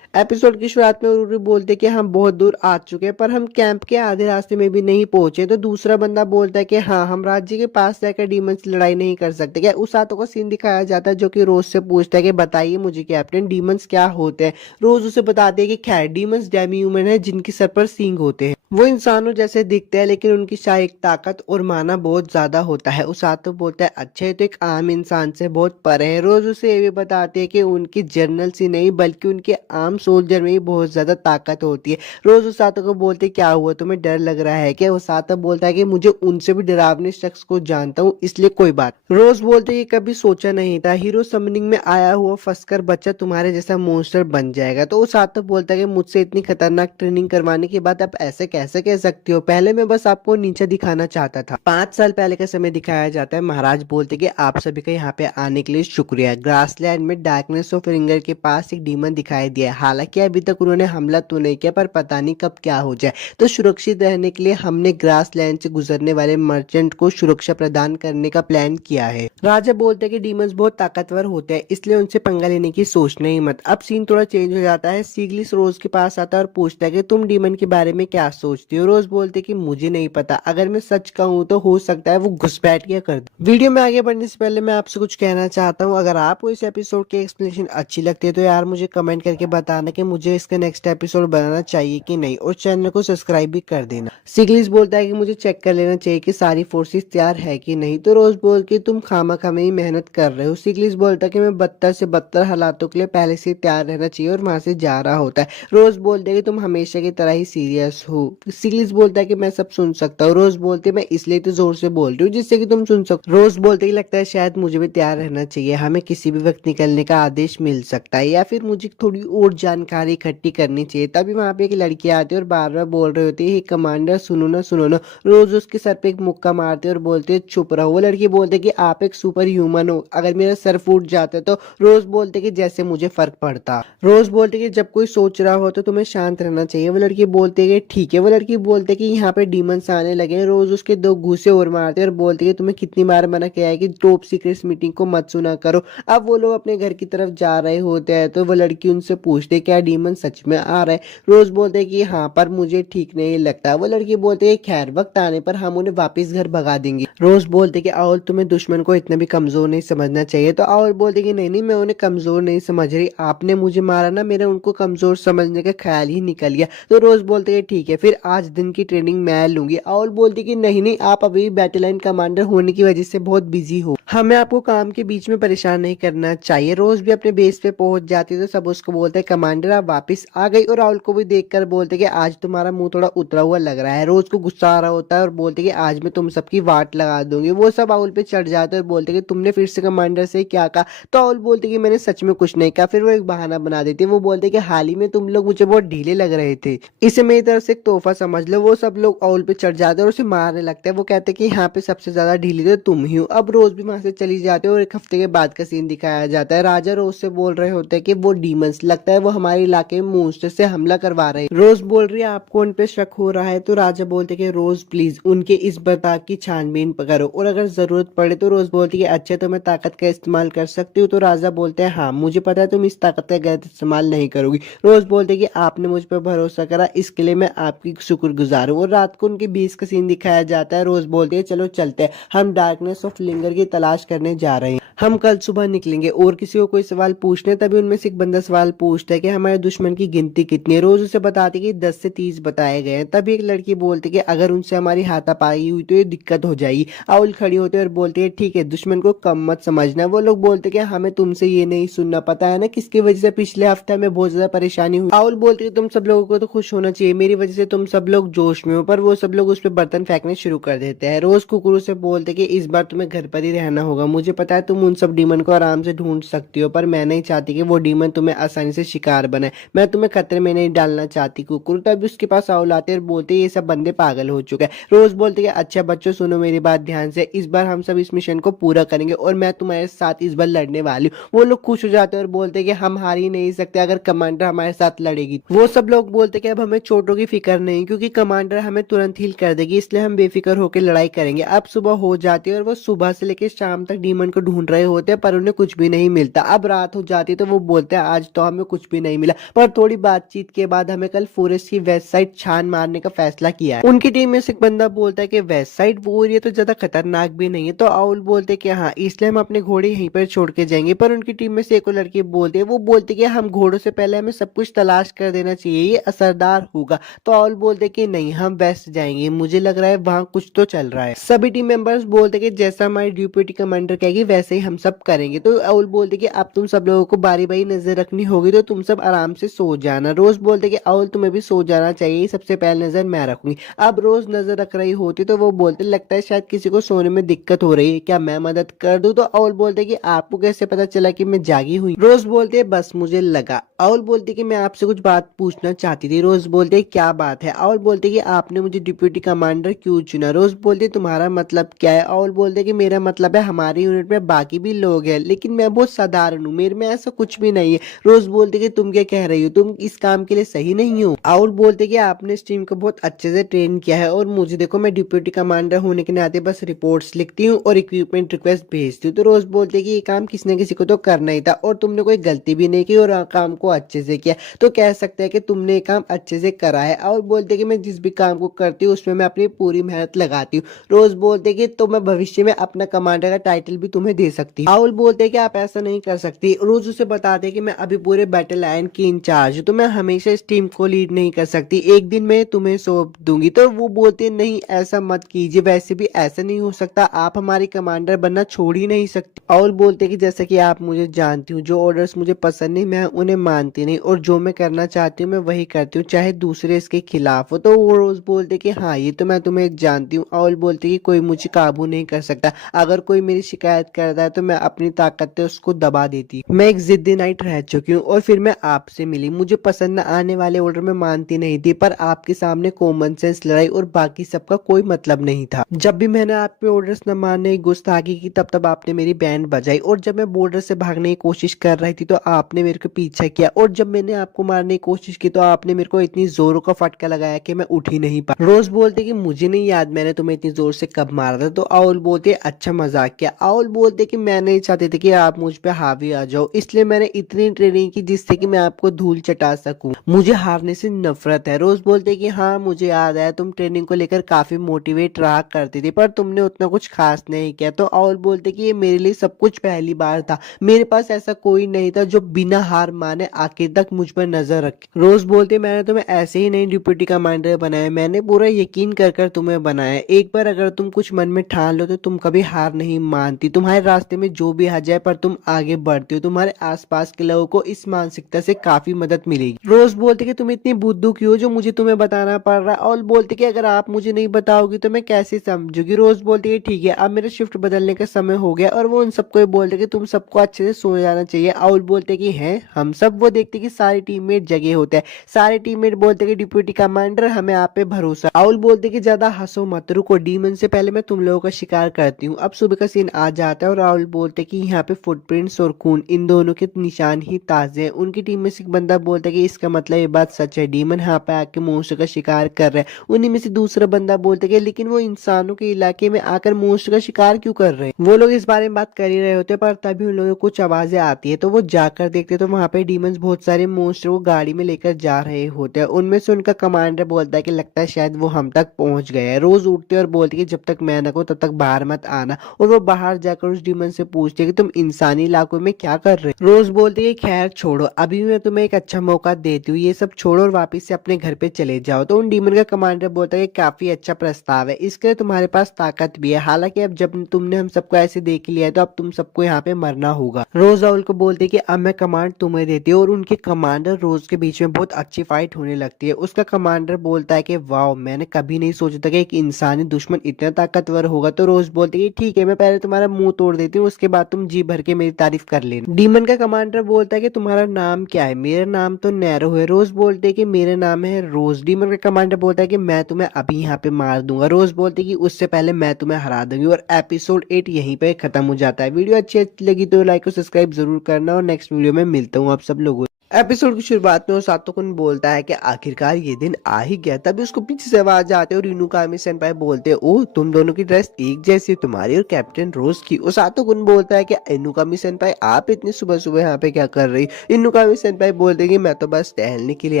एपिसोड की शुरुआत में उरुरी बोलते कि हम बहुत दूर आ चुके हैं, पर हम कैंप के आधे रास्ते में भी नहीं पहुंचे। तो दूसरा बंदा बोलता है कि हाँ, हम राज्य के पास जाकर डीमन से लड़ाई नहीं कर सकते क्या। उसातो का सीन दिखाया जाता है जो कि रोज से पूछता है कि बताइए मुझे कैप्टन, डीमंस क्या होते हैं। रोज उसे बताते हैं कि खैर डीमंस डेमी ह्यूमन है जिनके सर पर सींग होते हैं। वो इंसानों जैसे दिखते हैं लेकिन उनकी शारीरिक ताकत और माना बहुत ज्यादा होता है। उसातो बोलता है अच्छा, ये तो एक आम इंसान से बहुत परे है। रोज उसे ये भी बताते हैं कि उनकी जर्नल से नहीं बल्कि उनके आम सोल्जर में ही बहुत ज्यादा ताकत होती है। रोज उसातो को बोलते क्या हुआ, तुम्हें डर लग रहा है क्या। उसातो बोलता है कि मुझे उनसे भी डरावने शख्स को जानता हूँ, इसलिए कोई बात। रोज बोलते कि कभी सोचा नहीं था हीरो समनिंग में आया हुआ फंसकर बच्चा तुम्हारे जैसा मॉन्स्टर बन जाएगा। तो उसातो बोलता है कि मुझसे इतनी खतरनाक ट्रेनिंग करवाने के बाद आप ऐसे कैसे कह सकते हो, पहले मैं बस आपको नीचे दिखाना चाहता था। 5 साल पहले का समय दिखाया जाता है। महाराज बोलते कि आप सभी का यहाँ पे आने के लिए शुक्रिया। ग्रासलैंड में डार्कनेस ऑफ रिंगर के पास एक डीमन दिखाई दिया। हालांकि अभी तक उन्होंने हमला तो नहीं किया, पर पता नहीं कब क्या हो जाए। तो सुरक्षित रहने के लिए हमने ग्रासलैंड से गुजरने वाले मर्चेंट को सुरक्षा प्रदान करने का प्लान किया है। राजा बोलते कि डीमंस बहुत ताकतवर होते हैं, इसलिए उनसे पंगा लेने की सोचना ही मत। अब सीन थोड़ा चेंज हो जाता है। सीगलिस रोज के पास आता है और पूछता है कि तुम डीमन के बारे में क्या सोचती हो। रोज बोलते कि मुझे नहीं पता, अगर मैं सच कहूँ तो हो सकता है वो घुसपैठ के कर दे। वीडियो में आगे बढ़ने से पहले मैं आपसे कुछ कहना चाहता हूँ। अगर आपको इस एपिसोड की एक्सप्लेनेशन अच्छी लगती है तो यार मुझे कमेंट करके बताना कि मुझे इसका नेक्स्ट एपिसोड बनाना चाहिए कि नहीं, और चैनल को सब्सक्राइब भी कर देना। सिगलिस बोलता है कि मुझे चेक कर लेना चाहिए कि सारी फोर्सेस तैयार है कि नहीं। तो रोज बोल के तुम खामा में ही मेहनत कर रहे हो। सिगलिस बोलता है कि मैं 72 से 72 हालातों के लिए पहले से तैयार रहना चाहिए और वहां से जा रहा होता है। रोज बोलते है कि तुम हमेशा की तरह ही सीरियस हो। सिगलिस बोलता है कि मैं सब सुन सकता हूँ। रोज बोलते मैं इसलिए तो जोर से बोल रही हूँ जिससे कि तुम सुन सको। रोज बोलते ही लगता है शायद मुझे भी तैयार रहना चाहिए, हमें किसी भी वक्त निकलने का आदेश मिल सकता है, या फिर मुझे थोड़ी और जानकारी इकट्ठी करनी चाहिए। तभी वहां पे एक लड़की आती है और बार बार बोल रही होती है कमांडर सुनो ना सुनो ना। रोज उसके सर पे एक मुक्का मारते और बोलते चुप रहो। वो लड़की बोलते कि आप एक सुपर ह्यूमन हो, अगर मेरा सर फूट जाता तो। रोज बोलते कि जैसे मुझे फर्क पड़ता। रोज बोलते कि जब कोई सोच रहा हो तो तुम्हें शांत रहना चाहिए। वो लड़की बोलते कि ठीक है। वो लड़की बोलते कि यहाँ पे डीमंस आने लगे। रोज उसके 2 घूंसे और मारते और बोलते कि तुम्हें कितनी बार मना किया है कि टॉप सीक्रेट मीटिंग को मत सुना करो। अब वो लोग अपने घर की तरफ जा रहे होते हैं तो वो लड़की उनसे पूछते क्या डीमन सच में आ रहा है। रोज बोलते कि हाँ, पर मुझे ठीक नहीं लगता। वो लड़की बोलते है खैर वक्त आने पर हम उन्हें वापस घर भगा देंगे। रोज बोलते कि और तुम्हें दुश्मन को इतना भी कमजोर नहीं समझना चाहिए। तो और बोलते कि नहीं नहीं, मैं उन्हें कमजोर नहीं समझ रही, आपने मुझे मारा ना, मेरा उनको कमजोर समझने का ख्याल ही निकल गया। तो रोज बोलते कि ठीक है, फिर फिर आज दिन की ट्रेनिंग मैं लूंगी। आउल बोलती कि नहीं नहीं, आप अभी बैटल लाइन कमांडर होने की वजह से बहुत बिजी हो, हमें आपको काम के बीच में परेशान नहीं करना चाहिए। रोज भी अपने बेस पे पहुंच जाती है तो सब उसको बोलते हैं कमांडर आप वापस आ गई, और राहुल को भी देखकर बोलते कि आज तुम्हारा मुंह थोड़ा उतरा हुआ लग रहा है। रोज को गुस्सा आ रहा होता है और बोलते कि आज मैं तुम सबकी वाट लगा दूंगी। वो सब राहुल पे चढ़ जाते हैं और बोलते कि तुमने फिर से कमांडर से क्या कहा। तो राहुल बोलते कि मैंने सच में कुछ नहीं कहा। फिर वो एक बहाना बना देती है, वो बोलते कि हाल ही में तुम लोग मुझे बहुत ढीले लग रहे थे, इसे मेरी तरफ से एक तोहफा समझ लो। वो सब लोग राहुल पे चढ़ जाते हैं और उसे मारने लगते हैं। वो कहते हैं कि यहाँ पे सबसे ज्यादा ढीली तो तुम ही हो। अब रोज भी वहां से चली जाती है और एक हफ्ते के बाद का सीन दिखाया जाता है। राजा रोज से बोल रहे होते हैं कि वो डीमंस, लगता है वो हमारे इलाके में मॉन्स्टर से हमला करवा रहे हैं। रोज बोल रही है आपको उन पे शक हो रहा है, तो राजा बोलते कि रोज प्लीज उनके इस बर्ताव की छानबीन करो और अगर जरूरत पड़े तो। रोज बोलती है अच्छा तो मैं ताकत का इस्तेमाल कर सकती हूँ। तो राजा बोलते हैं हाँ मुझे पता है तुम इस ताकत का गलत इस्तेमाल नहीं करोगी। रोज बोलते कि आपने मुझ पर भरोसा करा, इसके लिए मैं आपकी शुक्रगुजार हूँ। और रात को उनके बीच का सीन दिखाया जाता है। रोज बोलते है चलो चलते हैं, हम डार्कनेस ऑफ लिंगर की तलाश करने जा रहे हैं, हम कल सुबह निकलेंगे। और किसी को कोई सवाल पूछने, तभी उनमें से एक बंदा सवाल पूछता है कि हमारे दुश्मन की गिनती कितनी है। रोज उसे बताती कि 10 से 30 बताए गए हैं। तभी एक लड़की बोलती कि अगर उनसे हमारी हाथापाई हुई तो ये दिक्कत हो जाएगी। आउल खड़ी होती है और बोलती है ठीक है, दुश्मन को कम मत समझना। वो लोग बोलते कि हमें तुमसे ये नहीं सुनना, पता है ना किसकी वजह से पिछले हफ्ते में बहुत ज्यादा परेशानी हुई। आउल बोलती है तुम सब लोगों को तो खुश होना चाहिए, मेरी वजह से तुम सब लोग जोश में हो। पर वो सब लोग उस पर बर्तन फेंकने शुरू कर देते हैं। रोज कुकुरू से बोलते कि इस बार तुम्हें घर पर ही रहना होगा, मुझे पता है तुम उन सब डीमन को आराम से ढूंढ सकती हो, पर मैं नहीं चाहती कि वो डीमन तुम्हें आसानी से शिकार बनाए। मैं तुम्हें खतरे में नहीं डालना चाहती कुकुर। तभी उसके पास आउल आते और बोलते ये सब बंदे पागल हो चुके हैं। रोज बोलते कि अच्छा बच्चों सुनो मेरी बात ध्यान से, इस बार हम सब इस मिशन को पूरा करेंगे और मैं तुम्हारे साथ इस बार लड़ने वाली हूँ। वो लोग खुश हो जाते हैं और बोलते कि हम हार ही नहीं सकते अगर कमांडर हमारे साथ लड़ेगी। वो सब लोग बोलते कि अब हमें चोटों की फिक्र नहीं, क्योंकि कमांडर हमें तुरंत हील कर देगी, इसलिए हम बेफिक्र होकर लड़ाई करेंगे। अब सुबह हो जाती है और वो सुबह से लेकर शाम तक डीमन को ढूंढ रहे होते हैं, पर उन्हें कुछ भी नहीं मिलता। अब रात हो जाती है तो वो बोलते हैं आज तो हमें कुछ भी नहीं मिला, पर थोड़ी बातचीत के बाद हमें कल फॉरेस्ट की वेस्ट साइड छान मारने का फैसला किया है। उनकी टीम में से एक बंदा बोलता है कि वेस्ट साइड वो एरिया तो ज्यादा खतरनाक भी नहीं है। तो आउल बोलते कि हाँ, इसलिए हम अपने घोड़े यहीं पर छोड़ के जाएंगे। पर उनकी टीम में से एक लड़की बोलती है, वो बोलती कि हम घोड़ों से पहले हमें सब कुछ तलाश कर देना चाहिए, ये असरदार होगा। तो आउल बोलते कि नहीं, हम वेस्ट जाएंगे, मुझे लग रहा है वहाँ कुछ तो चल रहा है। सभी टीम मेंबर्स बोलते कि जैसा हमारी डिप्टी कमांडर कहेगी वैसे ही हम सब करेंगे। तो आउल बोलते कि अब तुम सब लोगों को बारी बारी नजर रखनी होगी, तो तुम सब आराम से सो जाना। रोज बोलते कि आउल तुम्हें भी सो जाना चाहिए, सबसे पहले नजर मैं रखूंगी। अब रोज नजर रख रही होती तो वो बोलते लगता है शायद किसी को सोने में दिक्कत हो रही है, क्या मैं मदद कर दूं। तो आउल बोलते कि आपको कैसे पता चला कि मैं जागी हुई। रोज बोलते बस मुझे लगा। आउल बोलते कि मैं आपसे कुछ बात पूछना चाहती थी। रोज बोलते क्या बात है। आउल बोलते कि आपने मुझे डिप्टी कमांडर क्यों चुना। रोज बोलते तुम्हारा मतलब क्या है। आउल बोलते कि मेरा मतलब है हमारी यूनिट में बाकी भी लोग हैं, लेकिन मैं बहुत साधारण हूँ, मेरे में ऐसा कुछ भी नहीं है। रोज बोलते कि तुम क्या कह रही हो, तुम इस काम के लिए सही नहीं हो। आउल बोलते कि आपने इस टीम को बहुत अच्छे से ट्रेन किया है और मुझे देखो, मैं डिप्टी कमांडर होने के नाते बस रिपोर्ट्स लिखती हूँ और इक्विपमेंट रिक्वेस्ट भेजती हूँ। तो रोज बोलते कि ये काम किसी न किसी को तो करना ही था और तुमने कोई गलती भी नहीं की और काम को अच्छे से किया, तो कह सकते हैं कि तुमने ये काम अच्छे से करा है। और बोलते कि मैं जिस भी काम को करती हूँ उसमें मैं अपनी पूरी मेहनत लगाती हूँ। रोज बोलते कि तो मैं भविष्य में अपना कमांडर का टाइटल भी तुम्हें दे सकती हूँ। आउल बोलते कि आप ऐसा नहीं कर सकती। रोज उसे बताते कि मैं अभी पूरे बैटल लाइन की इंचार्ज हूँ, तो मैं हमेशा इस टीम को लीड नहीं कर सकती, एक दिन मैं तुम्हें सौंप दूंगी। तो वो बोलते नहीं ऐसा मत कीजिए, वैसे भी ऐसा नहीं हो सकता, आप हमारी कमांडर बनना छोड़ ही नहीं सकती। आउल बोलते कि जैसा कि आप मुझे जानती हूँ, जो ऑर्डर्स मुझे पसंद नहीं मैं उन्हें मानती नहीं, और जो मैं करना चाहती हूँ मैं वही करती हूँ, चाहे दूसरे इसके खिलाफ हो। तो वो रोज बोलते कि हाँ ये तो मैं तुम्हें जानती हूँ। आउल बोलते कि कोई मुझे काबू नहीं कर सकता, अगर कोई मेरी शिकायत करता है तो मैं अपनी ताकत से उसको दबा देती। मैं एक जिद्दी नाइट रह चुकी हूँ और फिर मैं आपसे मिली, मुझे पसंद न आने वाले ऑर्डर में मानती नहीं थी, पर आपके सामने कॉमन सेंस लड़ाई और बाकी सबका कोई मतलब नहीं था। जब भी मैंने आप पे ऑर्डर्स न मानने की गुस्ताखी की तब आपने मेरी बैंड बजाई, और जब मैं बॉर्डर से भागने की कोशिश कर रही थी तो आपने मेरे को पीछा किया, और जब मैंने आपको मारने की कोशिश की तो आपने मेरे को इतनी जोरों का फटका लगाया कि मैं उठ ही नहीं पा। रोज बोलते कि मुझे नहीं याद मैंने तुम्हें इतनी जोर से कब मारा था। तो आउल बोलते अच्छा मजाक किया। आउल बोलते कि मैं नहीं चाहती थी कि आप मुझ पे हावी आ जाओ, इसलिए मैंने इतनी ट्रेनिंग की जिससे कि मैं आपको धूल चटा सकूं। मुझे हारने से नफरत है। रोज बोलते कि हाँ मुझे याद है तुम ट्रेनिंग को लेकर काफी मोटिवेट रहा करती थी, पर तुमने उतना कुछ खास नहीं किया। तो और बोलते कि ये मेरे लिए सब कुछ पहली बार था, मेरे पास ऐसा कोई नहीं था जो बिना हार माने आखिर तक मुझ पर नजर रखे। रोज बोलते मैंने तुम्हें ऐसे ही नहीं डिप्टी कमांडर बनाया, मैंने पूरा यकीन कर कर तुम्हें बनाया। एक बार अगर तुम कुछ मन में ठान लो तो तुम कभी हार नहीं मानती। तुम्हारे रास्ते में जो भी आ जाए पर तुम आगे बढ़ती हो। तुम्हारे आसपास के लोगों को इस मानसिकता से काफी मदद मिलेगी। रोज बोलते कि तुम इतनी बुद्धू क्यों हो जो मुझे तुम्हें बताना पड़ रहा है, और बोलते कि अगर आप मुझे नहीं बताओगी तो मैं कैसे समझूंगी। रोज बोलते कि ठीक है अब मेरा शिफ्ट बदलने का समय हो गया, और वो उन सबको बोलते कि तुम सबको अच्छे से सो जाना चाहिए। और बोलते कि हैं हम सब। वो देखते कि सारे टीममेट जगे होते हैं। सारे टीममेट बोलते कि डिप्टी कमांडर हमें आप पे भरोसा। आउल बोलते कि ज्यादा हंसो मत, रुको, डीमन से पहले मैं तुम लोगों का शिकार करती हूँ। अब सुबह का सीन आ जाता है और राहुल बोलते कि यहाँ पे फुटप्रिंट्स और खून इन दोनों के निशान ही ताजे हैं। उनकी टीम में से एक बंदा बोलता है कि इसका मतलब ये बात सच है, डीमन यहाँ पे आके मोस्ट का शिकार कर रहे हैं। उन्हीं में से दूसरा बंदा बोलता है कि लेकिन वो इंसानों के इलाके में आकर मोस्ट का शिकार क्यों कर रहे हैं। वो लोग इस बारे में बात कर ही रहे होते हैं, पर तभी उन लोगों को कुछ आवाजें आती है। तो वो जाकर देखते तो वहां पे डीमंस बहुत सारे मोस्टर को गाड़ी में लेकर जा रहे होते हैं। उनमें से उनका कमांडर बोलता है कि लगता है शायद वो हम तक पहुंच गए हैं। रोज उठते और बोलती कि जब तक मैं न कहूं तब तक बाहर मत आना। और वो बाहर जाकर उस डीमन से पूछते कि तुम इंसानी इलाकों में क्या कर रहे हो। रोज बोलती है खैर छोड़ो, अभी मैं तुम्हें एक अच्छा मौका देती हूँ, ये सब छोड़ो और वापिस से अपने घर पे चले जाओ। तो उन डीमन का कमांडर बोलता है कि काफी अच्छा प्रस्ताव है, इसके लिए तुम्हारे पास ताकत भी है। हालांकि अब जब तुमने हम सबको ऐसे देख लिया है तो अब तुम सबको यहाँ पे मरना होगा। रोज राहुल को बोलती है कि अब मैं कमांड तुम्हें देती हूँ, और उनके कमांडर रोज के बीच में बहुत अच्छी फाइट होने लगती है। उसका कमांडर बोलता है कि वाओ, मैंने कभी नहीं सोचा था कि एक इंसानी दुश्मन इतना ताकतवर होगा। तो रोज बोलती है कि ठीक है मैं पहले तुम्हारा मुंह तोड़ देती हूँ, उसके बाद तुम जी भर के मेरी तारीफ कर लेना। डीमन का कमांडर बोलता है कि तुम्हारा नाम क्या है। मेरा नाम तो नैरो है। रोज बोलते है कि मेरा नाम है रोज। डीमन का कमांडर बोलता है कि मैं तुम्हें अभी यहाँ पे मार दूंगा। रोज बोलते कि उससे पहले मैं तुम्हें हरा दूंगी। और एपिसोड 8 यहीं पे खत्म हो जाता है। वीडियो अच्छी लगी तो लाइक और सब्सक्राइब जरूर करना, और नेक्स्ट वीडियो में मिलता हूँ आप सब लोगों। एपिसोड की शुरुआत में वो सातोकुन बोलता है कि आखिरकार ये दिन आ ही गया। तभी उसको पीछे से आवाज आते और इनुकामी सेनपाई बोलते हैं ओ तुम दोनों की ड्रेस एक जैसी, तुम्हारी और कैप्टन रोज की। और सातोकुन बोलता है कि इनुकामी सेनपाई आप इतनी सुबह सुबह यहाँ पे क्या कर रही। इनुकामी सेनपाई बोलते कि मैं तो बस टहलने के लिए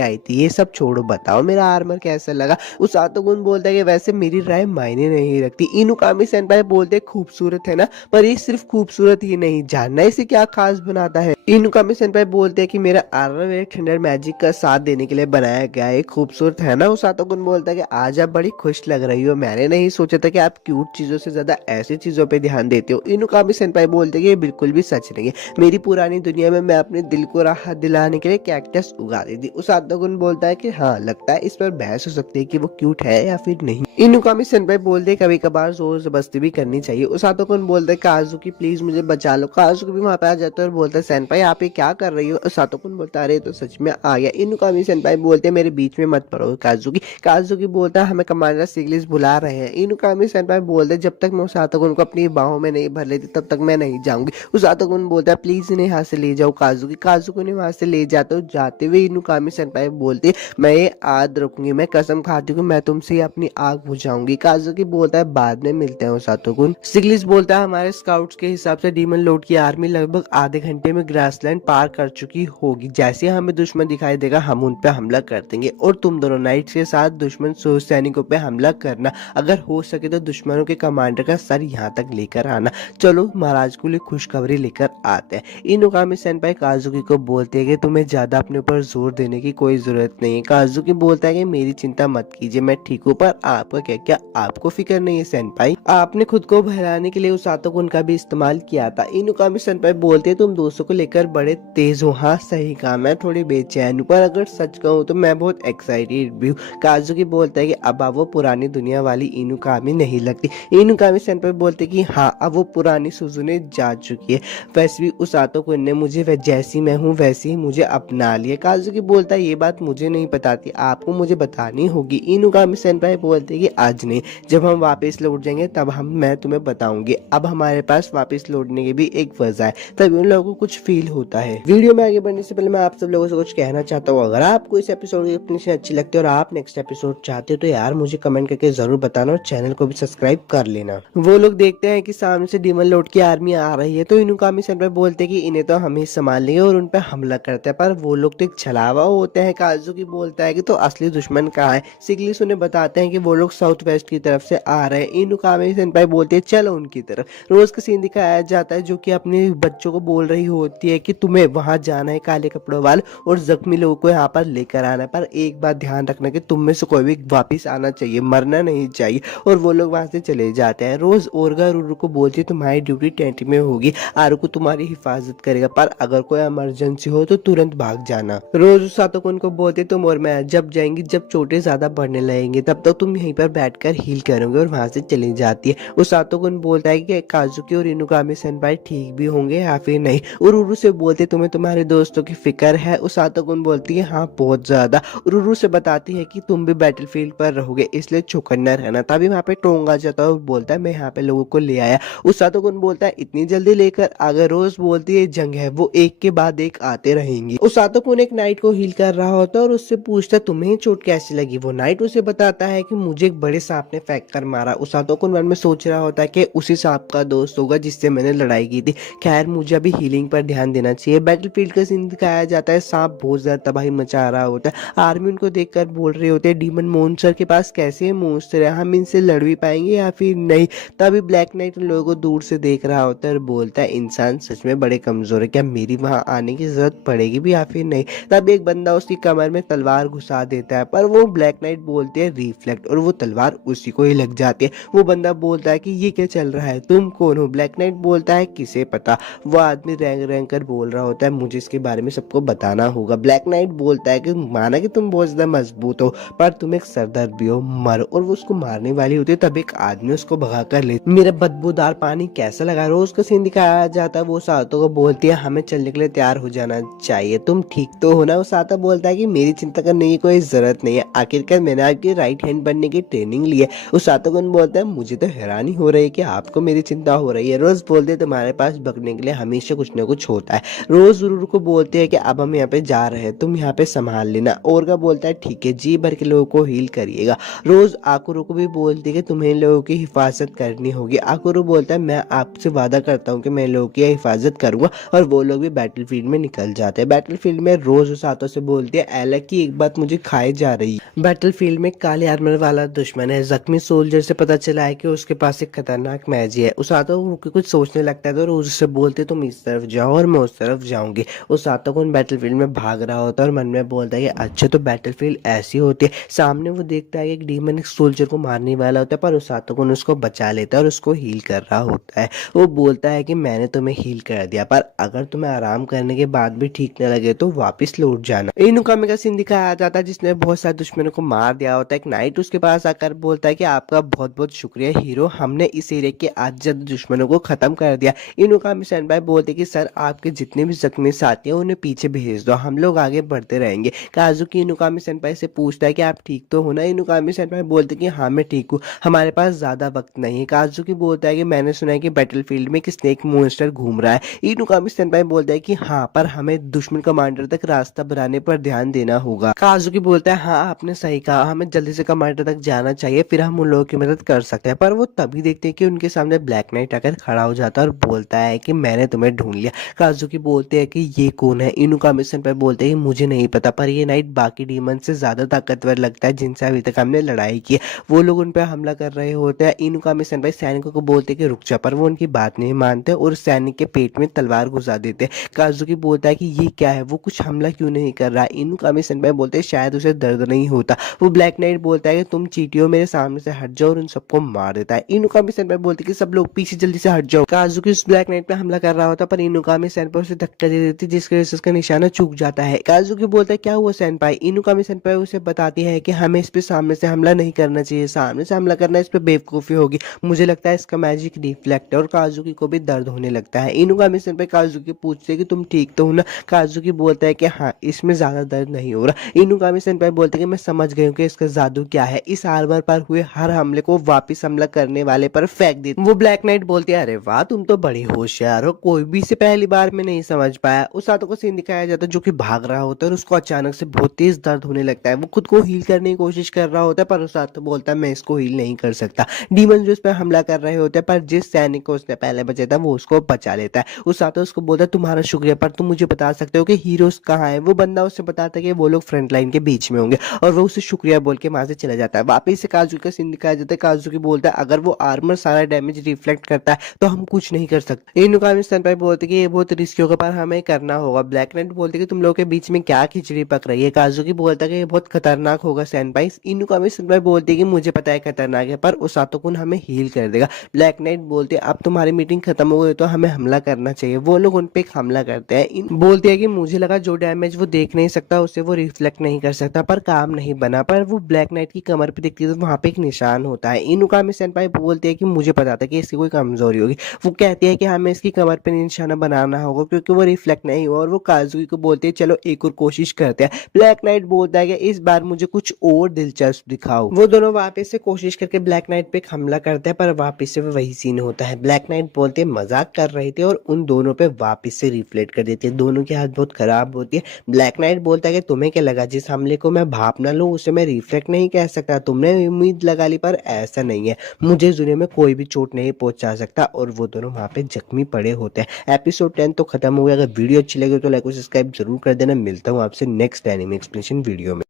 आई थी, ये सब छोड़ो, बताओ मेरा आर्मर कैसा लगा। उस सातोकुन बोलता है कि वैसे मेरी राय मायने नहीं रखती। इनुकामी सेनपाई बोलते खूबसूरत है ना, पर ये सिर्फ खूबसूरत ही नहीं, जानना इसे क्या खास बनाता है। इनुकामी सेनपाई बोलते हैं कि मेरा आर्मर मेरे थंडर मैजिक का साथ देने के लिए बनाया गया है, खूबसूरत है ना। उस सातोकुन बोलता है कि आज आप बड़ी खुश लग रही हो, मैंने नहीं सोचा था कि आप क्यूट चीजों से ज्यादा ऐसी चीजों पे ध्यान देते हो। इनुकामी सेनपाई बोलते हैं कि ये बिल्कुल भी सच नहीं है, मेरी पुरानी दुनिया में मैं अपने दिल को राहत दिलाने के लिए कैक्टस उगा दी थी। उस सातोकुन बोलता है कि हाँ लगता है इस पर बहस हो सकती है कि वो क्यूट है या फिर नहीं। इनुकामी सेनपाई बोलते हैं कभी कभार जोर जबरदस्ती भी करनी चाहिए। उस सातोकुन बोलते हैं काजुकी प्लीज मुझे बचा लो। काजुकी भी वहां पे आ जाता है और बोलता है सेनपाई आप ये क्या कर रही हो। सातोकुन बोलता अरे तो सच में आ गया। इनुकामी सेनपाई बोलते मेरे बीच में मत पड़ो काजुकी। काजुकी बोलता हमें कमांडर सिग्लिस बुला रहे हैं। इनुकामी सेनपाई बोलते जब तक मैं उस सातोकुन को अपनी बाहों में नहीं भर लेती तब तक मैं नहीं जाऊंगी। उस सातोकुन बोलता प्लीज इन्हें यहाँ से ले जाओ काजुकी। काजुकी ने वहां से ले जाते हो। जाते हुए इनुकामी सेनपाई बोलते मैं ये याद रखूंगी, मैं कसम खाती हूँ मैं तुमसे अपनी आग बुझाऊंगी। काजुकी बोलता है बाद में मिलते हैं। उस सातोकुन सिग्लिस बोलता है हमारे स्काउट्स के हिसाब से डीमन लॉर्ड की आर्मी लगभग आधे घंटे में ग्रासलैंड पार कर चुकी होगी। जैसे हमें दुश्मन दिखाई देगा हम उन पे हमला कर देंगे, और तुम दोनों नाइट्स के साथ दुश्मन सैनिकों पे हमला करना। अगर हो सके तो दुश्मनों के कमांडर का सर यहाँ तक लेकर आना। चलो महाराज को लिए खुशखबरी लेकर आते हैं। इनुकामी सेनपाई काजुकी को बोलते हैं कि तुम्हें ज्यादा अपने ऊपर जोर देने की कोई जरूरत नहीं है। काजुकी बोलता है कि मेरी चिंता मत कीजिए, मैं ठीक हूँ, पर आपका क्या आपको फिक्र नहीं है सेनपाई। आपने खुद को बहलाने के लिए उस सातोकुन का भी इस्तेमाल किया था। इनुकामी सेनपाई बोलते हैं तुम दोस्तों को लेकर बड़े तेज हो। हाँ सही कहा, मैं थोड़ी बेचैन हूँ, पर अगर सच कहूँ तो मैं बहुत एक्साइटेड भी हूँ। काजुकी बोलता है कि अब वो पुरानी दुनिया वाली इनुकामी नहीं लगती। इनुकामी सेनपाई बोलते कि हाँ अब वो पुरानी सुजुने जा चुकी है। वैसे भी उस सातोकुन ने मुझे जैसी मैं हूँ वैसे ही मुझे अपना लिया। काजुकी बोलता है ये बात मुझे नहीं पता थी, आपको मुझे बतानी होगी। इनुकामी सेनपाई बोलते कि आज नहीं, जब हम वापस लौट जाएंगे तब मैं तुम्हें बताऊंगी। अब हमारे पास वापस लौटने की भी एक वजह है। तभी उन लोगों को कुछ फील होता है। वीडियो में आगे बढ़ने से पहले मैं आप सब लोगों से कुछ कहना चाहता हूँ। अगर आपको इस एपिसोड की एक्सप्लेनेशन अच्छी लगती है और आप नेक्स्ट एपिसोड चाहते हो तो यार मुझे कमेंट करके जरूर बताना और चैनल को भी सब्सक्राइब कर लेना। वो लोग देखते हैं कि सामने से डीमन लॉर्ड की आर्मी आ रही है तो इनुकामी सेनपाई बोलते हैं कि इन्हें तो हम ही संभाल लेंगे और उन पर हमला करते हैं, पर वो लोग तो एक छलावा होते हैं। काजुकी बोलता है कि तो असली दुश्मन कहाँ है। सिग्लिस उन्हें बताते हैं कि वो लोग साउथ वेस्ट की तरफ से आ रहे हैं। इनुकामी सेनपाई बोलते हैं चलो उनकी तरफ। रोज का सीन दिखाया जाता है जो कि अपने बच्चों को बोल रही होती है कि तुम्हें वहां जाना है काले कपड़ों वाले और जख्मी लोगों को यहाँ पर लेकर आना है, पर एक बात ध्यान रखना कि तुम में से कोई भी वापिस आना चाहिए, मरना नहीं चाहिए। और वो लोग वहां से चले जाते हैं। रोज ओरगा रूरू को बोलती है तुम्हारी ड्यूटी टेंट में होगी, आरू तुम्हारी हिफाजत करेगा, पर अगर कोई इमरजेंसी हो तो तुरंत भाग जाना। रोज सातोकुन को बोलते तुम और मैं जब जाएंगी जब चोटें ज्यादा बढ़ने लगेंगे तब तक तुम यहीं पर बैठकर हील करोगे, और वहां से चली जाती है। उस सातोकुन बोलता है कि काजुकी और इनुकामी सेनपाई ठीक भी होंगे या फिर नहीं। और उरू से बोलते तुम्हें तुम्हारे दोस्तों की फिक्र है। उस सातोकुन बोलती है हाँ बहुत ज्यादा। और उरू से बताती है कि तुम भी बैटलफील्ड पर रहोगे इसलिए चौकन्ना रहना। तभी वहाँ पे टोंग आ जाता है और बोलता है मैं यहाँ पे लोगों को ले आया। उस सातोकुन बोलता है इतनी जल्दी लेकर अगर रोज बोलती है जंग है वो एक के बाद एक आते रहेंगी। उस सातोकुन एक नाइट को हील कर रहा होता है और उससे पूछता तुम्हें चोट कैसी लगी। वो नाइट उसे बताता है कि मुझे एक बड़े सांप ने फेंक कर मारा। उस सातोकुन मन में सोच रहा होता है कि उसी सांप का दोस्त होगा जिससे मैंने लड़ाई की थी। खैर मुझे अभी हीलिंग पर ध्यान देना चाहिए। बैटलफील्ड का सीन दिखाया जाता है। सांप बहुत ज्यादा तबाही मचा रहा होता है। आर्मी उनको देखकर बोल रहे होते हैं डीमन मॉन्स्टर के पास कैसे मॉन्स्टर है, हम इनसे लड़ भी पाएंगे या फिर नहीं। तभी ब्लैक नाइट उन लोगों को दूर से देख रहा होता है और बोलता है इंसान सच में बड़े कमजोर है, क्या मेरी वहां आने की जरूरत पड़ेगी भी या फिर नहीं। तब एक बंदा उसकी कमर में तलवार घुसा देता है, पर वो ब्लैक नाइट बोलते हैं रिफ्लेक्ट और वो तलवार उसी को ही लग जाती है। वो बंदा बोलता है कि ये क्या चल रहा है, तुम कौन हो। ब्लैक नाइट बोलता है किसे पता। वो आदमी रैंग रैंग कर बोल रहा होता है मुझे इसके बारे में सबको बताना होगा। ब्लैक नाइट बोलता है कि माना कि तुम बहुत ज्यादा मजबूत हो पर तुम एक सरदर्द भी हो, मरो। और वो उसको मारने वाली होती है तब एक आदमी उसको भगा कर ले। मेरा बदबूदार पानी कैसा लगा। रोज का सीन दिखाया जाता है। वो सातों को बोलती है हमें चलने के लिए तैयार हो जाना चाहिए, तुम ठीक तो हो ना। वो साता बोलता है कि मेरी चिंता करने की कोई जरूरत नहीं है, आखिरकार मैंने आपकी राइट हैंड बनने की ट्रेनिंग ली है। उस सातों बोलता है मुझे तो हैरानी हो रही है कि आपको मेरी चिंता हो रही है। रोज बोलते तुम्हारे पास बकने के लिए हमेशा कुछ न कुछ होता है। रोज जरूर को बोलते हैं कि अब हम यहाँ पे जा रहे हैं, तुम यहाँ पे संभाल लेना। ओरगा बोलता है ठीक है, जी भर के लोगों को हील करिएगा। रोज आकुरू को भी बोलती है कि तुम्हें लोगों की हिफाजत करनी होगी। आकुरू बोलता है मैं आपसे वादा करता हूँ कि मैं लोगों की हिफाजत करूंगा। और वो लोग भी बैटलफील्ड में निकल जाते हैं। बैटलफील्ड में रोज उस हाथों से बोलती है एला की एक बात मुझे खाए जा रही है। बैटलफील्ड में काले आर्मर वाला दुश्मन है। जख्मी सोल्जर से पता चला है कि उसके पास एक खतरनाक मैजिक है। उस हाथों कुछ सोचने लगता है तो रोज उससे बोलते तुम इस तरफ जाओ और मैं उस तरफ जाऊंगी। उस हाथों को बैटलफील्ड में भाग रहा होता है और मन में बोलता है कि अच्छा तो बैटलफील्ड ऐसी होती है। सामने वो देखता है कि एक डीमन एक सोल्जर को मारने वाला होता है, पर उस हाथों को उसको बचा लेता है और उसको हील कर रहा होता है। वो बोलता है कि मैंने तुम्हें हील कर दिया, पर अगर तुम्हें आराम करने के बाद भी ठीक न लगे तो वापस लौट जाना। इनुकामी का सीन दिखाया जाता है जिसने बहुत सारे दुश्मनों को मार दिया होता है। एक नाइट उसके पास आकर बोलता है कि आपका बहुत बहुत शुक्रिया हीरो, हमने इस एरिया के आज दुश्मनों को खत्म कर दिया। इनुकामी सेनपाई बोलते कि सर आपके जितने भी जख्मी साथी हैं उन्हें पीछे भेज दो, हम लोग आगे बढ़ते रहेंगे। काजुकी इनुकामी सेनपाई से पूछता है कि आप ठीक तो हो ना। इनुकामी सेनपाई बोलते कि हाँ मैं ठीक हूँ, हमारे पास ज्यादा वक्त नहीं है। काजुकी बोलता है कि मैंने सुना है कि बैटलफील्ड में एक स्नेक मॉन्स्टर घूम रहा है। इनुकामी सेनपाई बोलता है कि हाँ पर हमें दुश्मन कमांडर तक रास्ता बनाने पर ध्यान देना होगा। काजुकी बोलता है हाँ आपने सही कहा, हमें जल्दी से कमांडर तक जाना चाहिए, फिर हम उन लोगों की मदद कर सकते हैं। पर वो तभी देखते हैं कि उनके सामने ब्लैक नाइट आकर खड़ा हो जाता है और बोलता है कि मैंने तुम्हें ढूंढ लिया। काजुकी बोलते हैं कि ये कौन है। इनुकामी सेनपाई बोलते हैं मुझे नहीं पता, पर ये नाइट बाकी डीमन से ज्यादा ताकतवर लगता है जिनसे अभी तक हमने लड़ाई की है। वो लोग उन पर हमला कर रहे होते हैं। इनुकामी सेनपाई सैनिकों को बोलते कि रुक जा, पर वो उनकी बात नहीं मानते और सैनिक के पेट में तलवार घुसा देते। काजुकी बोलता है कि ये क्या है, वो कुछ हमला क्यों नहीं कर रहा। इनुकामी सेनपाई बोलते हैं शायद उसे दर्द नहीं होता। वो ब्लैक नाइट बोलता है कि तुम चीटियों मेरे सामने से हट जाओ और उन सबको मार देता है। इनुकामी सेनपाई बोलते कि सब लोग पीछे जल्दी से हट जाओ। काजुकी उस ब्लैक नाइट पे हमला कर रहा होता पर इनुकामी सेनपाई उसे धक्का दे देती जिसकी वजह से उसका निशाना चूक जाता है। काजुकी बोलता है क्या हुआ सेनपाई। इनुकामी सेनपाई उसे बताती है कि हमें इस पे सामने से हमला नहीं करना चाहिए, सामने से हमला करना इस पे बेवकूफी होगी, मुझे लगता है इसका मैजिक रिफ्लेक्ट है। और काजुकी को भी दर्द होने लगता है। इनुकामी सेनपाई काजुकी पूछते कि तुम ठीक तो हो ना। काजुकी बोलता है कि हाँ इसमें ज्यादा दर्द नहीं हो रहा। इनुकामी सेनपाई बोलते कि मैं समझ गई हूँ कि इसका जादू क्या है, इस आर्मर पर हुए हर हमले को वापिस हमला करने वाले पर फेंक दे। वो ब्लैक नाइट बोलती है अरे वाह तुम तो बड़ी होशियार हो, कोई भी इसे पहली बार में नहीं समझ पाया। उस हाथों को सीन दिखाया जाता है जो कि भाग रहा होता है और उसको अचानक से बहुत तेज दर्द होने लगता है। वो खुद को हील करने की कोशिश कर रहा होता है पर उस तो बोलता है मैं इसको हील नहीं कर सकता। डीमन जो उस पर हमला कर रहे होते हैं पर जिस सैनिक को उसने पहले बचा था वो उसको बचा लेता है। उस तो उसको बोलता है तुम्हारा शुक्रिया, पर तुम मुझे बता सकते हो कि हीरोज कहाँ है। वो बंदा उससे बताता है कि वो लोग फ्रंट लाइन के बीच में होंगे और वो उसे शुक्रिया बोल के वहां से चला जाता है। वापिस से काजू का सीन दिखाया जाता है। काजू की बोलता है अगर वो आर्मर सारा डैमेज रिफ्लेक्ट करता है तो हम कुछ नहीं कर सकते। इन मुकामी सनपाई बोलते कि ये बहुत रिस्की होगा पर हमें करना होगा। ब्लैक नाइट बोलते कि तुम लोगों के बीच में क्या खिचड़ी पक रही है। काजू की बोलता है कि ये बहुत खतरनाक होगा सैनपाई। इन मुकामी सनपाई बोलते कि मुझे पता है खतरनाक है पर उसातो कुन हमें हील कर देगा। ब्लैक नाइट बोलते अब तुम्हारी मीटिंग खत्म हो गई तो हमें हमला करना चाहिए। वो लोग उन पे एक हमला करते हैं। बोलते हैं कि मुझे लगा जो डैमेज वो देख नहीं सकता उसे वो रिफ्लेक्ट नहीं कर सकता पर काम नहीं बना। पर वो ब्लैक नाइट की कमर पे दिखती है तो वहां पे एक निशान होता है। इनुकामी सेनपाई बोलते हैं कि मुझे पता था कि इसकी कोई कमजोरी होगी। वो कहती है कि हमें इसकी कमर पे निशाना बनाना होगा क्योंकि वो रिफ्लेक्ट नहीं हुआ। और वो काजुकी को बोलते हैं चलो एक और कोशिश करते हैं। ब्लैक नाइट बोलता है कि इस बार मुझे कुछ और दिलचस्प दिखाओ। वो दोनों वापस से कोशिश करके ब्लैक नाइट पे हमला करते हैं पर वापस से वही सीन होता है। ब्लैक नाइट बोलते मजाक कर रहे थे और उन दोनों पे वापस से रिफ्लेक्ट कर देते हैं। दोनों की हालत बहुत खराब होती है। ब्लैक नाइट बोलता है कि तुम्हें क्या लगा जिस हमले को मैं भाप ना लूं उसे मैं रिफ्लेक्ट नहीं कह सकता। तुमने उम्मीद लगा ली पर ऐसा नहीं है। मुझे इस दुनिया में कोई भी चोट नहीं पहुंचा सकता। और वो दोनों वहां पे जख्मी पड़े होते हैं। एपिसोड 10 तो खत्म हो गया। अगर वीडियो अच्छी लगी तो लाइक और सब्सक्राइब जरूर कर देना। मिलता हूँ आपसे नेक्स्ट एनिमे एक्सप्लेनेशन वीडियो में।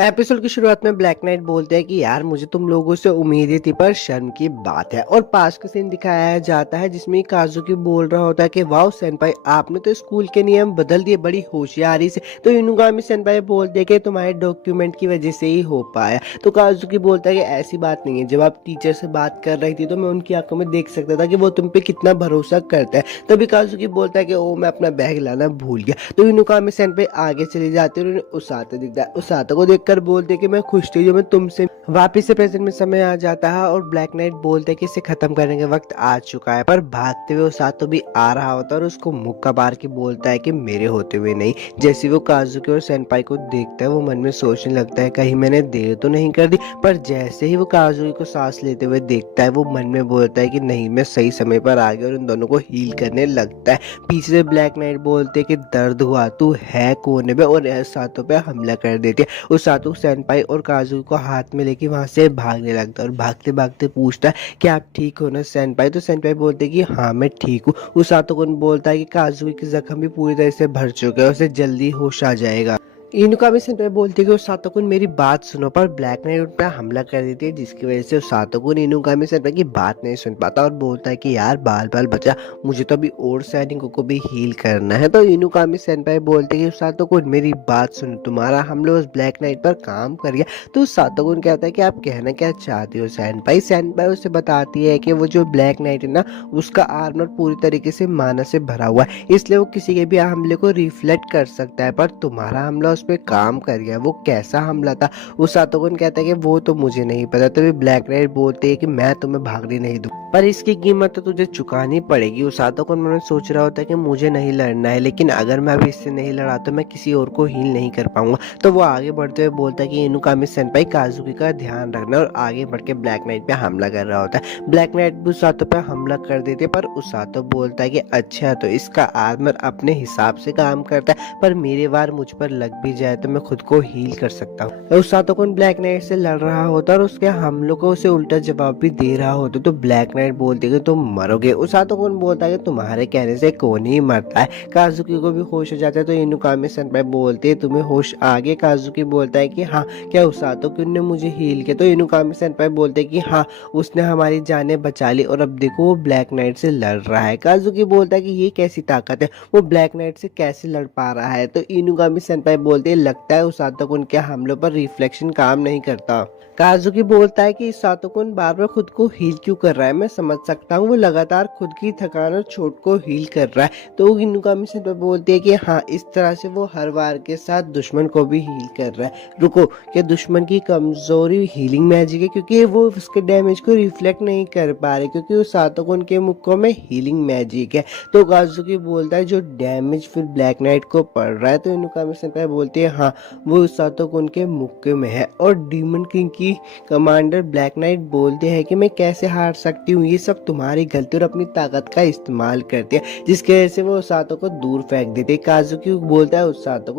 एपिसोड की शुरुआत में ब्लैक नाइट बोलते हैं कि यार मुझे तुम लोगों से उम्मीदें थी पर शर्म की बात है। और पास का सीन दिखाया जाता है जिसमें काजुकी बोल रहा होता है कि वाओ सेनपाई आपने तो स्कूल के नियम बदल दिए बड़ी होशियारी से। तो इनुगामी सेनपाई बोलते हैं कि तुम्हारे डॉक्यूमेंट की वजह से ही हो पाया। तो काजुकी बोलता है कि ऐसी बात नहीं है। जब आप टीचर से बात कर रही थी तो मैं उनकी आंखों में देख सकता था कि वो तुम पे कितना भरोसा करता है। तभी काजुकी बोलता है कि ओ मैं अपना बैग लाना भूल गया। तो इनुगामी सेनपाई आगे चले जाते हैं और उसातो दिखता है। उसातो को कर बोलते कि मैं खुश थी जो मैं तुमसे वापिस से प्रेजेंट में समय आ जाता है। और ब्लैक नाइट बोलते कि इसे खत्म करने का वक्त आ चुका है। पर भागते हुए उसातो भी आ रहा होता है और उसको मुक्का मार के बोलता है कि मेरे होते हुए नहीं। जैसे वो काजुकी और सेनपाई को देखता है वो मन में सोचने लगता है कहीं मैंने देर तो नहीं कर दी। पर जैसे ही वो काजुकी को सांस लेते हुए देखता है वो मन में बोलता है कि नहीं मैं सही समय पर आ गया और उन दोनों को हील करने लगता है। पीछे से ब्लैक नाइट बोलते कि दर्द हुआ तू है कोने में और उसातो पे हमला कर देते। उसातो सेनपाई और काजुकी को हाथ में लेके वहां से भागने लगता है और भागते भागते पूछता है कि आप ठीक हो ना सेनपाई। तो सेनपाई बोलते हैं कि हाँ मैं ठीक हूँ। उसातो को बोलता है कि काजुकी के जख्म भी पूरी तरह से भर चुके हैं उसे जल्दी होश आ जाएगा। इनुका भी सेनपाई बोलती है कि उसातो मेरी बात सुनो। पर ब्लैक नाइट उन पर हमला कर देती है जिसकी वजह से उसातो इनुगामी सेनपाई की बात नहीं सुन पाता और बोलता है कि यार बाल बाल बचा मुझे तो अभी और सैनिकों को भी हील करना है। तो इनुगामी सेनपाई बोलते हैं कि उसातो मेरी बात सुनो तुम्हारा हम लोग उस ब्लैक नाइट पर काम कर गया। तो उसातो कहता है कि आप कहना क्या चाहते हो सेनपाई। सेनपाई उसे बताती है कि वो जो ब्लैक नाइट है ना उसका आर्मर पूरी तरीके से माना से भरा हुआ है इसलिए वो किसी के भी हमले को रिफ्लेक्ट कर सकता है। पर तुम्हारा हमला उस पर काम कर गया। वो कैसा हमला था। उसातो कहता है कि वो तो मुझे नहीं पता। तभी ब्लैक नाइट बोलते है कि मैं तुम्हें भागने नहीं दूं पर इसकी कीमत तो तुझे चुकानी पड़ेगी। उसातो मन सोच रहा होता है कि मुझे नहीं लड़ना है लेकिन अगर मैं अभी इससे नहीं लड़ा तो मैं किसी और को हील नहीं कर पाऊंगा। तो वो आगे बढ़ते हुए बोलता है कि इनुकामी सेनपाई काजुकी का ध्यान रखना और आगे बढ़ के ब्लैक नाइट पे हमला कर रहा होता है। ब्लैक नाइट उसातो पे हमला कर देते पर उसातो बोलता है कि अच्छा तो इसका आर्मर अपने हिसाब से काम करता है पर मेरे वार मुझ पर लग भी जाए तो मैं खुद को हील कर सकता हूँ। उसातो ब्लैक नाइट से लड़ रहा होता और उसके हमलों को उसे उल्टा जवाब भी दे रहा होता। तो ब्लैक नाइट बोलती है कि तुम मरोगे। उसातो बोलता है कि तुम्हारे कहने से कौन ही मरता है। काजुकी को भी होश हो जाता है। तो इनुकामी सेनपाई बोलते है तुम्हें होश आ गया। काजुकी बोलता है कि हाँ क्या उसातो ने मुझे हील किया। तो इनुकामी सेनपाई बोलते है कि हाँ उसने हमारी जानें बचा ली और अब देखो वो ब्लैक नाइट से लड़ रहा है। काजुकी बोलता है कि ये कैसी ताकत है वो ब्लैक नाइट से कैसे लड़ पा रहा है। तो इनुगामी सेनपाई बोलते लगता है उसातो उनके हमलों पर रिफ्लेक्शन काम नहीं करता। काजुकी बोलता है कि उसातो बार बार खुद को हील क्यों कर रहा है। मैं समझ सकता हूँ वो लगातार खुद की थकान और चोट को हील कर रहा है। तो इनुगामी सेनपाई बोलती है कि हाँ इस तरह से वो हर बार के साथ दुश्मन को भी हील कर रहा है। रुको क्या दुश्मन की कमजोरी हीलिंग मैजिक है क्योंकि वो उसके डैमेज को रिफ्लेक्ट नहीं कर पा रहे क्योंकि उसातो उनके मुक्कों में हीलिंग मैजिक है। तो काजुकी बोलता है जो डैमेज फिर ब्लैक नाइट को पड़ रहा है। तो इनुगामी सेनपाई बोलती है हाँ वो उसातो उनके मुक्के में है। और डीमन किंग की कमांडर ब्लैक नाइट बोलते हैं कि मैं कैसे हार सकती हूँ। हूँ, ये सब तुम्हारी गलती और अपनी ताकत का इस्तेमाल करती है, जिसकी वजह से वो उसातो को दूर फेंक देती है। काजुकी बोलता है उसातो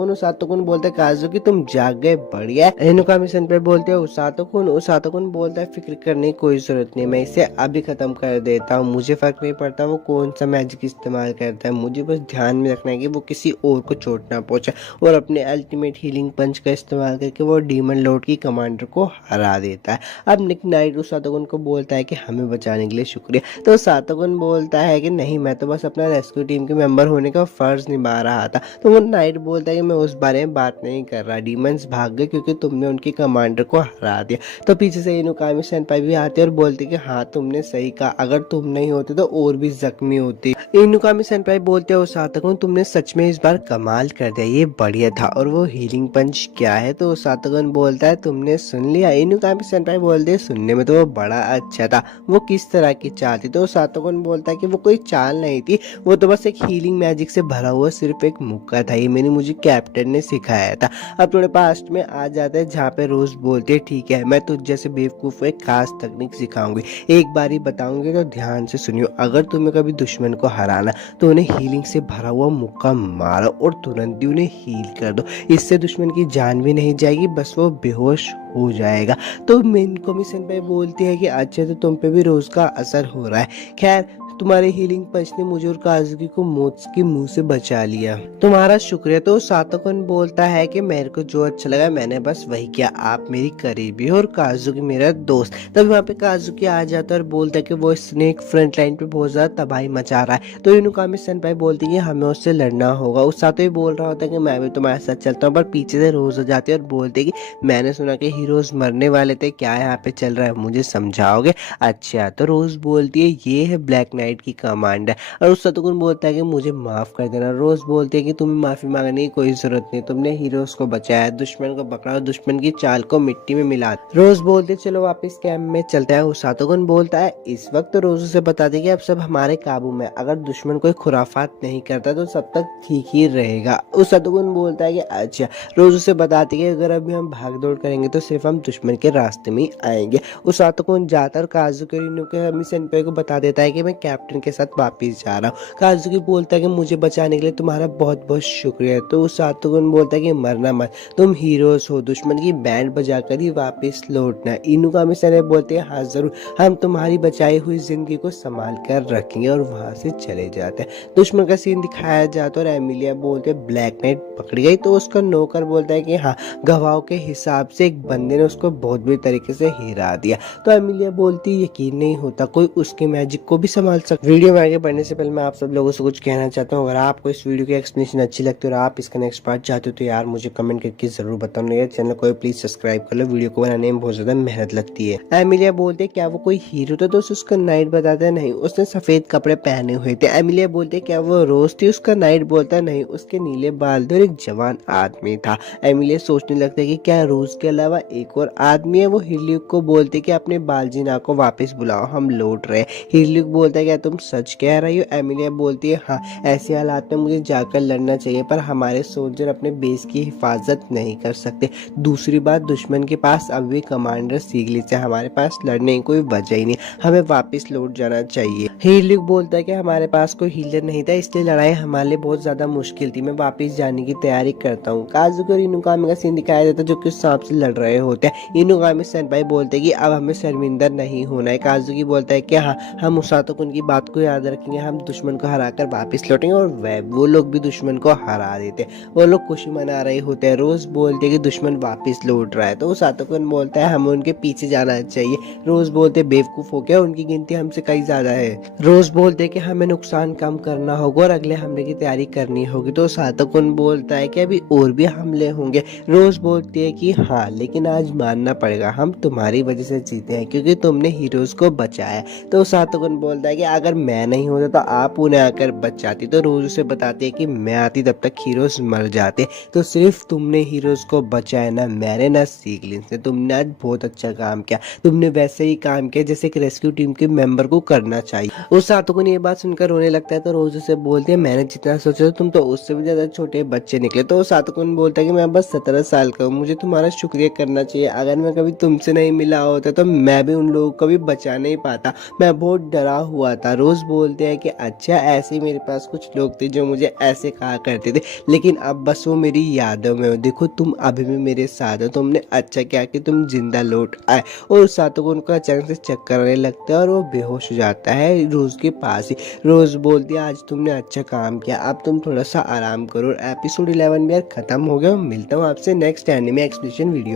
कुन बोलता है काजुकी तुम जाग गए, बढ़िया। इनुकामी सेनपाई बोलते हैं उसातो कुन बोलता है फिक्र करने की कोई जरूरत नहीं, मैं इसे अभी खत्म कर देता हूँ, मुझे फर्क नहीं पड़ता वो कौन सा मैजिक इस्तेमाल करता है, मुझे बस ध्यान में रखना है कि वो किसी और को चोट ना पहुंचे। और अपने अल्टीमेट हीलिंग पंच का इस्तेमाल करके वो डीमन लॉर्ड की कमांडर को हरा देता है। अब निक नाइट उसातो को बोलता है कि हमें बचाने के लिए शुक्रिया। तो उसातो बोलता है कि नहीं, मैं तो बस अपना रेस्क्यू टीम के मेंबर होने का फर्ज निभा रहा था। तो वो नाइट बोलता है कि मैं उस बारे में बात नहीं कर रहा, डीमंस भाग गए क्योंकि तुमने उनके कमांडर को हरा दिया। तो पीछे से इनुकामी सेनपाई भी आते और बोलते कि हाँ तुमने सही कहा, अगर तुम नहीं होते तो और भी जख्मी होती। इनुकामी सेनपाई बोलते हैं उसातो तुमने सच में इस बार कमाल कर दिया, ये बढ़िया था। और वो हीलिंग पंच क्या है? तो उसातो बोलता है तुमने सुन लिया? इनुकामी सेनपाई बोलते हैं सुनने में तो वो बड़ा अच्छा था, वो किस तरह की चाल थी? तो उसातो बोलता है कि वो कोई चाल नहीं थी, वो तो बस एक हीलिंग मैजिक से भरा हुआ सिर्फ एक मुक्का था, ये मुझे कैप्टन ने सिखाया था। अब थोड़े पास्ट में आ जाते हैं जहाँ पे रोज बोलते है ठीक है, मैं तुझ जैसे बेवकूफ एक खास तकनीक सिखाऊंगी, एक बार ही बताऊंगी तो ध्यान से सुनियो। अगर तुम्हें कभी दुश्मन को हराना तो उन्हें हीलिंग से भरा हुआ मुक्का मारो और तुरंत ही उन्हें हील कर दो, इससे दुश्मन की जान भी नहीं जाएगी, बस वो बेहोश हो जाएगा। तो मेन कमीशन पे बोलती है कि अच्छा तो तुम पे भी रोज का असर हो रहा है, खैर तुम्हारे हीलिंग पंच ने मुझे और काजुकी को मौत के मुंह से बचा लिया, तुम्हारा शुक्रिया। तो सातोकन बोलता है कि मेरे को जो अच्छा लगा मैंने बस वही किया, आप मेरी करीबी हो और काजुकी मेरा दोस्त। तभी वहाँ पे काजुकी आ जाता है और बोलता है कि वो स्नेक फ्रंट लाइन पे बहुत ज्यादा तबाही मचा रहा है। तो इनुकामी सेनपाई बोलती है कि हमें उससे लड़ना होगा। उस साथ ही बोल रहा होता है कि मैं भी तुम्हारे साथ चलता हूँ, पर पीछे से रोज हो जाती है और बोलते कि मैंने सुना कि हीरोज मरने वाले थे, क्या यहाँ पे चल रहा है, मुझे समझाओगे? अच्छा। तो रोज बोलती है ये है ब्लैक नाइट की कमांड है। और उस सतगुन बोलता है कि मुझे माफ कर देना। रोज बोलती है कि तुम्हें माफी मांगने की कोई जरूरत नहीं, तुमने हीरोज को बचाया, दुश्मन को पकड़ा और दुश्मन की चाल को मिट्टी में मिला। रोज बोलते चलो वापस कैंप में चलता है। उस सातोगुन बोलता है इस वक्त रोज से बता दे कि अब सब हमारे काबू में, अगर दुश्मन कोई खुराफात नहीं करता तो सब तक ठीक ही रहेगा। उस सतगुन बोलता है कि अच्छा। रोज उसे बताती है अगर अभी हम भाग दौड़ करेंगे तो सिर्फ हम दुश्मन के रास्ते में ही आएंगे। उस सातोगुन जाता और काजुकी के सेनपाई को बता देता है कि मैं कैप्टन के साथ वापस जा रहा हूँ। काजुकी बोलता है कि मुझे बचाने के लिए तुम्हारा बहुत बहुत शुक्रिया। तो उस सातोगुन बोलता है कि मरना मत, तुम हीरोज हो, दुश्मन की बैंड बजाकर ही वापस लौटना। इनुकामी सेनपाई बोलते हैं हाँ जरूर, हम तुम्हारी बचाई हुई जिंदगी को संभाल कर रखेंगे। और वहां से चले जाते हैं। दुश्मन का सीन दिखाया जाता है और एमिलिया बोलते ब्लैक नाइट पकड़ी गई। तो उसका नौकर बोलता है कि हाँ, गवाहों के हिसाब से एक बंदे ने उसको बहुत बुरी तरीके से हिरा दिया। तो एमिलिया बोलती यकीन नहीं होता कोई उसके मैजिक को भी संभाल सकता। वीडियो में आगे बढ़ने से पहले मैं आप सब लोगों से कुछ कहना चाहता हूँ, अगर आपको इस वीडियो की एक्सप्लेनेशन अच्छी लगती है और आप इसका नेक्स्ट पार्ट चाहते हो तो यार मुझे कमेंट करके जरूर बताओ, नहीं चैनल को प्लीज सब्सक्राइब कर लो, वीडियो को बनाने में बहुत ज्यादा मेहनत लगती है। एमिलिया बोलते क्या वो कोई हीरो था? तो उसका नाइट बताता है नहीं, उसने सफेद कपड़े पहने हुए थे। एमिलिया बोलते क्या वो रोज थी? उसका नाइट बोलता नहीं, उसके नीले बाल थे और एक जवान आदमी था। एमिलिया सोचने लगता है कि क्या रोज के अलावा एक और आदमी है। वो हिरल्यूक को बोलते कि अपने बालजीना को वापस बुलाओ, हम लौट रहे। हिरल्यूक बोलता है क्या तुम सच कह रही हो? एमिलिया बोलती है हाँ, ऐसे हालात में मुझे जाकर लड़ना चाहिए, पर हमारे सोल्जर अपने बेस की हिफाजत नहीं कर सकते। दूसरी बात, दुश्मन के पास अब भी कमांडर सीगलिस है, हमारे पास लड़ने की कोई वजह ही नहीं, हमें वापस लौट जाना चाहिए। हिरल्यूक बोलता है कि हमारे पास कोई हीलर नहीं था, इसलिए लड़ाई हमारे लिए बहुत ज्यादा मुश्किल थी, मैं वापस जाने की तैयारी करता हूँ। काजुकी और इनुकामी का सीन दिखाया जाता है जो कि सांप से लड़ रहे होते हैं। इनुकामी सेनपाई बोलते हैं कि अब हमें शर्मिंदा नहीं होना है। काजुकी बोलता है कि हाँ, हम उसातोक उनकी बात को याद रखेंगे, हम दुश्मन को हराकर वापस लौटेंगे। और वो लोग भी दुश्मन को हरा देते, वो लोग खुशी मना रहे होते हैं। रोज बोलते हैं कि दुश्मन वापस लौट रहा है। तो उसातोक बोलता है हमें उनके पीछे जाना चाहिए। रोज बोलते बेवकूफ हो गया, उनकी गिनती हमसे कई ज्यादा है। रोज बोलते कि हमें नुकसान कम करना होगा और अगले हमले की तैयारी करनी होगी। तो सातोकुन बोलता है कि अभी और भी हमले होंगे। रोज बोलती है कि हाँ, लेकिन आज मानना पड़ेगा हम तुम्हारी वजह से जीते हैं क्योंकि तुमने हीरोज को बचाया। तो सातोकुन बोलता है कि अगर मैं नहीं होता तो आप उन्हें आकर बचाती। तो रोज उसे बताती है कि मैं आती तब तक हीरोज मर जाते। तो सिर्फ तुमने हीरोज को बचाया ना, मैंने ना सीगलिन से। तुमने आज बहुत अच्छा काम किया, तुमने वैसे ही काम किया जैसे एक रेस्क्यू टीम के मेंबर को करना चाहिए। उस सातुको ने ये बात सुनकर रोने लगता है। तो रोज उसे बोलती है मैंने जितना सोचा था तुम तो उससे भी ज्यादा छोटे बच्चे निकले। तो सातुको ने बोलता है कि मैं बस 17 साल का हूँ, मुझे तुम्हारा शुक्रिया करना चाहिए। अगर मैं कभी तुमसे नहीं मिला होता तो मैं भी उन लोगों को भी बचा नहीं पाता, मैं बहुत डरा हुआ था। रोज बोलते हैं कि अच्छा ऐसे ही मेरे पास कुछ लोग थे जो मुझे ऐसे कहा करते थे, लेकिन अब बस वो मेरी यादों में हो। देखो तुम अभी भी मेरे साथ हो, तुमने अच्छा किया कि तुम जिंदा लौट आए। और सातों उनको अचानक से चक्कर आने लगता है और वो बेहोश हो जाता है रोज के पास ही। रोज बोलती है आज तुमने अच्छा काम किया, अब तुम थोड़ा सा आराम करो। एपिसोड 11 भी यार खत्म हो गया। मिलता हूँ आपसे नेक्स्ट एनिमे एक्सप्लेनेशन वीडियो।